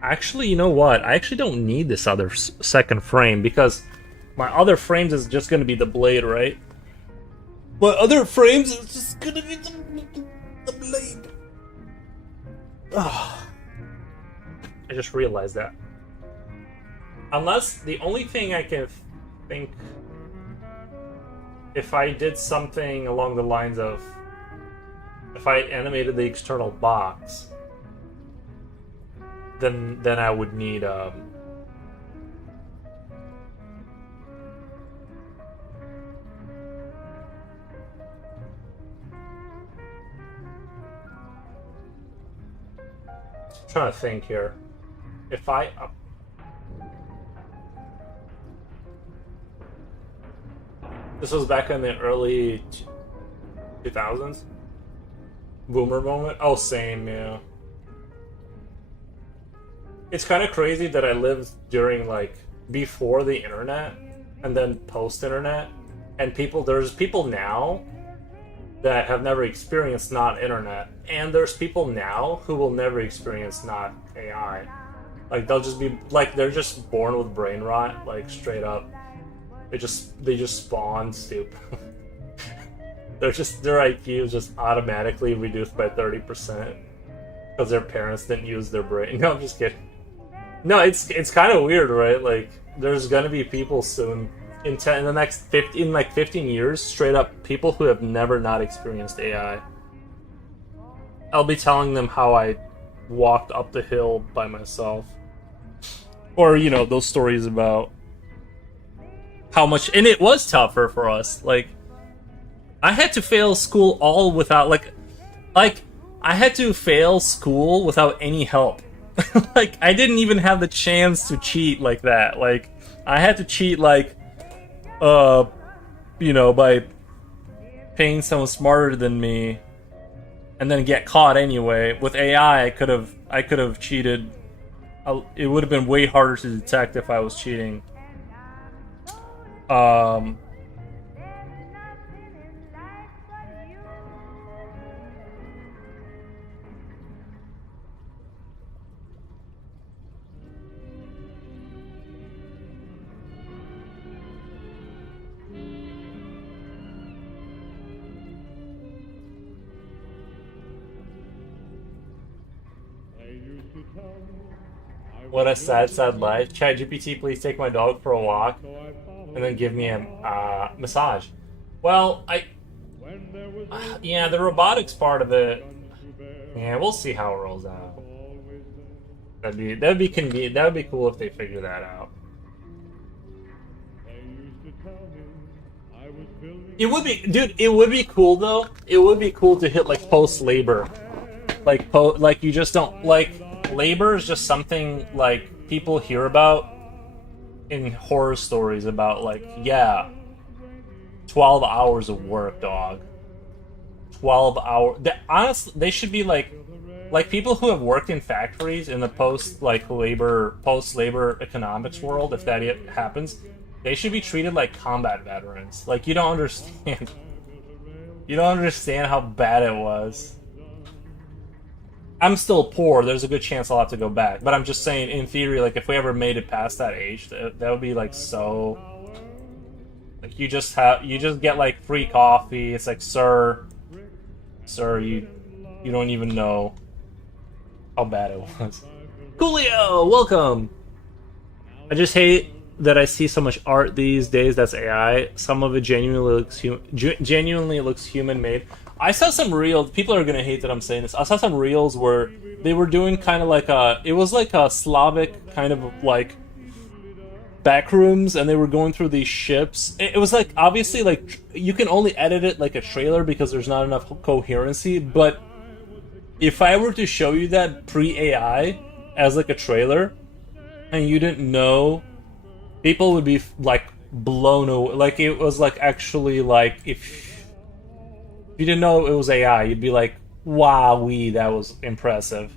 actually, you know what? I actually don't need this other second frame because my other frames is just going to be the blade, right? My other frames is just going to be the blade. Oh. I just realized that. Unless the only thing I can think, if I did something along the lines of, if I animated the external box, then I would need trying to think here. If I this was back in the early 2000s. Boomer moment? Oh, same, yeah. It's kind of crazy that I lived during, like, before the internet and then post-internet. And there's people now that have never experienced not internet. And there's people now who will never experience not AI. Like, they'll just be, like, they're just born with brain rot, like, straight up. They just spawn stupid. Their IQ is just automatically reduced by 30% because their parents didn't use their brain. No, I'm just kidding. No, it's kind of weird, right? Like, there's gonna be people soon in the next 15 years, straight up people who have never not experienced AI. I'll be telling them how I walked up the hill by myself, or those stories about how much, and it was tougher for us, like. I had to fail school all without like I had to fail school without any help. Like, I didn't even have the chance to cheat like that. Like, I had to cheat like by paying someone smarter than me and then get caught anyway. With AI, I could have cheated. It would have been way harder to detect if I was cheating. What a sad life. ChatGPT, please take my dog for a walk and then give me a massage. Well, yeah, the robotics part of it, Yeah, we'll see how it rolls out. That'd be convenient. That would be cool if they figure that out. It would be, dude. It would be cool though. It would be cool to hit like post labor, like you just don't like labor is just something like people hear about in horror stories about like yeah, 12 hours of work, dog. 12 hour. Honestly, they should be like people who have worked in factories in the post labor economics world. If that happens, they should be treated like combat veterans. Like you don't understand. You don't understand how bad it was. I'm still poor. There's a good chance I'll have to go back. But I'm just saying, in theory, like if we ever made it past that age, that would be like so. Like you just get like free coffee. It's like, sir, you don't even know how bad it was. Coolio, welcome. I just hate that I see so much art these days that's AI. Some of it genuinely looks human made. I saw some reels. People are gonna hate that I'm saying this. I saw some reels where they were doing kind of like it was like a Slavic kind of like back rooms, and they were going through these ships. It was like obviously like you can only edit it like a trailer because there's not enough coherency. But if I were to show you that pre-AI as like a trailer, and you didn't know, people would be like blown away. Like it was like actually like if you didn't know it was AI, you'd be like, "Wowee, that was impressive."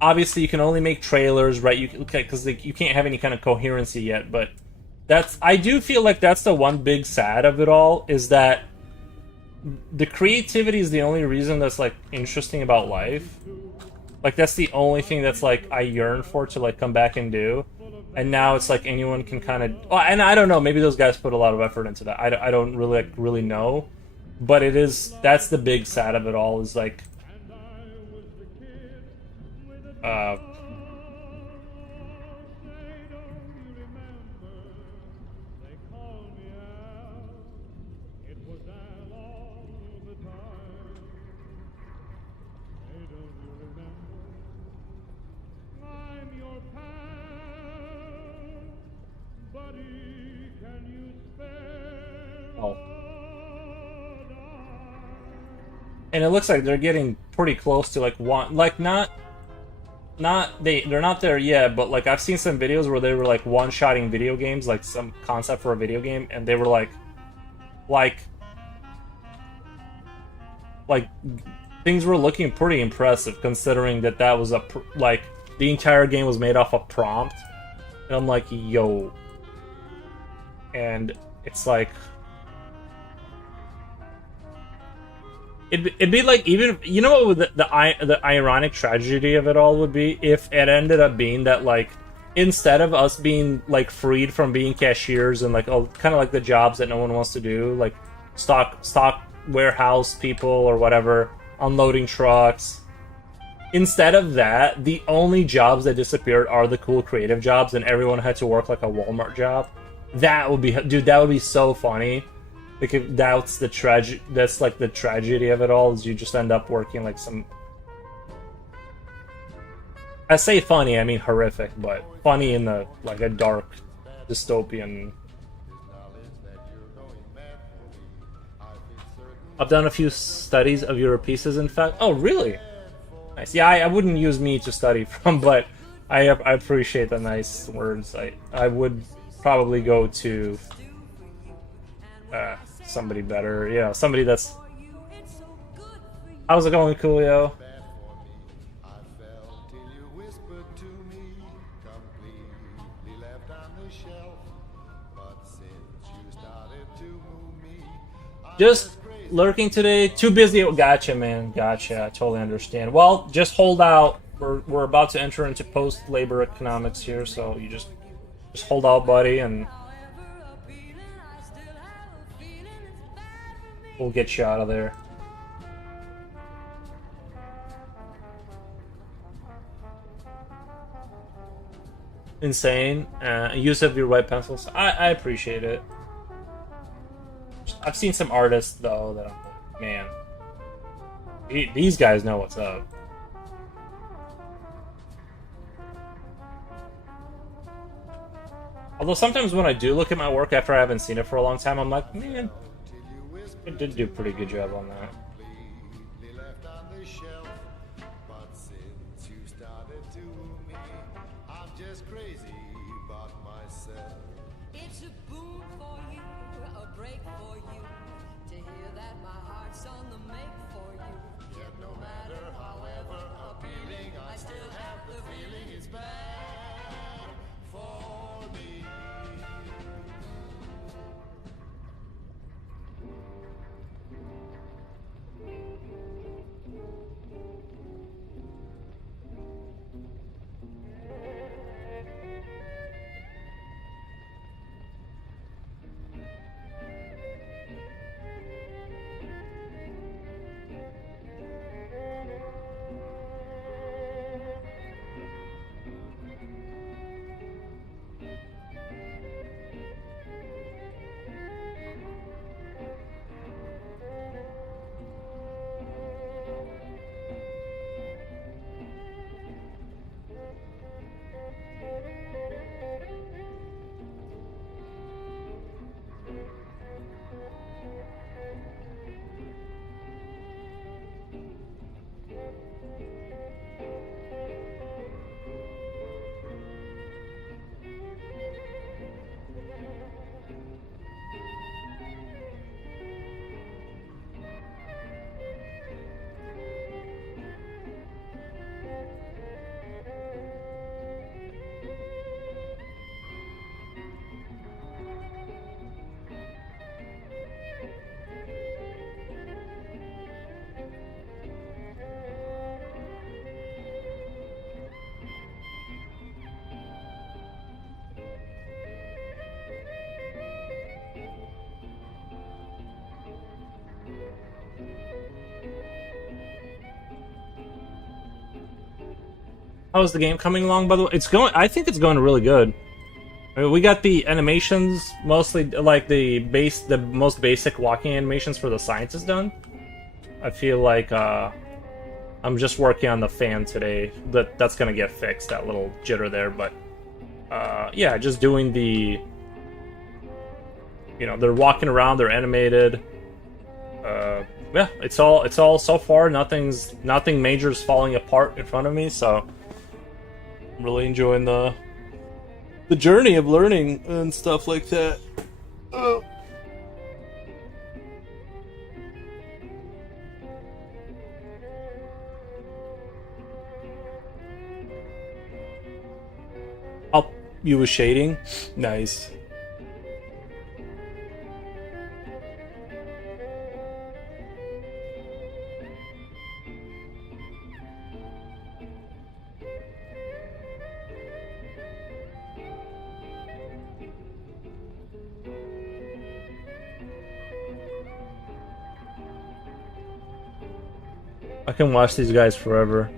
Obviously, you can only make trailers, right? Because you can't have any kind of coherency yet. But I do feel like that's the one big sad of it all is that the creativity is the only reason that's like interesting about life. Like that's the only thing that's like I yearn for to like come back and do. And now it's like anyone can kind of. Well, and I don't know. Maybe those guys put a lot of effort into that. I don't really know. But it is, that's the big sad of it all is like, oh. And it looks like they're getting pretty close to like one, like they're not there yet, but like I've seen some videos where they were like one-shotting video games, like some concept for a video game, and they were like things were looking pretty impressive considering that was like the entire game was made off a prompt, and I'm like, yo, and it's like. It'd be like even you know what the ironic tragedy of it all would be if it ended up being that like instead of us being like freed from being cashiers and like kind of like the jobs that no one wants to do, like stock warehouse people or whatever, unloading trucks, instead of that the only jobs that disappeared are the cool creative jobs and everyone had to work like a Walmart job. That would be, dude, that would be so funny. Like that's the that's like the tragedy of it all is you just end up working like some. I say funny, I mean horrific, but funny in the like a dark, dystopian. I've done a few studies of your pieces, in fact. Oh, really? Nice. Yeah, I wouldn't use me to study from, but I appreciate the nice words. I would probably go to. Somebody better, yeah, somebody that's. How's it going, Coolio? Just lurking today. Too busy. Gotcha, man. Gotcha. I totally understand. Well, just hold out. We're about to enter into post-labor economics here, so you just hold out, buddy, and. We'll get you out of there. Insane. Use of your white pencils. I appreciate it. I've seen some artists though that I'm like, man. These guys know what's up. Although sometimes when I do look at my work after I haven't seen it for a long time, I'm like, man, I did do a pretty good job on that. It's a boon for you, a break for you, to hear that my heart's on the make for you. Yet no matter however appealing, I still have the feeling it's bad for me. How is the game coming along, by the way? It's going. I think it's going really good. I mean, we got the animations, mostly like the most basic walking animations for the scientists done. I feel like I'm just working on the fan today. That's gonna get fixed, that little jitter there. But yeah, just doing the, they're walking around, they're animated. Yeah, it's all so far. Nothing major is falling apart in front of me, so I'm really enjoying the journey of learning and stuff like that. Oh, you was shading? Nice. I can watch these guys forever.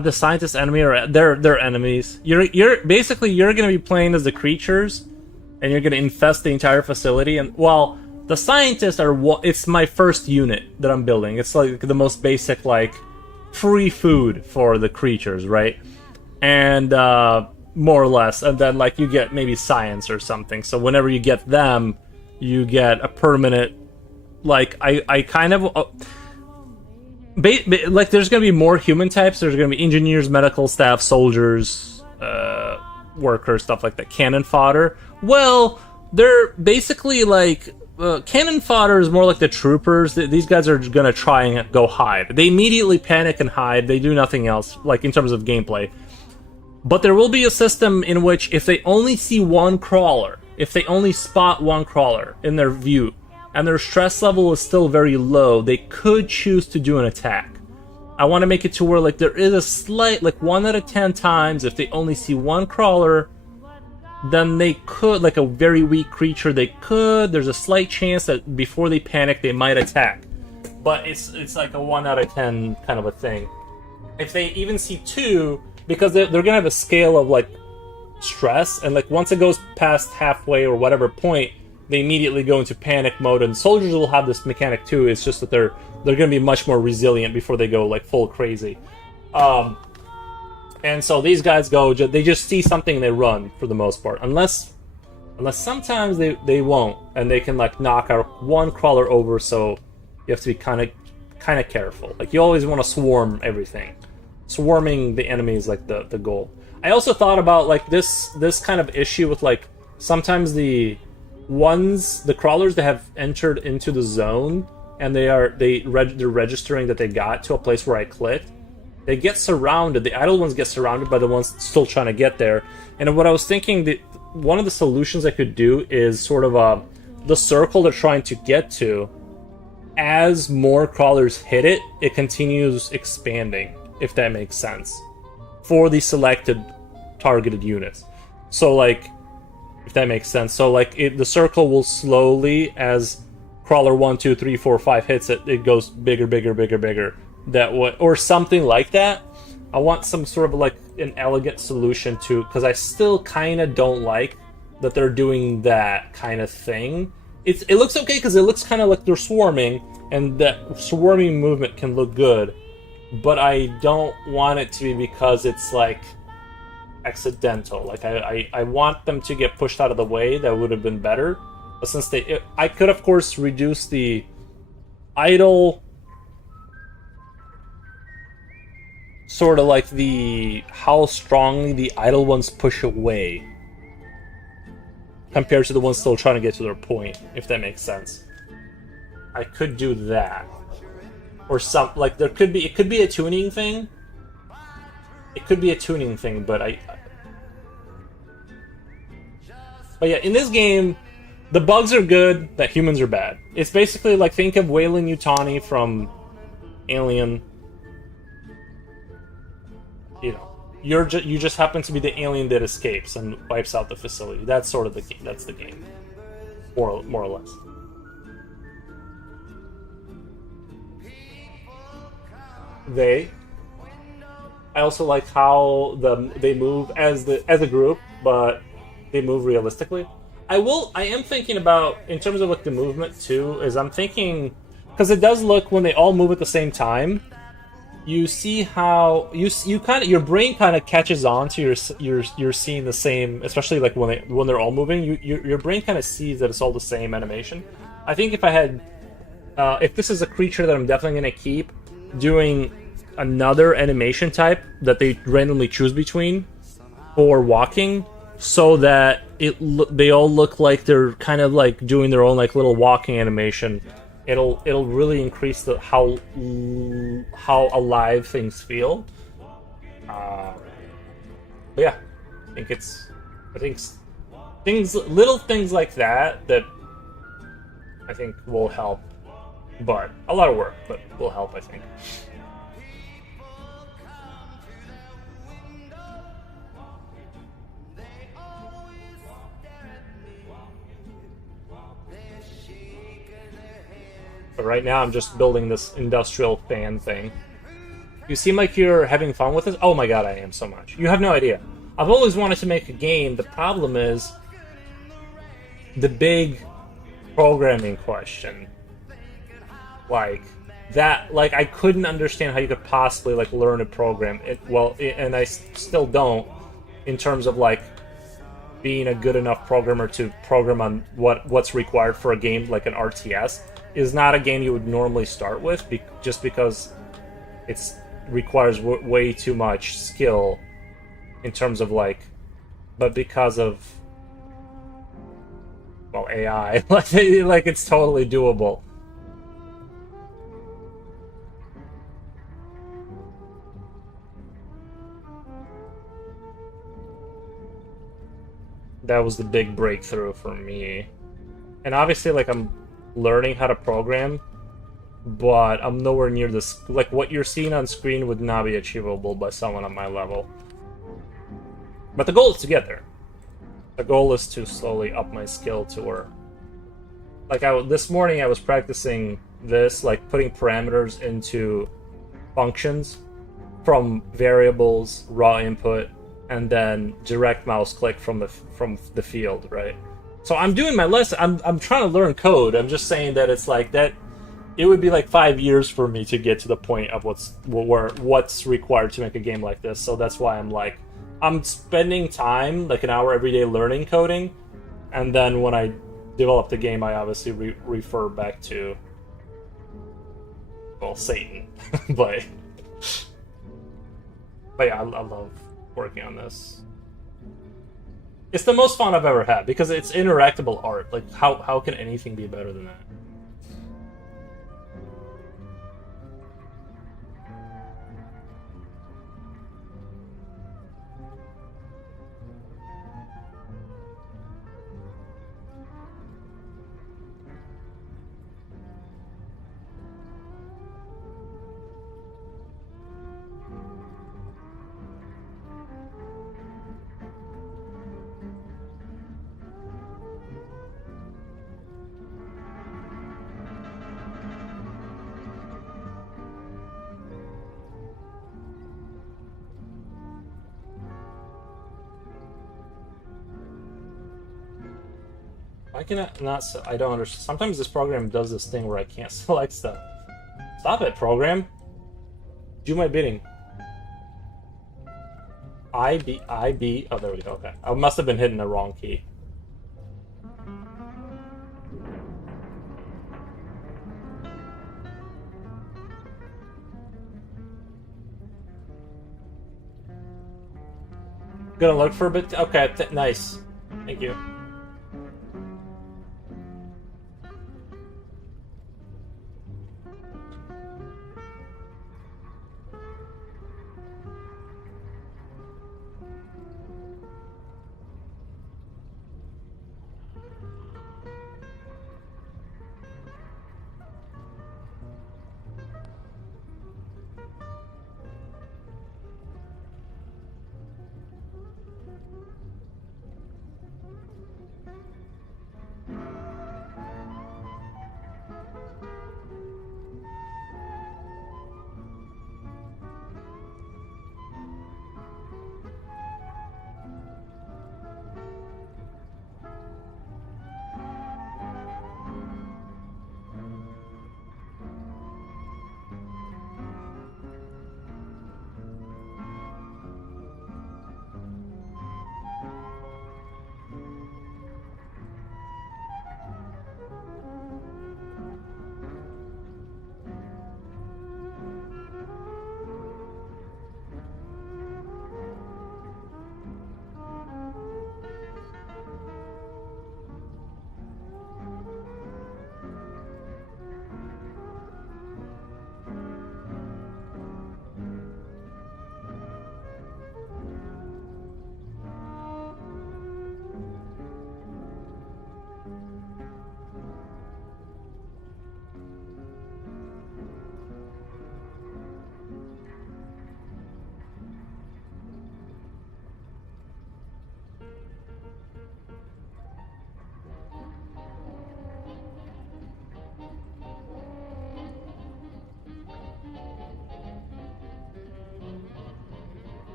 The scientist enemy or they're enemies. You're basically gonna be playing as the creatures, and you're gonna infest the entire facility. And well, the scientists are it's my first unit that I'm building. It's like the most basic, like free food for the creatures, right? And more or less, and then like you get maybe science or something. So whenever you get them, you get a permanent. Like I kind of. Like there's gonna be more human types. There's gonna be engineers, medical staff, soldiers, workers, stuff like that. Cannon fodder. Well, they're basically like cannon fodder is more like the troopers. These guys are gonna try and go hide. They immediately panic and hide. They do nothing else, like in terms of gameplay. But there will be a system in which if they only see one crawler, if they only spot one crawler in their view, and their stress level is still very low, they could choose to do an attack. I want to make it to where like there is a slight, like 1 out of 10 times, if they only see one crawler, then they could, like a very weak creature, there's a slight chance that before they panic, they might attack. But it's like a 1 out of 10 kind of a thing. If they even see 2, because they're gonna have a scale of like stress, and like once it goes past halfway or whatever point, they immediately go into panic mode, and soldiers will have this mechanic too. It's just that they're gonna be much more resilient before they go like full crazy. And so these guys they just see something and they run for the most part, unless sometimes they won't, and they can like knock out one crawler over. So you have to be kind of careful. Like you always want to swarm everything. Swarming the enemy is like the goal. I also thought about like this kind of issue with like sometimes the crawlers that have entered into the zone and they're registering that they got to a place where I clicked. They get surrounded. The idle ones get surrounded by the ones still trying to get there. And what I was thinking, that one of the solutions I could do is sort of the circle they're trying to get to. As more crawlers hit it, it continues expanding, if that makes sense, for the selected targeted units. So like, if that makes sense. So like, the circle will slowly, as crawler 1, 2, 3, 4, 5 hits it, it goes bigger, bigger, bigger, bigger. That way, or something like that. I want some sort of like an elegant solution to, because I still kind of don't like that they're doing that kind of thing. It looks okay because it looks kind of like they're swarming, and that swarming movement can look good, but I don't want it to be because it's like accidental. Like I want them to get pushed out of the way. That would have been better. But since I could of course reduce the idle, sort of like how strongly the idle ones push away compared to the ones still trying to get to their point, if that makes sense. I could do that. Or some, like, it could be a tuning thing. It could be a tuning thing, but yeah, in this game, the bugs are good, that humans are bad. It's basically like, think of Weyland-Yutani from Alien. You know, you just happen to be the alien that escapes and wipes out the facility. That's sort of the game. That's the game, more or less. I also like how they move as a group, but they move realistically. I am thinking about, in terms of like the movement too, is I'm thinking, because it does look, when they all move at the same time, you see how you kind of, your brain kind of catches on to you're seeing the same, especially like when they're all moving. Your brain kind of sees that it's all the same animation. I think if I had, if this is a creature that I'm definitely gonna keep, doing another animation type that they randomly choose between for walking, so that they all look like they're kind of like doing their own like little walking animation. It'll really increase how alive things feel. But yeah, I think little things like that I think will help. But a lot of work, but will help, I think. But right now I'm just building this industrial fan thing. You seem like you're having fun with this? Oh my god, I am so much. You have no idea. I've always wanted to make a game. The problem is the big programming question. Like I couldn't understand how you could possibly like learn a program. And I still don't, in terms of like being a good enough programmer to program on what's required for a game like an RTS. Is not a game you would normally start with, just because it requires way too much skill in terms of like, but because of, well, AI, like it's totally doable. That was the big breakthrough for me. And obviously, like, I'm learning how to program, but I'm nowhere near this. Like, what you're seeing on screen would not be achievable by someone on my level. But the goal is to get there. The goal is to slowly up my skill to where, like, this morning I was practicing this, like putting parameters into functions from variables, raw input, and then direct mouse click from the field, right? So I'm doing my lesson. I'm trying to learn code. I'm just saying that it's like that. It would be like 5 years for me to get to the point of what's required to make a game like this. So that's why I'm spending time, like an hour every day, learning coding, and then when I develop the game, I obviously refer back to, well, Satan, but yeah, I love working on this. It's the most fun I've ever had because it's interactable art. Like, how can anything be better than that? I cannot not. I don't understand. Sometimes this program does this thing where I can't select stuff. Stop it, program. Do my bidding. I B. Oh, there we go. Okay, I must have been hitting the wrong key. Gonna look for a bit. Okay, nice. Thank you.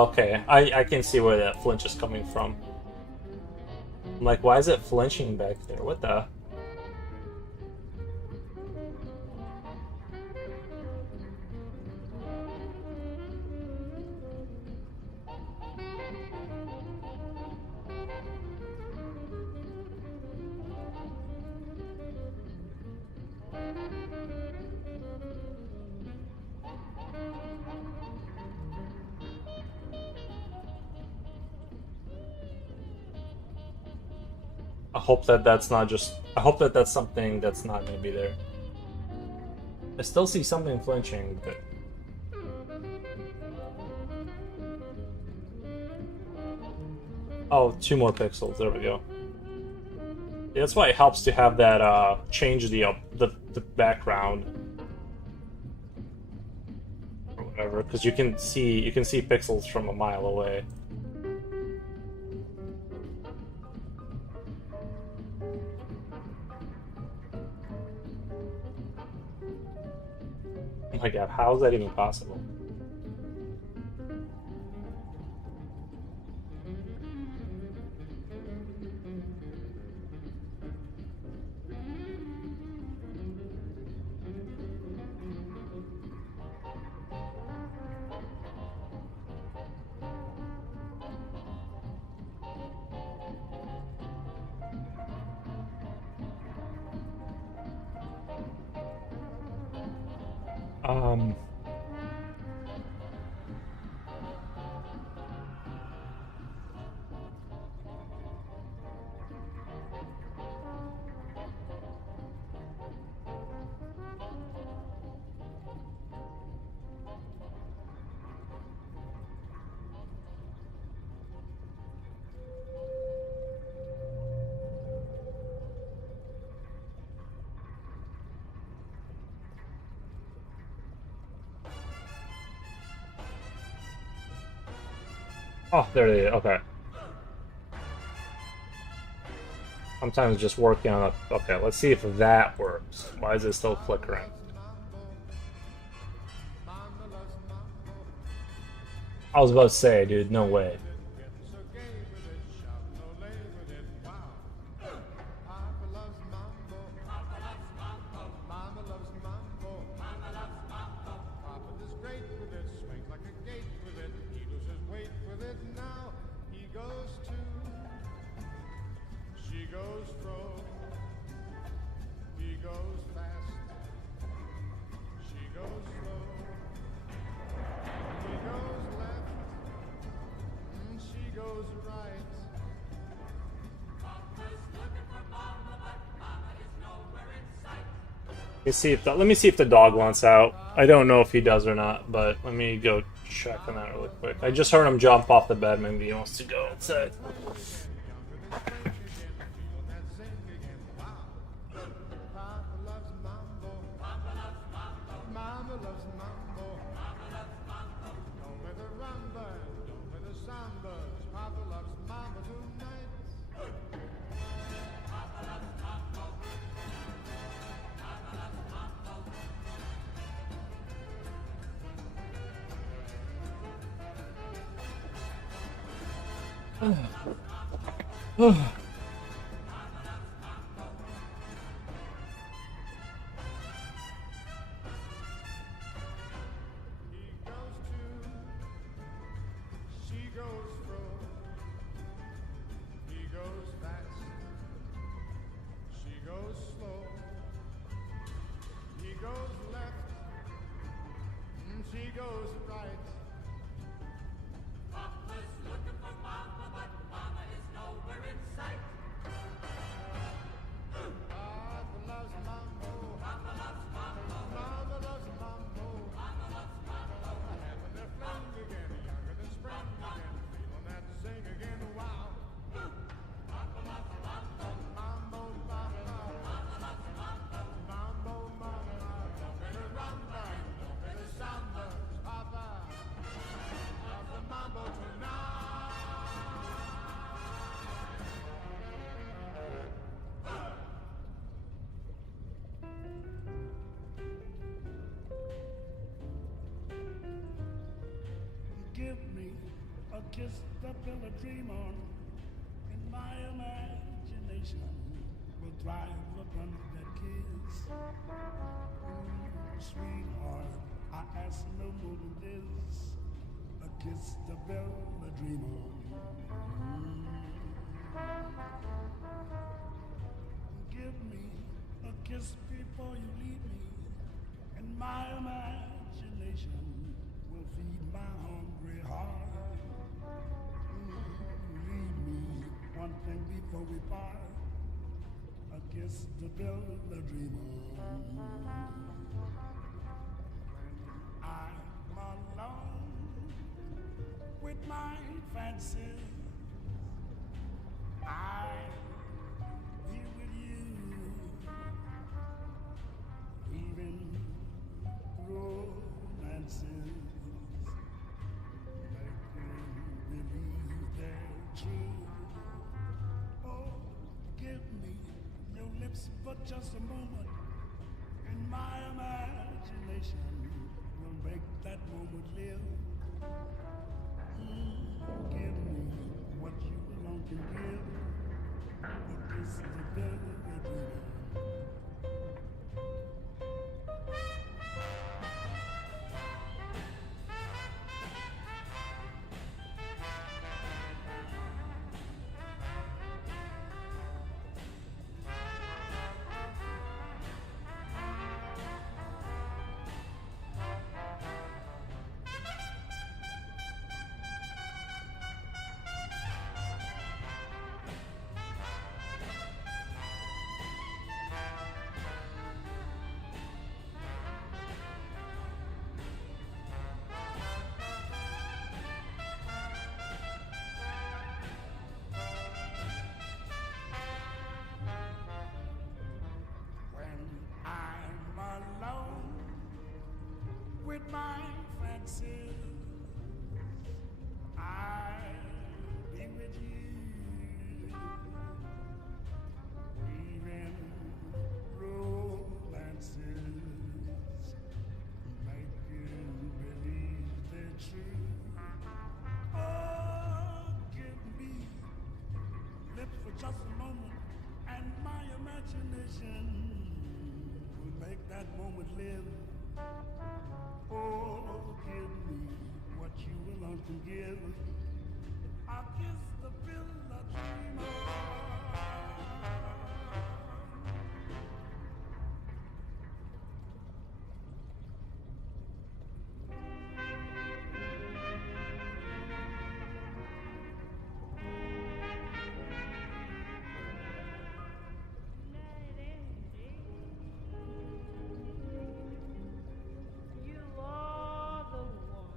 Okay. I can see where that flinch is coming from. I'm like, why is it flinching back there? What the? hope that that's not just. I hope that that's something that's not going to be there. I still see something flinching, but. Oh, 2 more pixels. There we go. Yeah, that's why it helps to have that change the background or whatever, because you can see pixels from a mile away. Oh my god, how is that even possible? Um... Oh, there it is. Okay. Sometimes just working on a... Okay, let's see if that works. Why is it still flickering? I was about to say, dude, no way. Let me see if the dog wants out. I don't know if he does or not, but let me go check on that really quick. I just heard him jump off the bed. Maybe he wants to go outside. Give me a kiss to fill a dream on, and my imagination will thrive upon that kiss. Sweetheart, I ask no more than this, a kiss to build a dream on. Give me a kiss before you leave me, and my imagination will feed my hungry heart. Leave me one thing before we part. kiss to build a dream on. When I'm alone with my fancy, I'll be with you, weaving romances, making believe they're true. Oh, give me your lips for just a moment, and my imagination will make that moment live. Give me what you alone can give, a kiss to build a dream on. With my fancies, I'll be with you, weaving romances, making believe they're true. Oh, give me lips for just a moment, and my imagination will make that moment live. Oh, give me what you alone can give. I'll kiss the bill I dream of. You are the one,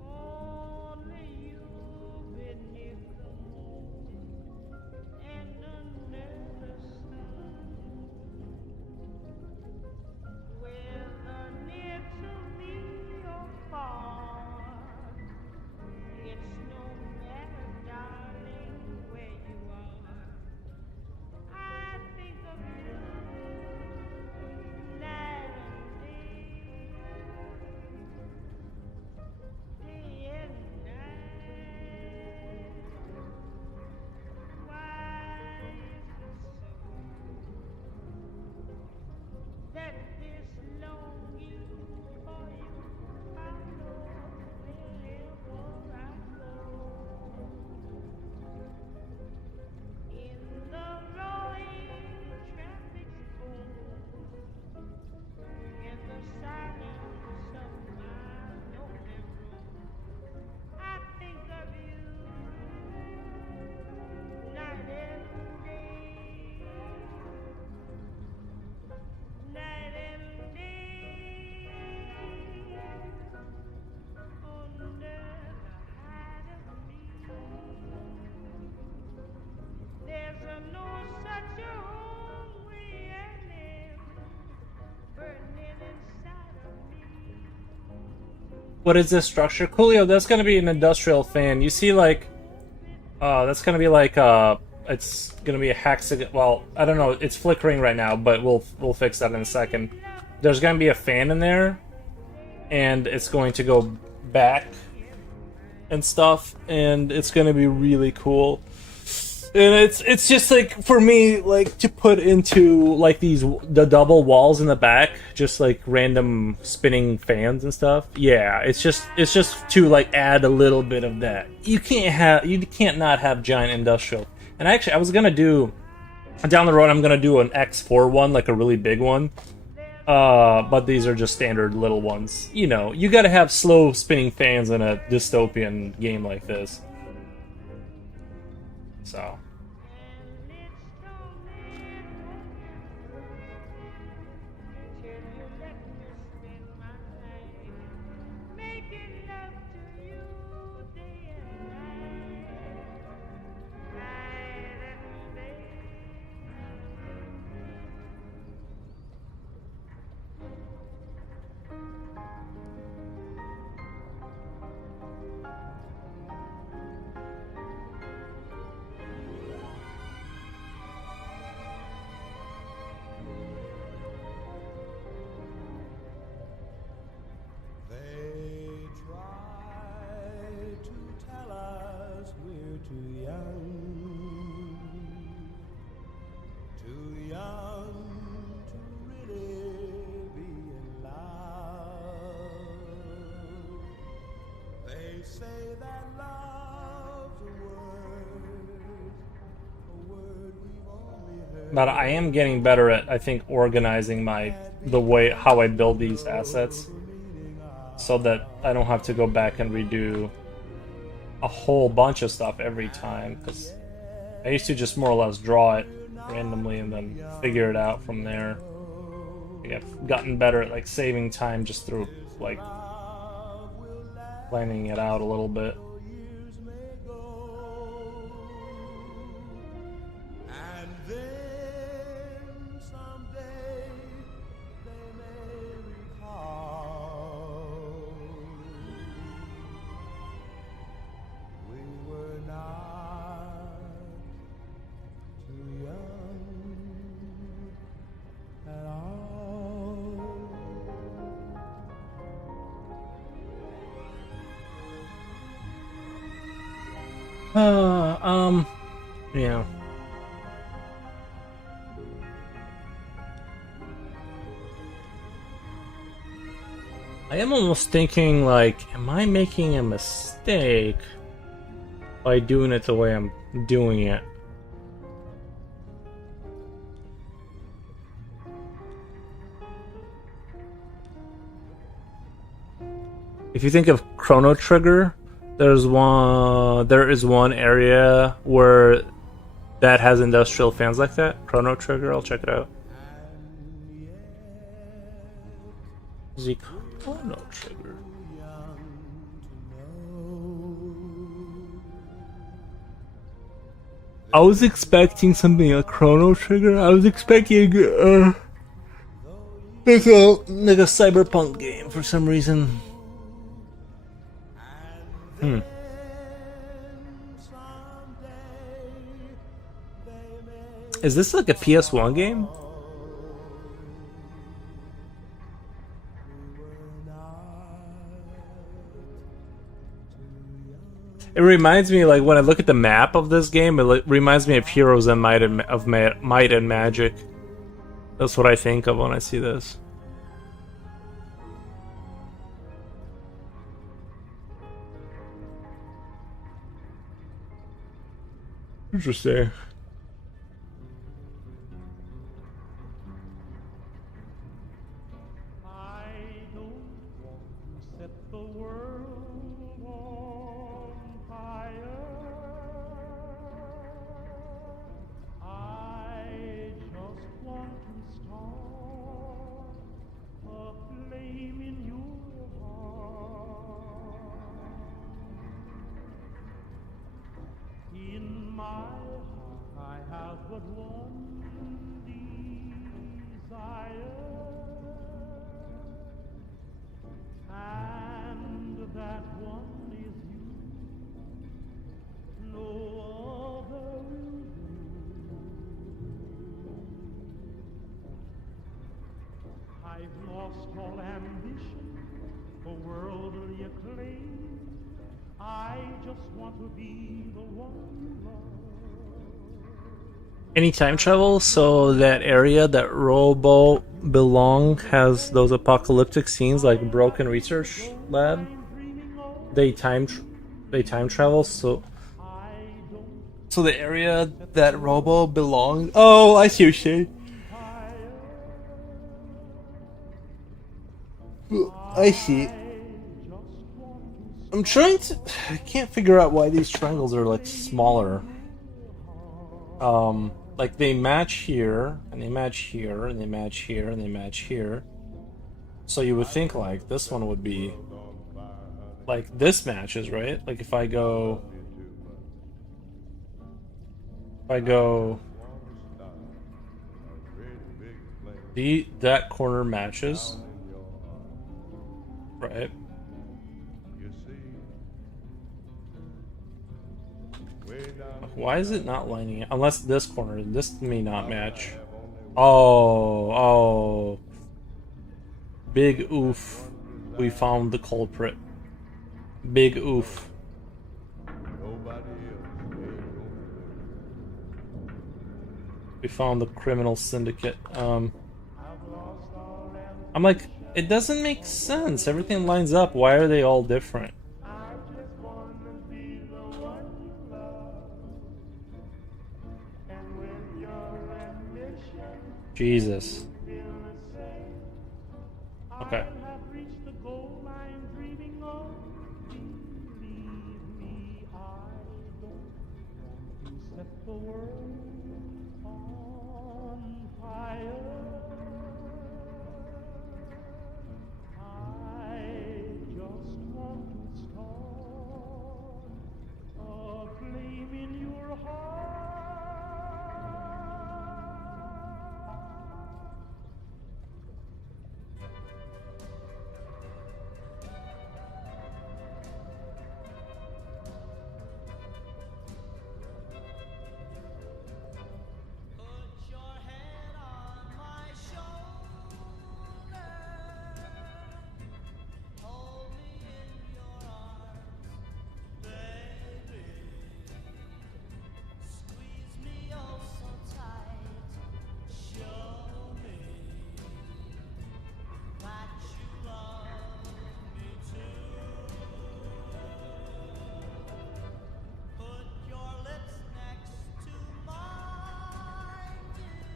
only you beneath the moon and under the sun. Whether near to me or far, it's no matter, darling, where you are. I think of you night and day, day and night. Why is it so that this longing for you follows wherever I go? In the roaring traffic's boom, in the silence of my lonely room, I think of you night and day, night and day, under the hide of me. There's no such hungry yearning burning inside of me. What is this structure? Coolio, that's gonna be an industrial fan. You see, like, that's gonna be like, it's gonna be a hexagon. Well, I don't know. It's flickering right now, but we'll fix that in a second. There's gonna be a fan in there, and it's going to go back and stuff, and it's gonna be really cool. And it's just like, for me, like, to put into like the double walls in the back, just like random spinning fans and stuff. Yeah, it's just to like add a little bit of that. You can't not have giant industrial. And actually, I was gonna do down the road. I'm gonna do an X4 one, like a really big one. But these are just standard little ones. You know, you gotta have slow spinning fans in a dystopian game like this. So, But I am getting better at, I think, organizing the way how I build these assets, so that I don't have to go back and redo a whole bunch of stuff every time. Because I used to just more or less draw it randomly and then figure it out from there. I've gotten better at like saving time just through like planning it out a little bit. And then someday they may recall we were not too young at all. Yeah. I am almost thinking, like, am I making a mistake by doing it the way I'm doing it? If you think of Chrono Trigger, there is one area where that has industrial fans like that. Chrono Trigger, I'll check it out. The Chrono Trigger. I was expecting something like Chrono Trigger. I was expecting like a cyberpunk game for some reason. Is this like a PS1 game? It reminds me, like, when I look at the map of this game, it reminds me of Heroes and Might and Magic. That's what I think of when I see this. Interesting. I don't want to set the world on fire. I just want to start a flame in your heart. In my heart I have but one desire, and that one is you. No other will do. I've lost all ambition for worldly acclaim. I just want to be the one you love. Any time travel, so that area that Robo belong has those apocalyptic scenes like Broken Research Lab. They time travel, so the area that Robo belonged. Oh, I see what you're saying. I see. I'm trying to. I can't figure out why these triangles are like smaller. Like they match here, and they match here, and they match here, and they match here. So you would think like this one would be like this matches, right? Like if I go that corner matches, right? Why is it not lining up? Unless this corner, this may not match. Oh. Big oof. We found the culprit. Big oof. We found the criminal syndicate. I'm like, it doesn't make sense. Everything lines up. Why are they all different? Jesus. Okay. I have reached the goal I'm dreaming of. Believe me, I don't want to set the world on fire. I just want to start a flame in your heart. Put your head on my shoulder. Hold me in your arms, baby. Squeeze me oh so tight. Show me that you love me too. Put your lips next to mine, dear.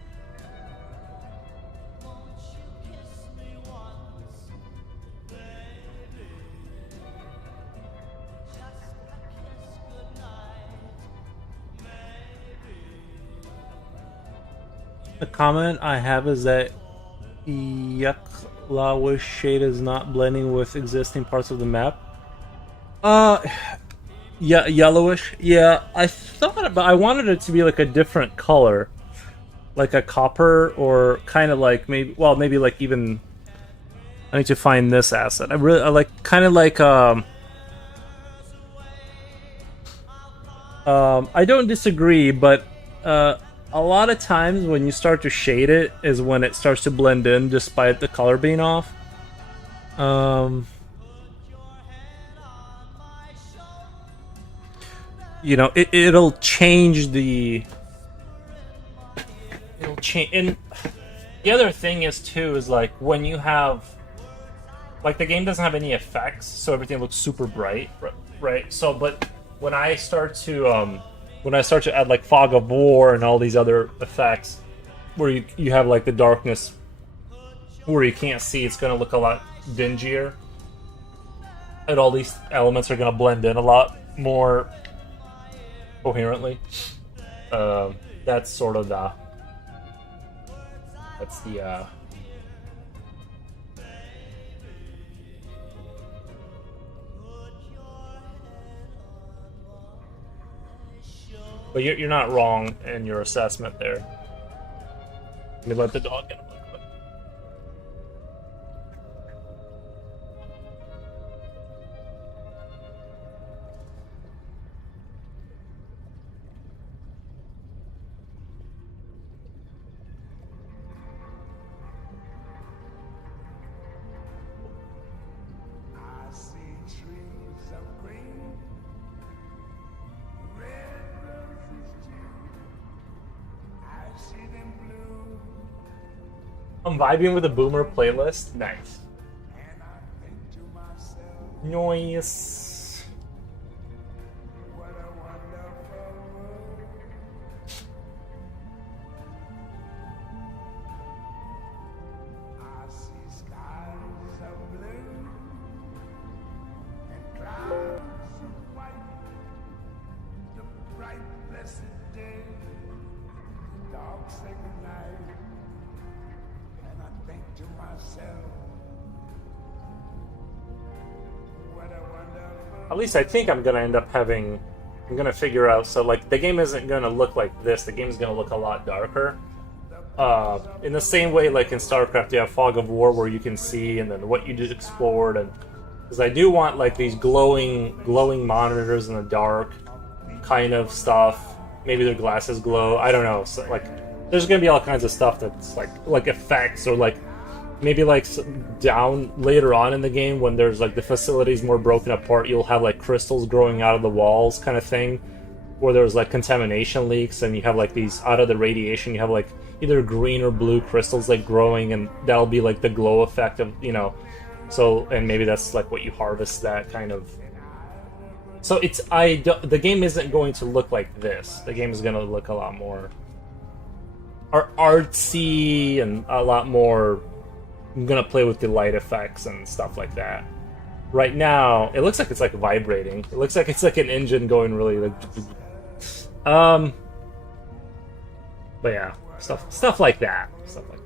Won't you kiss me once, baby? Just a kiss goodnight, maybe. The comment I have is that Yaklawish shade is not blending with existing parts of the map. Yeah, yellowish. Yeah, I thought about. I wanted it to be like a different color, like a copper, or kind of like maybe like even. I need to find this asset. I like kind of like I don't disagree, but a lot of times when you start to shade it is when it starts to blend in, despite the color being off. You know, it'll change the. It'll change, and the other thing is too is like when you have, like the game doesn't have any effects, so everything looks super bright, right? So, but when I start to add like fog of war and all these other effects, where you have like the darkness, where you can't see, it's gonna look a lot dingier, and all these elements are gonna blend in a lot more coherently. That's sort of the. That's the. But you're not wrong in your assessment there. Let me let the dog in. I see trees of green, red roses too. I see them blue, I'm vibing with the Boomer playlist. Nice. and I think to myself, Noise. what a wonderful world. I see skies of blue and clouds of white. The bright, blessed day, the dark, sacred night. And I think to myself, what a wonderful. At least I think I'm gonna end up having. I'm gonna figure out. So like the game isn't gonna look like this. The game is gonna look a lot darker. In the same way, like in StarCraft, you have Fog of War where you can see, and then what you just explored, and because I do want like these glowing monitors in the dark, kind of stuff. Maybe their glasses glow. I don't know. So like, there's gonna be all kinds of stuff that's like effects, or like maybe like down later on in the game when there's like the facilities more broken apart, you'll have like crystals growing out of the walls, kind of thing, where there's like contamination leaks, and you have like these out of the radiation, you have like either green or blue crystals like growing, and that'll be like the glow effect of, you know. So, and maybe that's like what you harvest, that kind of. So it's the game isn't going to look like this. The game is going to look a lot more are artsy and a lot more. I'm gonna play with the light effects and stuff like that. Right now, it looks like it's like vibrating. It looks like it's like an engine going really like. But yeah, stuff like that. Stuff like that.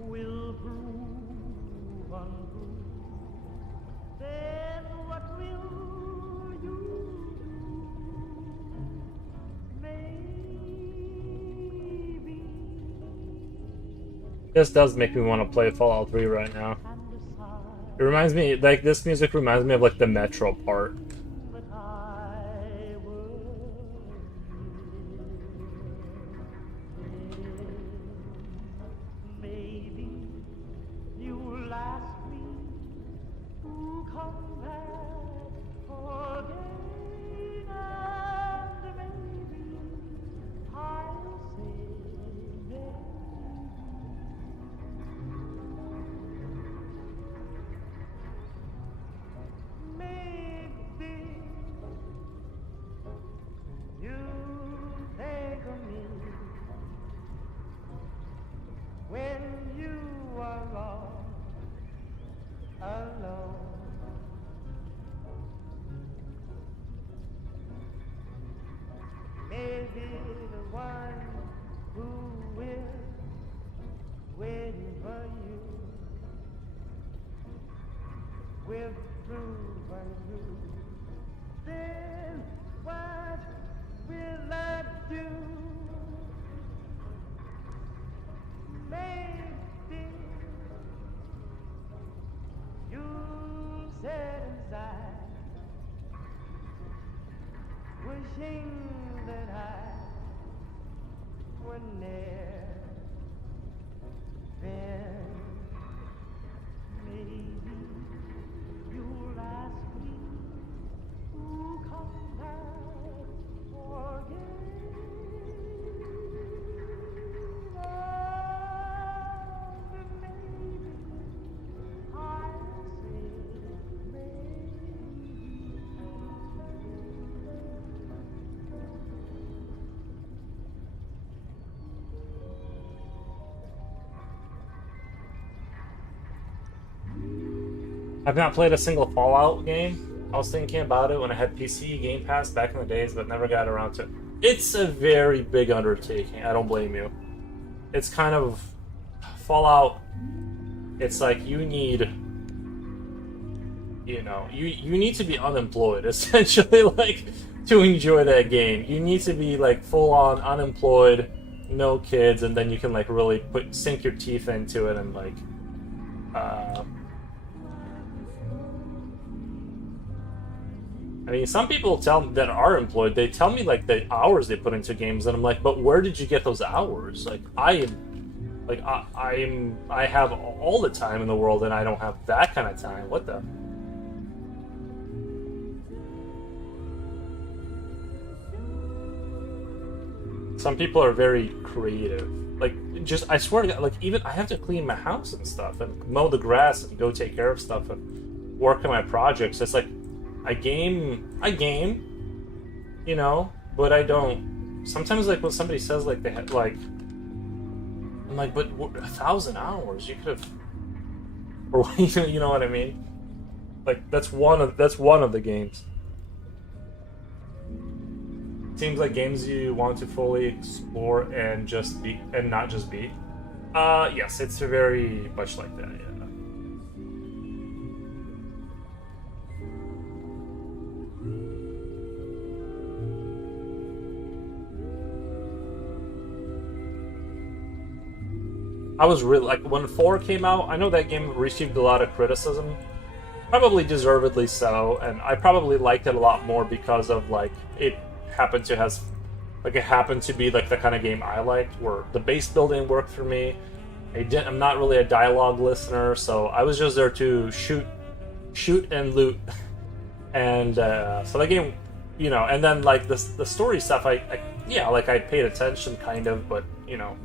Will prove untrue. Then what will you do? Maybe. This does make me want to play Fallout 3 right now. It reminds me, like, this music reminds me of, like, the Metro part. But I will maybe you'll ask me to come back again, and maybe I'll say maybe you think of me when you are lost alone. Maybe the one who will waiting for you will prove untrue. Then what will I do? Maybe you sit inside, wishing that I would never been. Maybe you'll ask me to come back again. And maybe I'll say maybe. I've not played a single Fallout game. I was thinking about it when I had PC Game Pass back in the days, but never got around to it. It's a very big undertaking. I don't blame you. It's kind of Fallout. It's like you need, you need to be unemployed essentially, like to enjoy that game. You need to be like full on unemployed, no kids, and then you can like really sink your teeth into it and like. I mean, some people that are employed, they tell me like the hours they put into games, and I'm like, but where did you get those hours? Like I have all the time in the world, and I don't have that kind of time. What the? Some people are very creative. Like, I swear to God, like even I have to clean my house and stuff, and mow the grass, and go take care of stuff, and work on my projects. It's like. I game, but I don't. Sometimes, like when somebody says like they had like, I'm like, but 1,000 hours you could have, or you know what I mean? Like that's one of the games. Seems like games you want to fully explore and just beat, and not just beat. Yes, it's very much like that. Yeah. I was really like when 4 came out. I know that game received a lot of criticism, probably deservedly so, and I probably liked it a lot more because of like it happened to has like it happened to be like the kind of game I liked, where the base building worked for me. I'm not really a dialogue listener, so I was just there to shoot and loot, and so that game, you know, and then like the story stuff, yeah, like I paid attention kind of, but you know.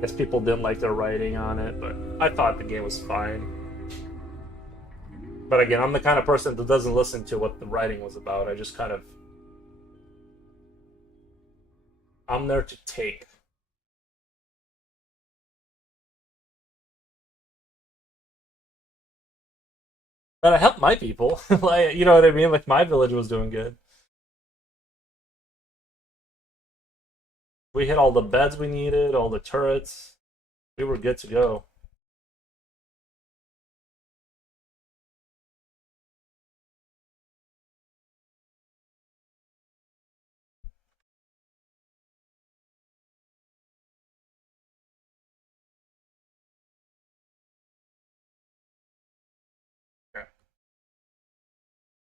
Guess people didn't like the writing on it, but I thought the game was fine. But again, I'm the kind of person that doesn't listen to what the writing was about. I just kind of... I'm there to take. But I helped my people. Like, you know what I mean? Like, my village was doing good. We hit all the beds we needed, all the turrets. We were good to go.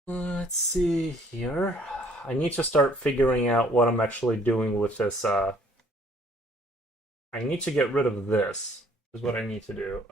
Let's see here. I need to start figuring out what I'm actually doing with this. I need to get rid of this, is what I need to do.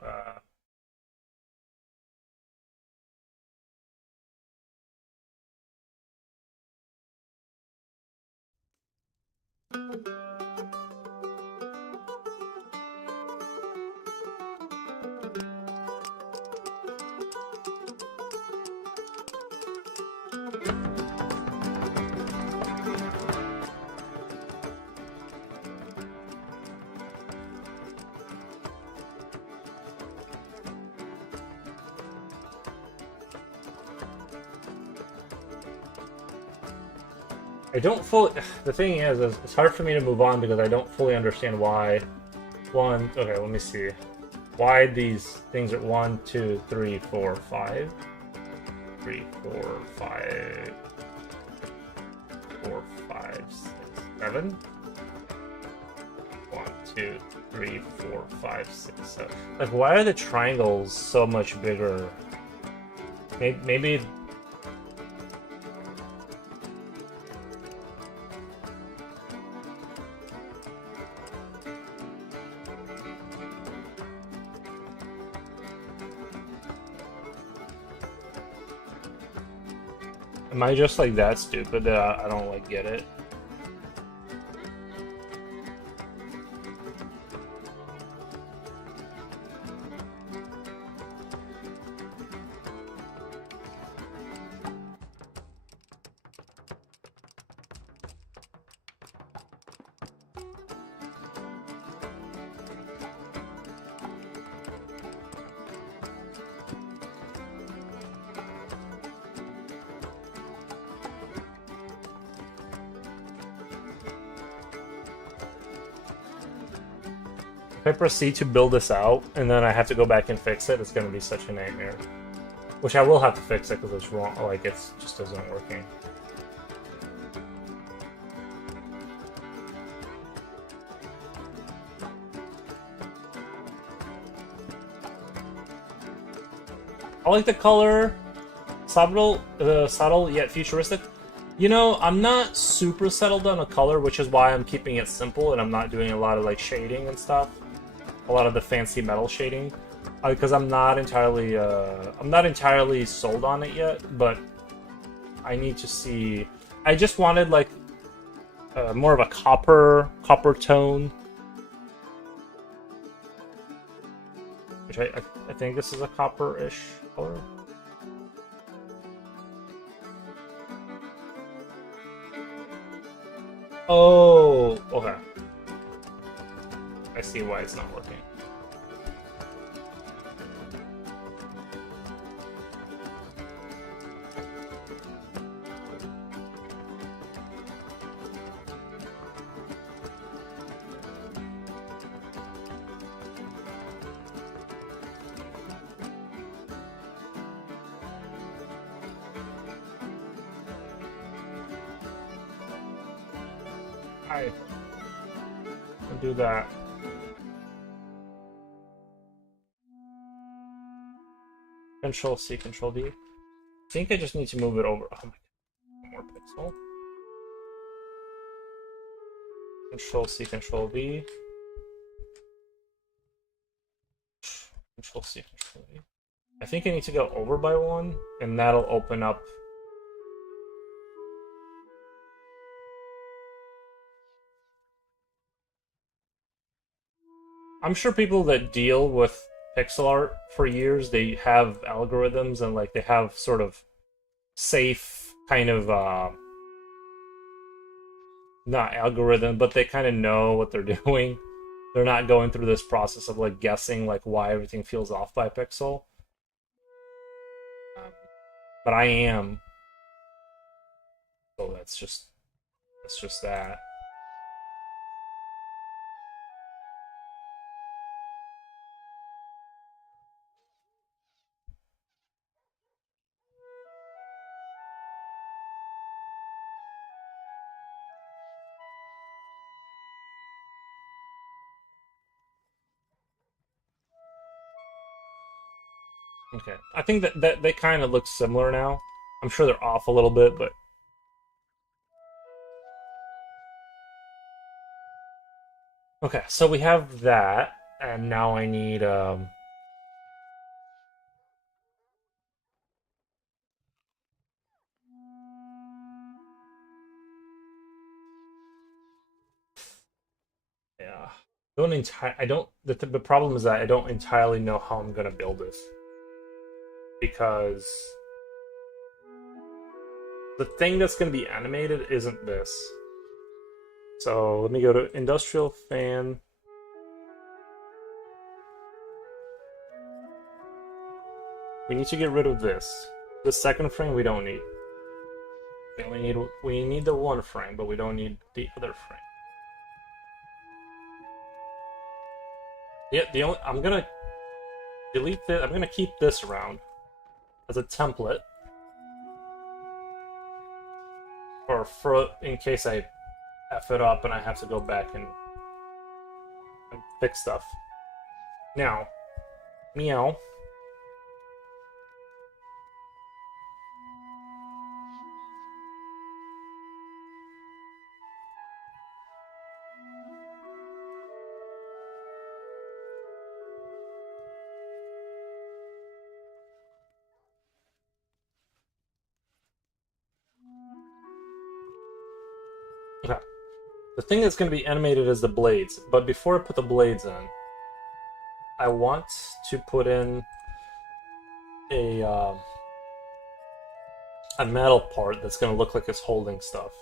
I don't fully... The thing is it's hard for me to move on because I don't fully understand why... Okay, let me see. Why these things are 1, 2, 3, 4, 5. 3, 4, 5... 4, 5, 6, 7. 1, 2, 3, 4, 5, 6, 7. Like, why are the triangles so much bigger? Maybe... Am I just like that stupid that I don't like get it? If I proceed to build this out, and then I have to go back and fix it, it's going to be such a nightmare. Which I will have to fix it because it's wrong, like it just isn't working. I like the color, subtle yet futuristic. You know, I'm not super settled on a color, which is why I'm keeping it simple and I'm not doing a lot of like shading and stuff. A lot of the fancy metal shading, because I'm not entirely sold on it yet. But I need to see. I just wanted like more of a copper tone, which I think this is a copper-ish color. Oh, okay. I see why it's not working. I can do that. Control C, Control D. I think I just need to move it over. Oh my god, one more pixel. Control C, Control V. Control C, Control V. I think I need to go over by one, and that'll open up. I'm sure people that deal with pixel art for years, they have algorithms and like they have sort of safe kind of not algorithm, but they kind of know what they're doing. They're not going through this process of like guessing like why everything feels off by pixel. But I am, so that's just that. Okay, I think that they kind of look similar now. I'm sure they're off a little bit, but okay. So we have that, and now I need yeah. Don't entire. I don't. The problem is that I don't entirely know how I'm gonna build this because the thing that's gonna be animated isn't this. So let me go to industrial fan. We need to get rid of this. The second frame we don't need. We need the one frame, but we don't need the other frame. Yeah, the only I'm gonna delete this. I'm gonna keep this around as a template, or for in case I f it up and I have to go back and fix stuff. Now, meow. Okay. The thing that's going to be animated is the blades, but before I put the blades in, I want to put in a a metal part that's going to look like it's holding stuff.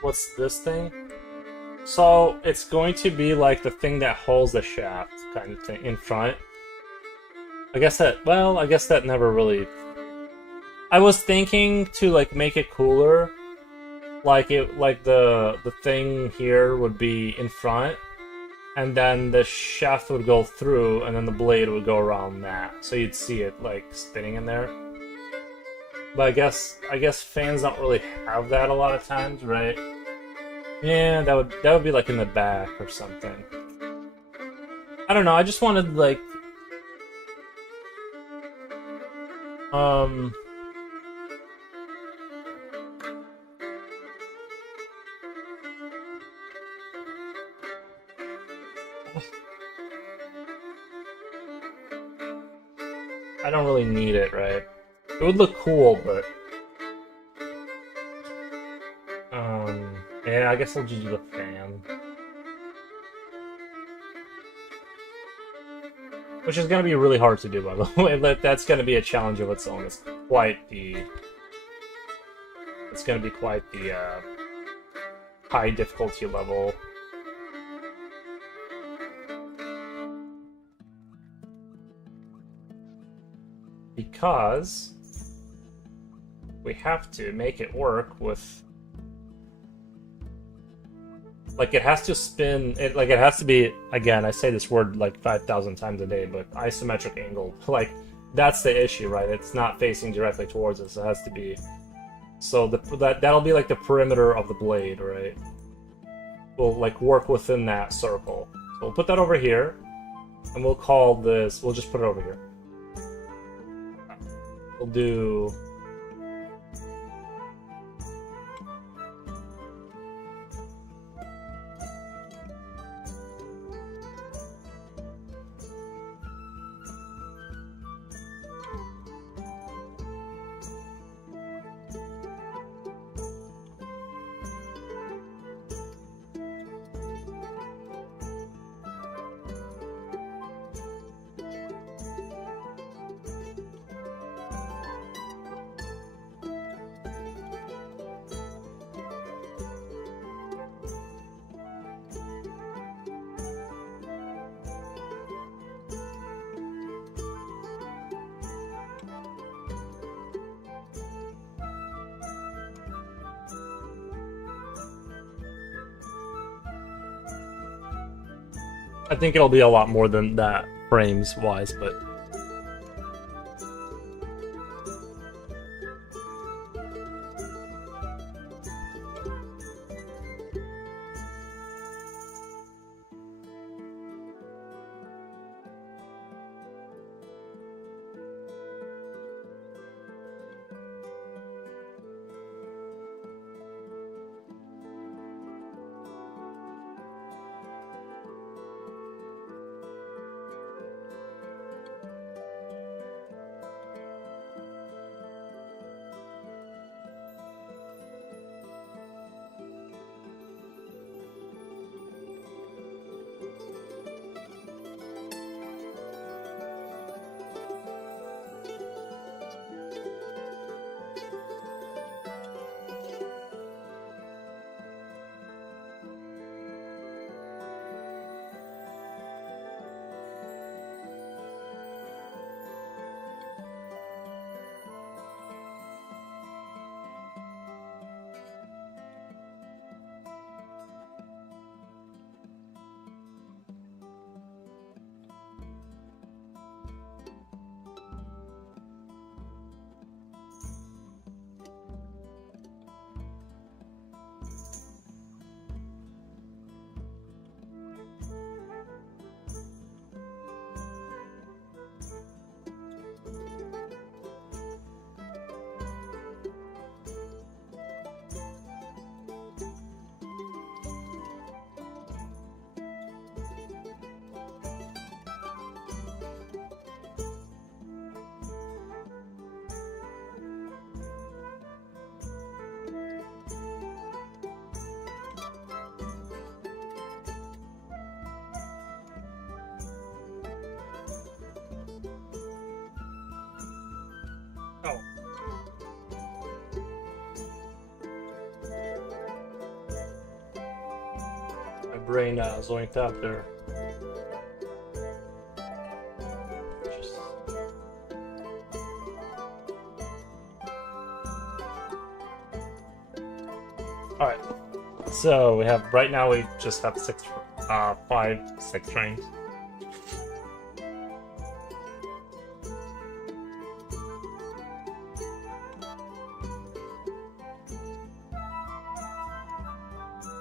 What's this thing? So it's going to be like the thing that holds the shaft kind of thing in front. I guess that never really. I was thinking to like make it cooler, like the thing here would be in front, and then the shaft would go through, and then the blade would go around that, so you'd see it like spinning in there. But I guess fans don't really have that a lot of times, right? Yeah, that would be like in the back or something. I don't know. I just wanted like um I don't really need it, right? It would look cool, but yeah, I guess I'll just do the fan. Which is gonna be really hard to do, by the way. That's gonna be a challenge of its own. It's gonna be quite the high difficulty level. Because we have to make it work with, like, it has to spin it, like it has to be, again, I say this word like 5,000 times a day, but isometric angle. Like, that's the issue, right? It's not facing directly towards us. It has to be, so that'll be like the perimeter of the blade, right? We'll like work within that circle. So we'll put that over here, and we'll call this, we'll just put it over here. We'll do I think it'll be a lot more than that frames wise, but brain zoinked out there. Alright, so we have, right now we just have 6 frames.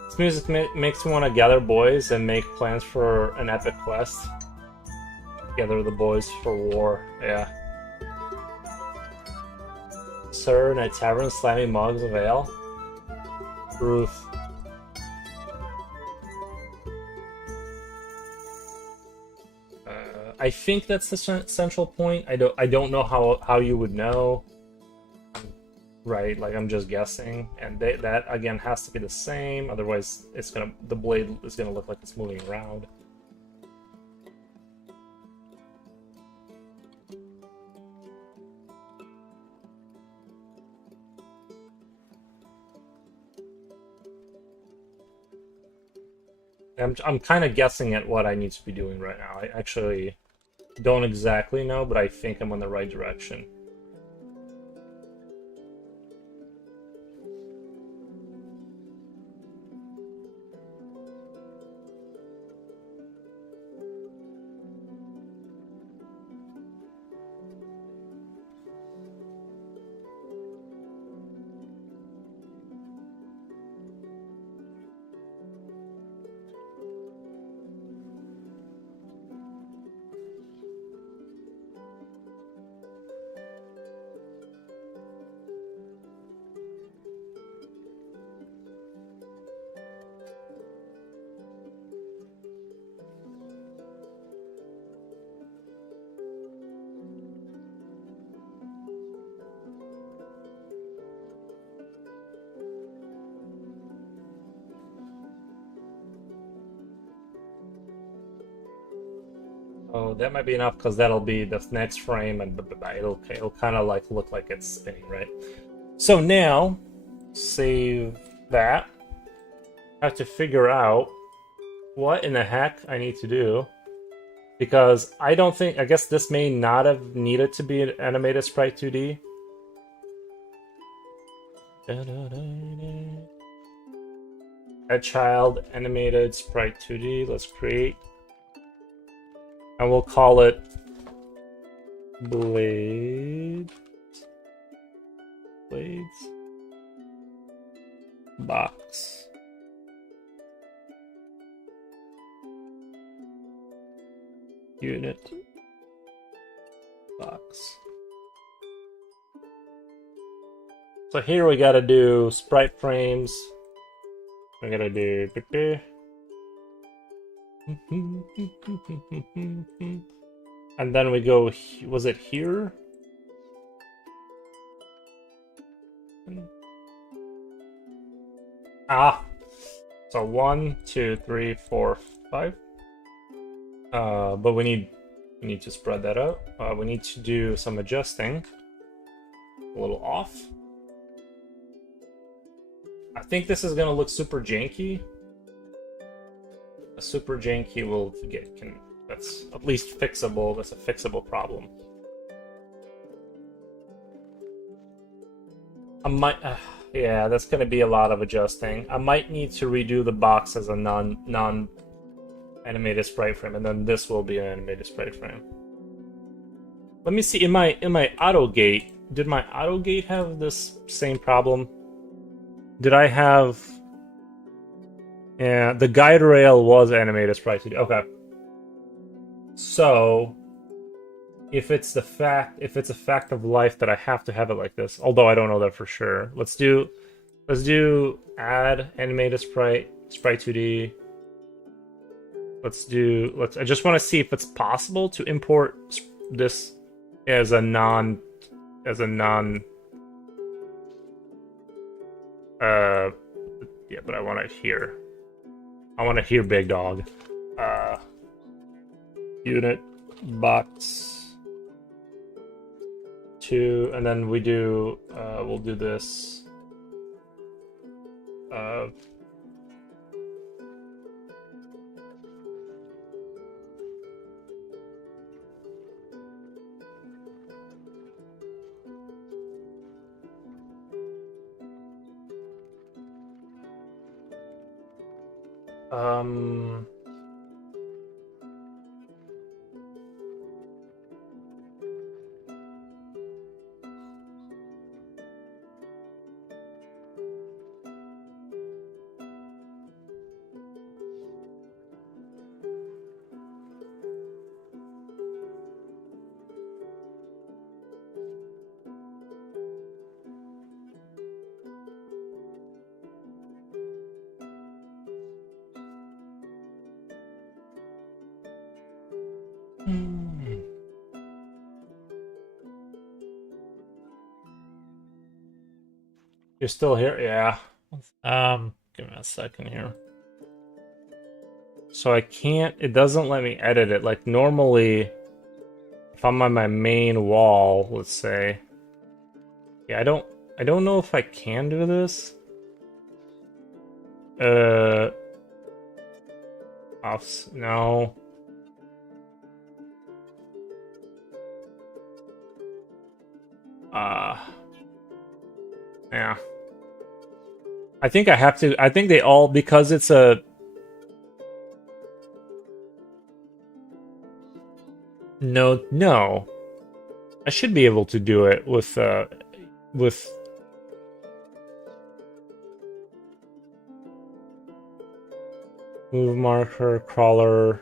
This music makes me want to gather boys and make plans for an epic quest. Gather the boys for war, yeah. Sir, in a tavern slamming mugs of ale. Ruth. I think that's the central point. I don't know how you would know. Right, like I'm just guessing, and that again has to be the same. Otherwise, the blade is gonna look like it's moving around. I'm kind of guessing at what I need to be doing right now. I actually don't exactly know, but I think I'm on the right direction. Oh, that might be enough because that'll be the next frame, and it'll kind of like look like it's spinning, right? So now, save that. I have to figure out what in the heck I need to do, because I guess this may not have needed to be an animated sprite 2D. A child animated sprite 2D. Let's create. And we'll call it Blades Box. Unit Box. So here we gotta do sprite frames. We gotta do and then we go, was it here? Ah, so 1, 2, 3, 4, 5. But we need to spread that out. We need to do some adjusting. A little off. I think this is gonna look super janky. A super janky will that's at least fixable. That's a fixable problem. I might, yeah, that's gonna be a lot of adjusting. I might need to redo the box as a non animated sprite frame, and then this will be an animated sprite frame. Let me see, in my auto gate, did my auto gate have this same problem? Did I have? Yeah, the guide rail was animated sprite 2D. Okay. So if it's a fact of life that I have to have it like this, although I don't know that for sure. Let's do add animated sprite 2D. I just want to see if it's possible to import this as a non yeah, but I want to hear big dog. Unit box 2, and then we'll do this. Um. You're still here? Yeah. Give me a second here. So I can't, it doesn't let me edit it. Like normally, if I'm on my main wall, let's say. Yeah, I don't know if I can do this. No. Yeah. I think I have to, I think they all, because it's a, no. I should be able to do it with move marker, crawler.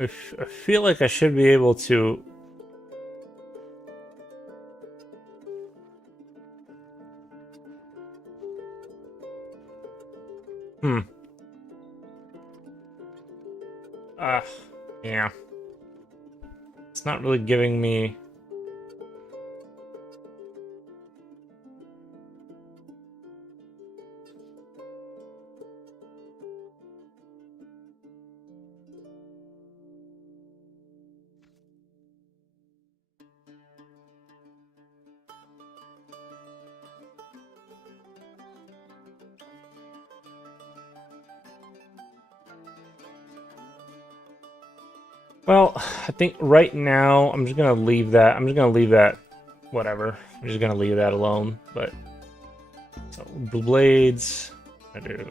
I feel like I should be able to. Yeah. It's not really giving me. Well, I think right now I'm just gonna leave that. I'm just gonna leave that. Whatever. I'm just gonna leave that alone. But so blue blades. I do.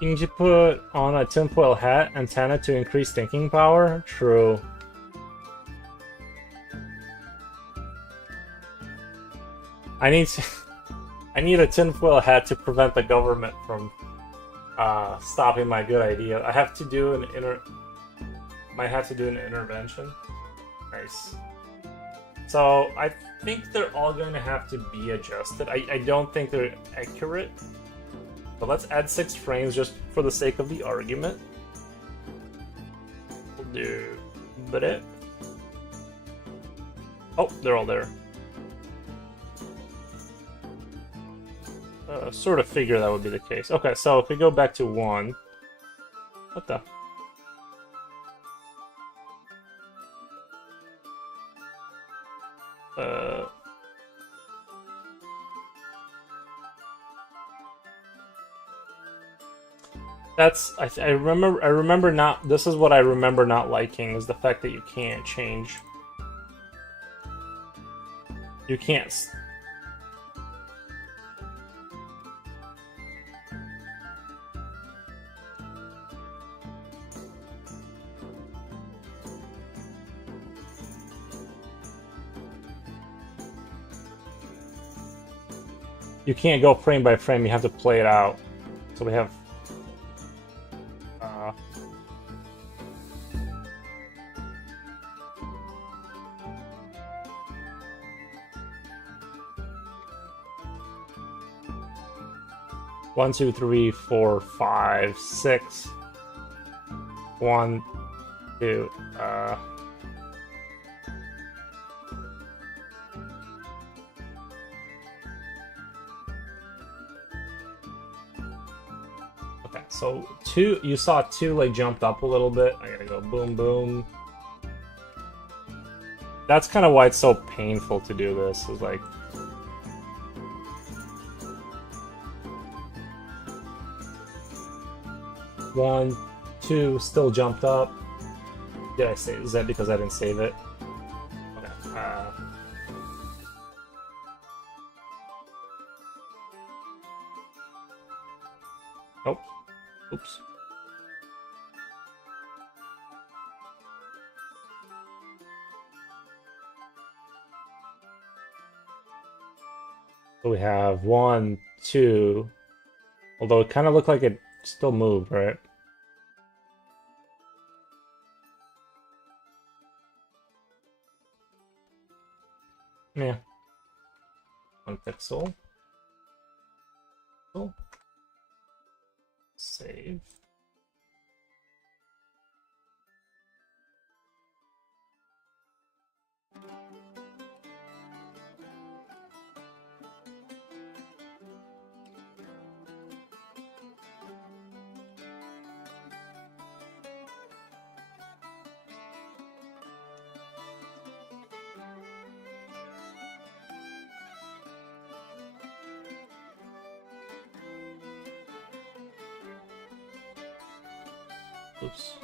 Can you put on a tinfoil hat antenna to increase thinking power? True. I need a tinfoil hat to prevent the government from stopping my good idea. I have to do might have to do an intervention. Nice. So I think they're all going to have to be adjusted. I don't think they're accurate. But let's add 6 frames just for the sake of the argument. We'll do it. Oh, they're all there. Sort of figure that would be the case. Okay, so if we go back to 1, what the? That's I remember not. This is what I remember not liking is the fact that you can't change. You can't. You can't go frame by frame. You have to play it out. So we have. One, two, three, four, five, six. 1, 2. Okay, so 2. You saw 2 like jumped up a little bit. I gotta go boom, boom. That's kind of why it's so painful to do this. Is like. One, 2, still jumped up. Did I save? Is that because I didn't save it? Okay. Nope. Oops. So we have 1, 2. Although it kind of looked like it still moved, right? Yeah. 1 pixel. Oh. Save. Oops.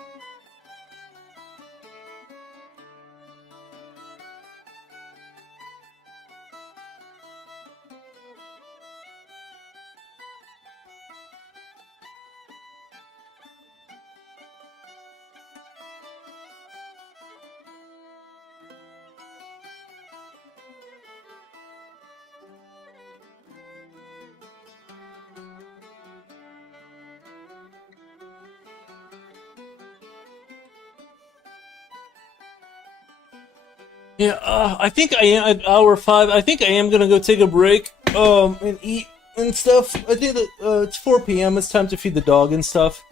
Yeah, I think I am at hour 5. I think I am gonna go take a break, and eat and stuff. I think that it's 4 p.m. It's time to feed the dog and stuff.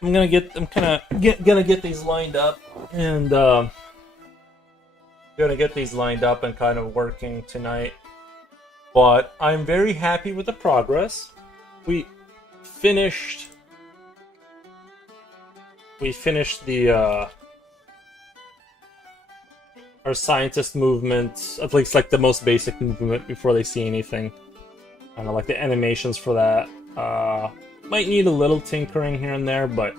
I'm kind of gonna get these lined up and gonna get these lined up and kind of working tonight. But I'm very happy with the progress. We finished the our scientist movement, at least like the most basic movement before they see anything. I don't know, like the animations for that. Might need a little tinkering here and there, but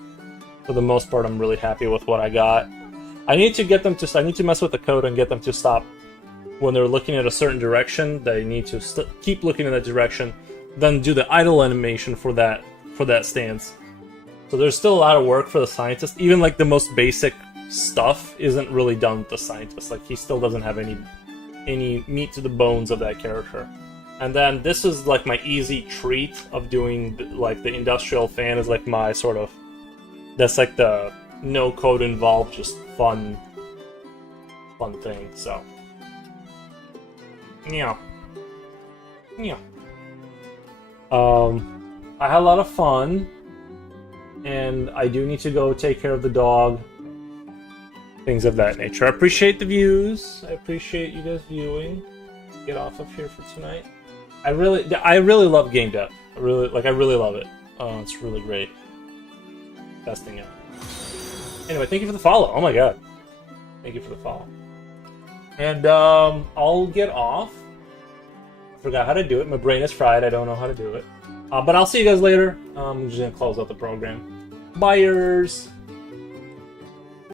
for the most part, I'm really happy with what I got. I need to get them to. I need to mess with the code and get them to stop when they're looking at a certain direction. They need to keep looking in that direction, then do the idle animation for that stance. So there's still a lot of work for the scientist. Even like the most basic stuff isn't really done with the scientist. Like he still doesn't have any meat to the bones of that character. And then this is like my easy treat of doing like the industrial fan is like my sort of, that's like the no code involved, just fun thing. So yeah. I had a lot of fun, and I do need to go take care of the dog. Things of that nature. I appreciate the views. I appreciate you guys viewing. Get off of here for tonight. I really love game dev. I really love it. It's really great. Testing it. Anyway, thank you for the follow. Oh my god. Thank you for the follow. And I'll get off. I forgot how to do it. My brain is fried. I don't know how to do it. But I'll see you guys later. I'm just gonna close out the program. Buyers!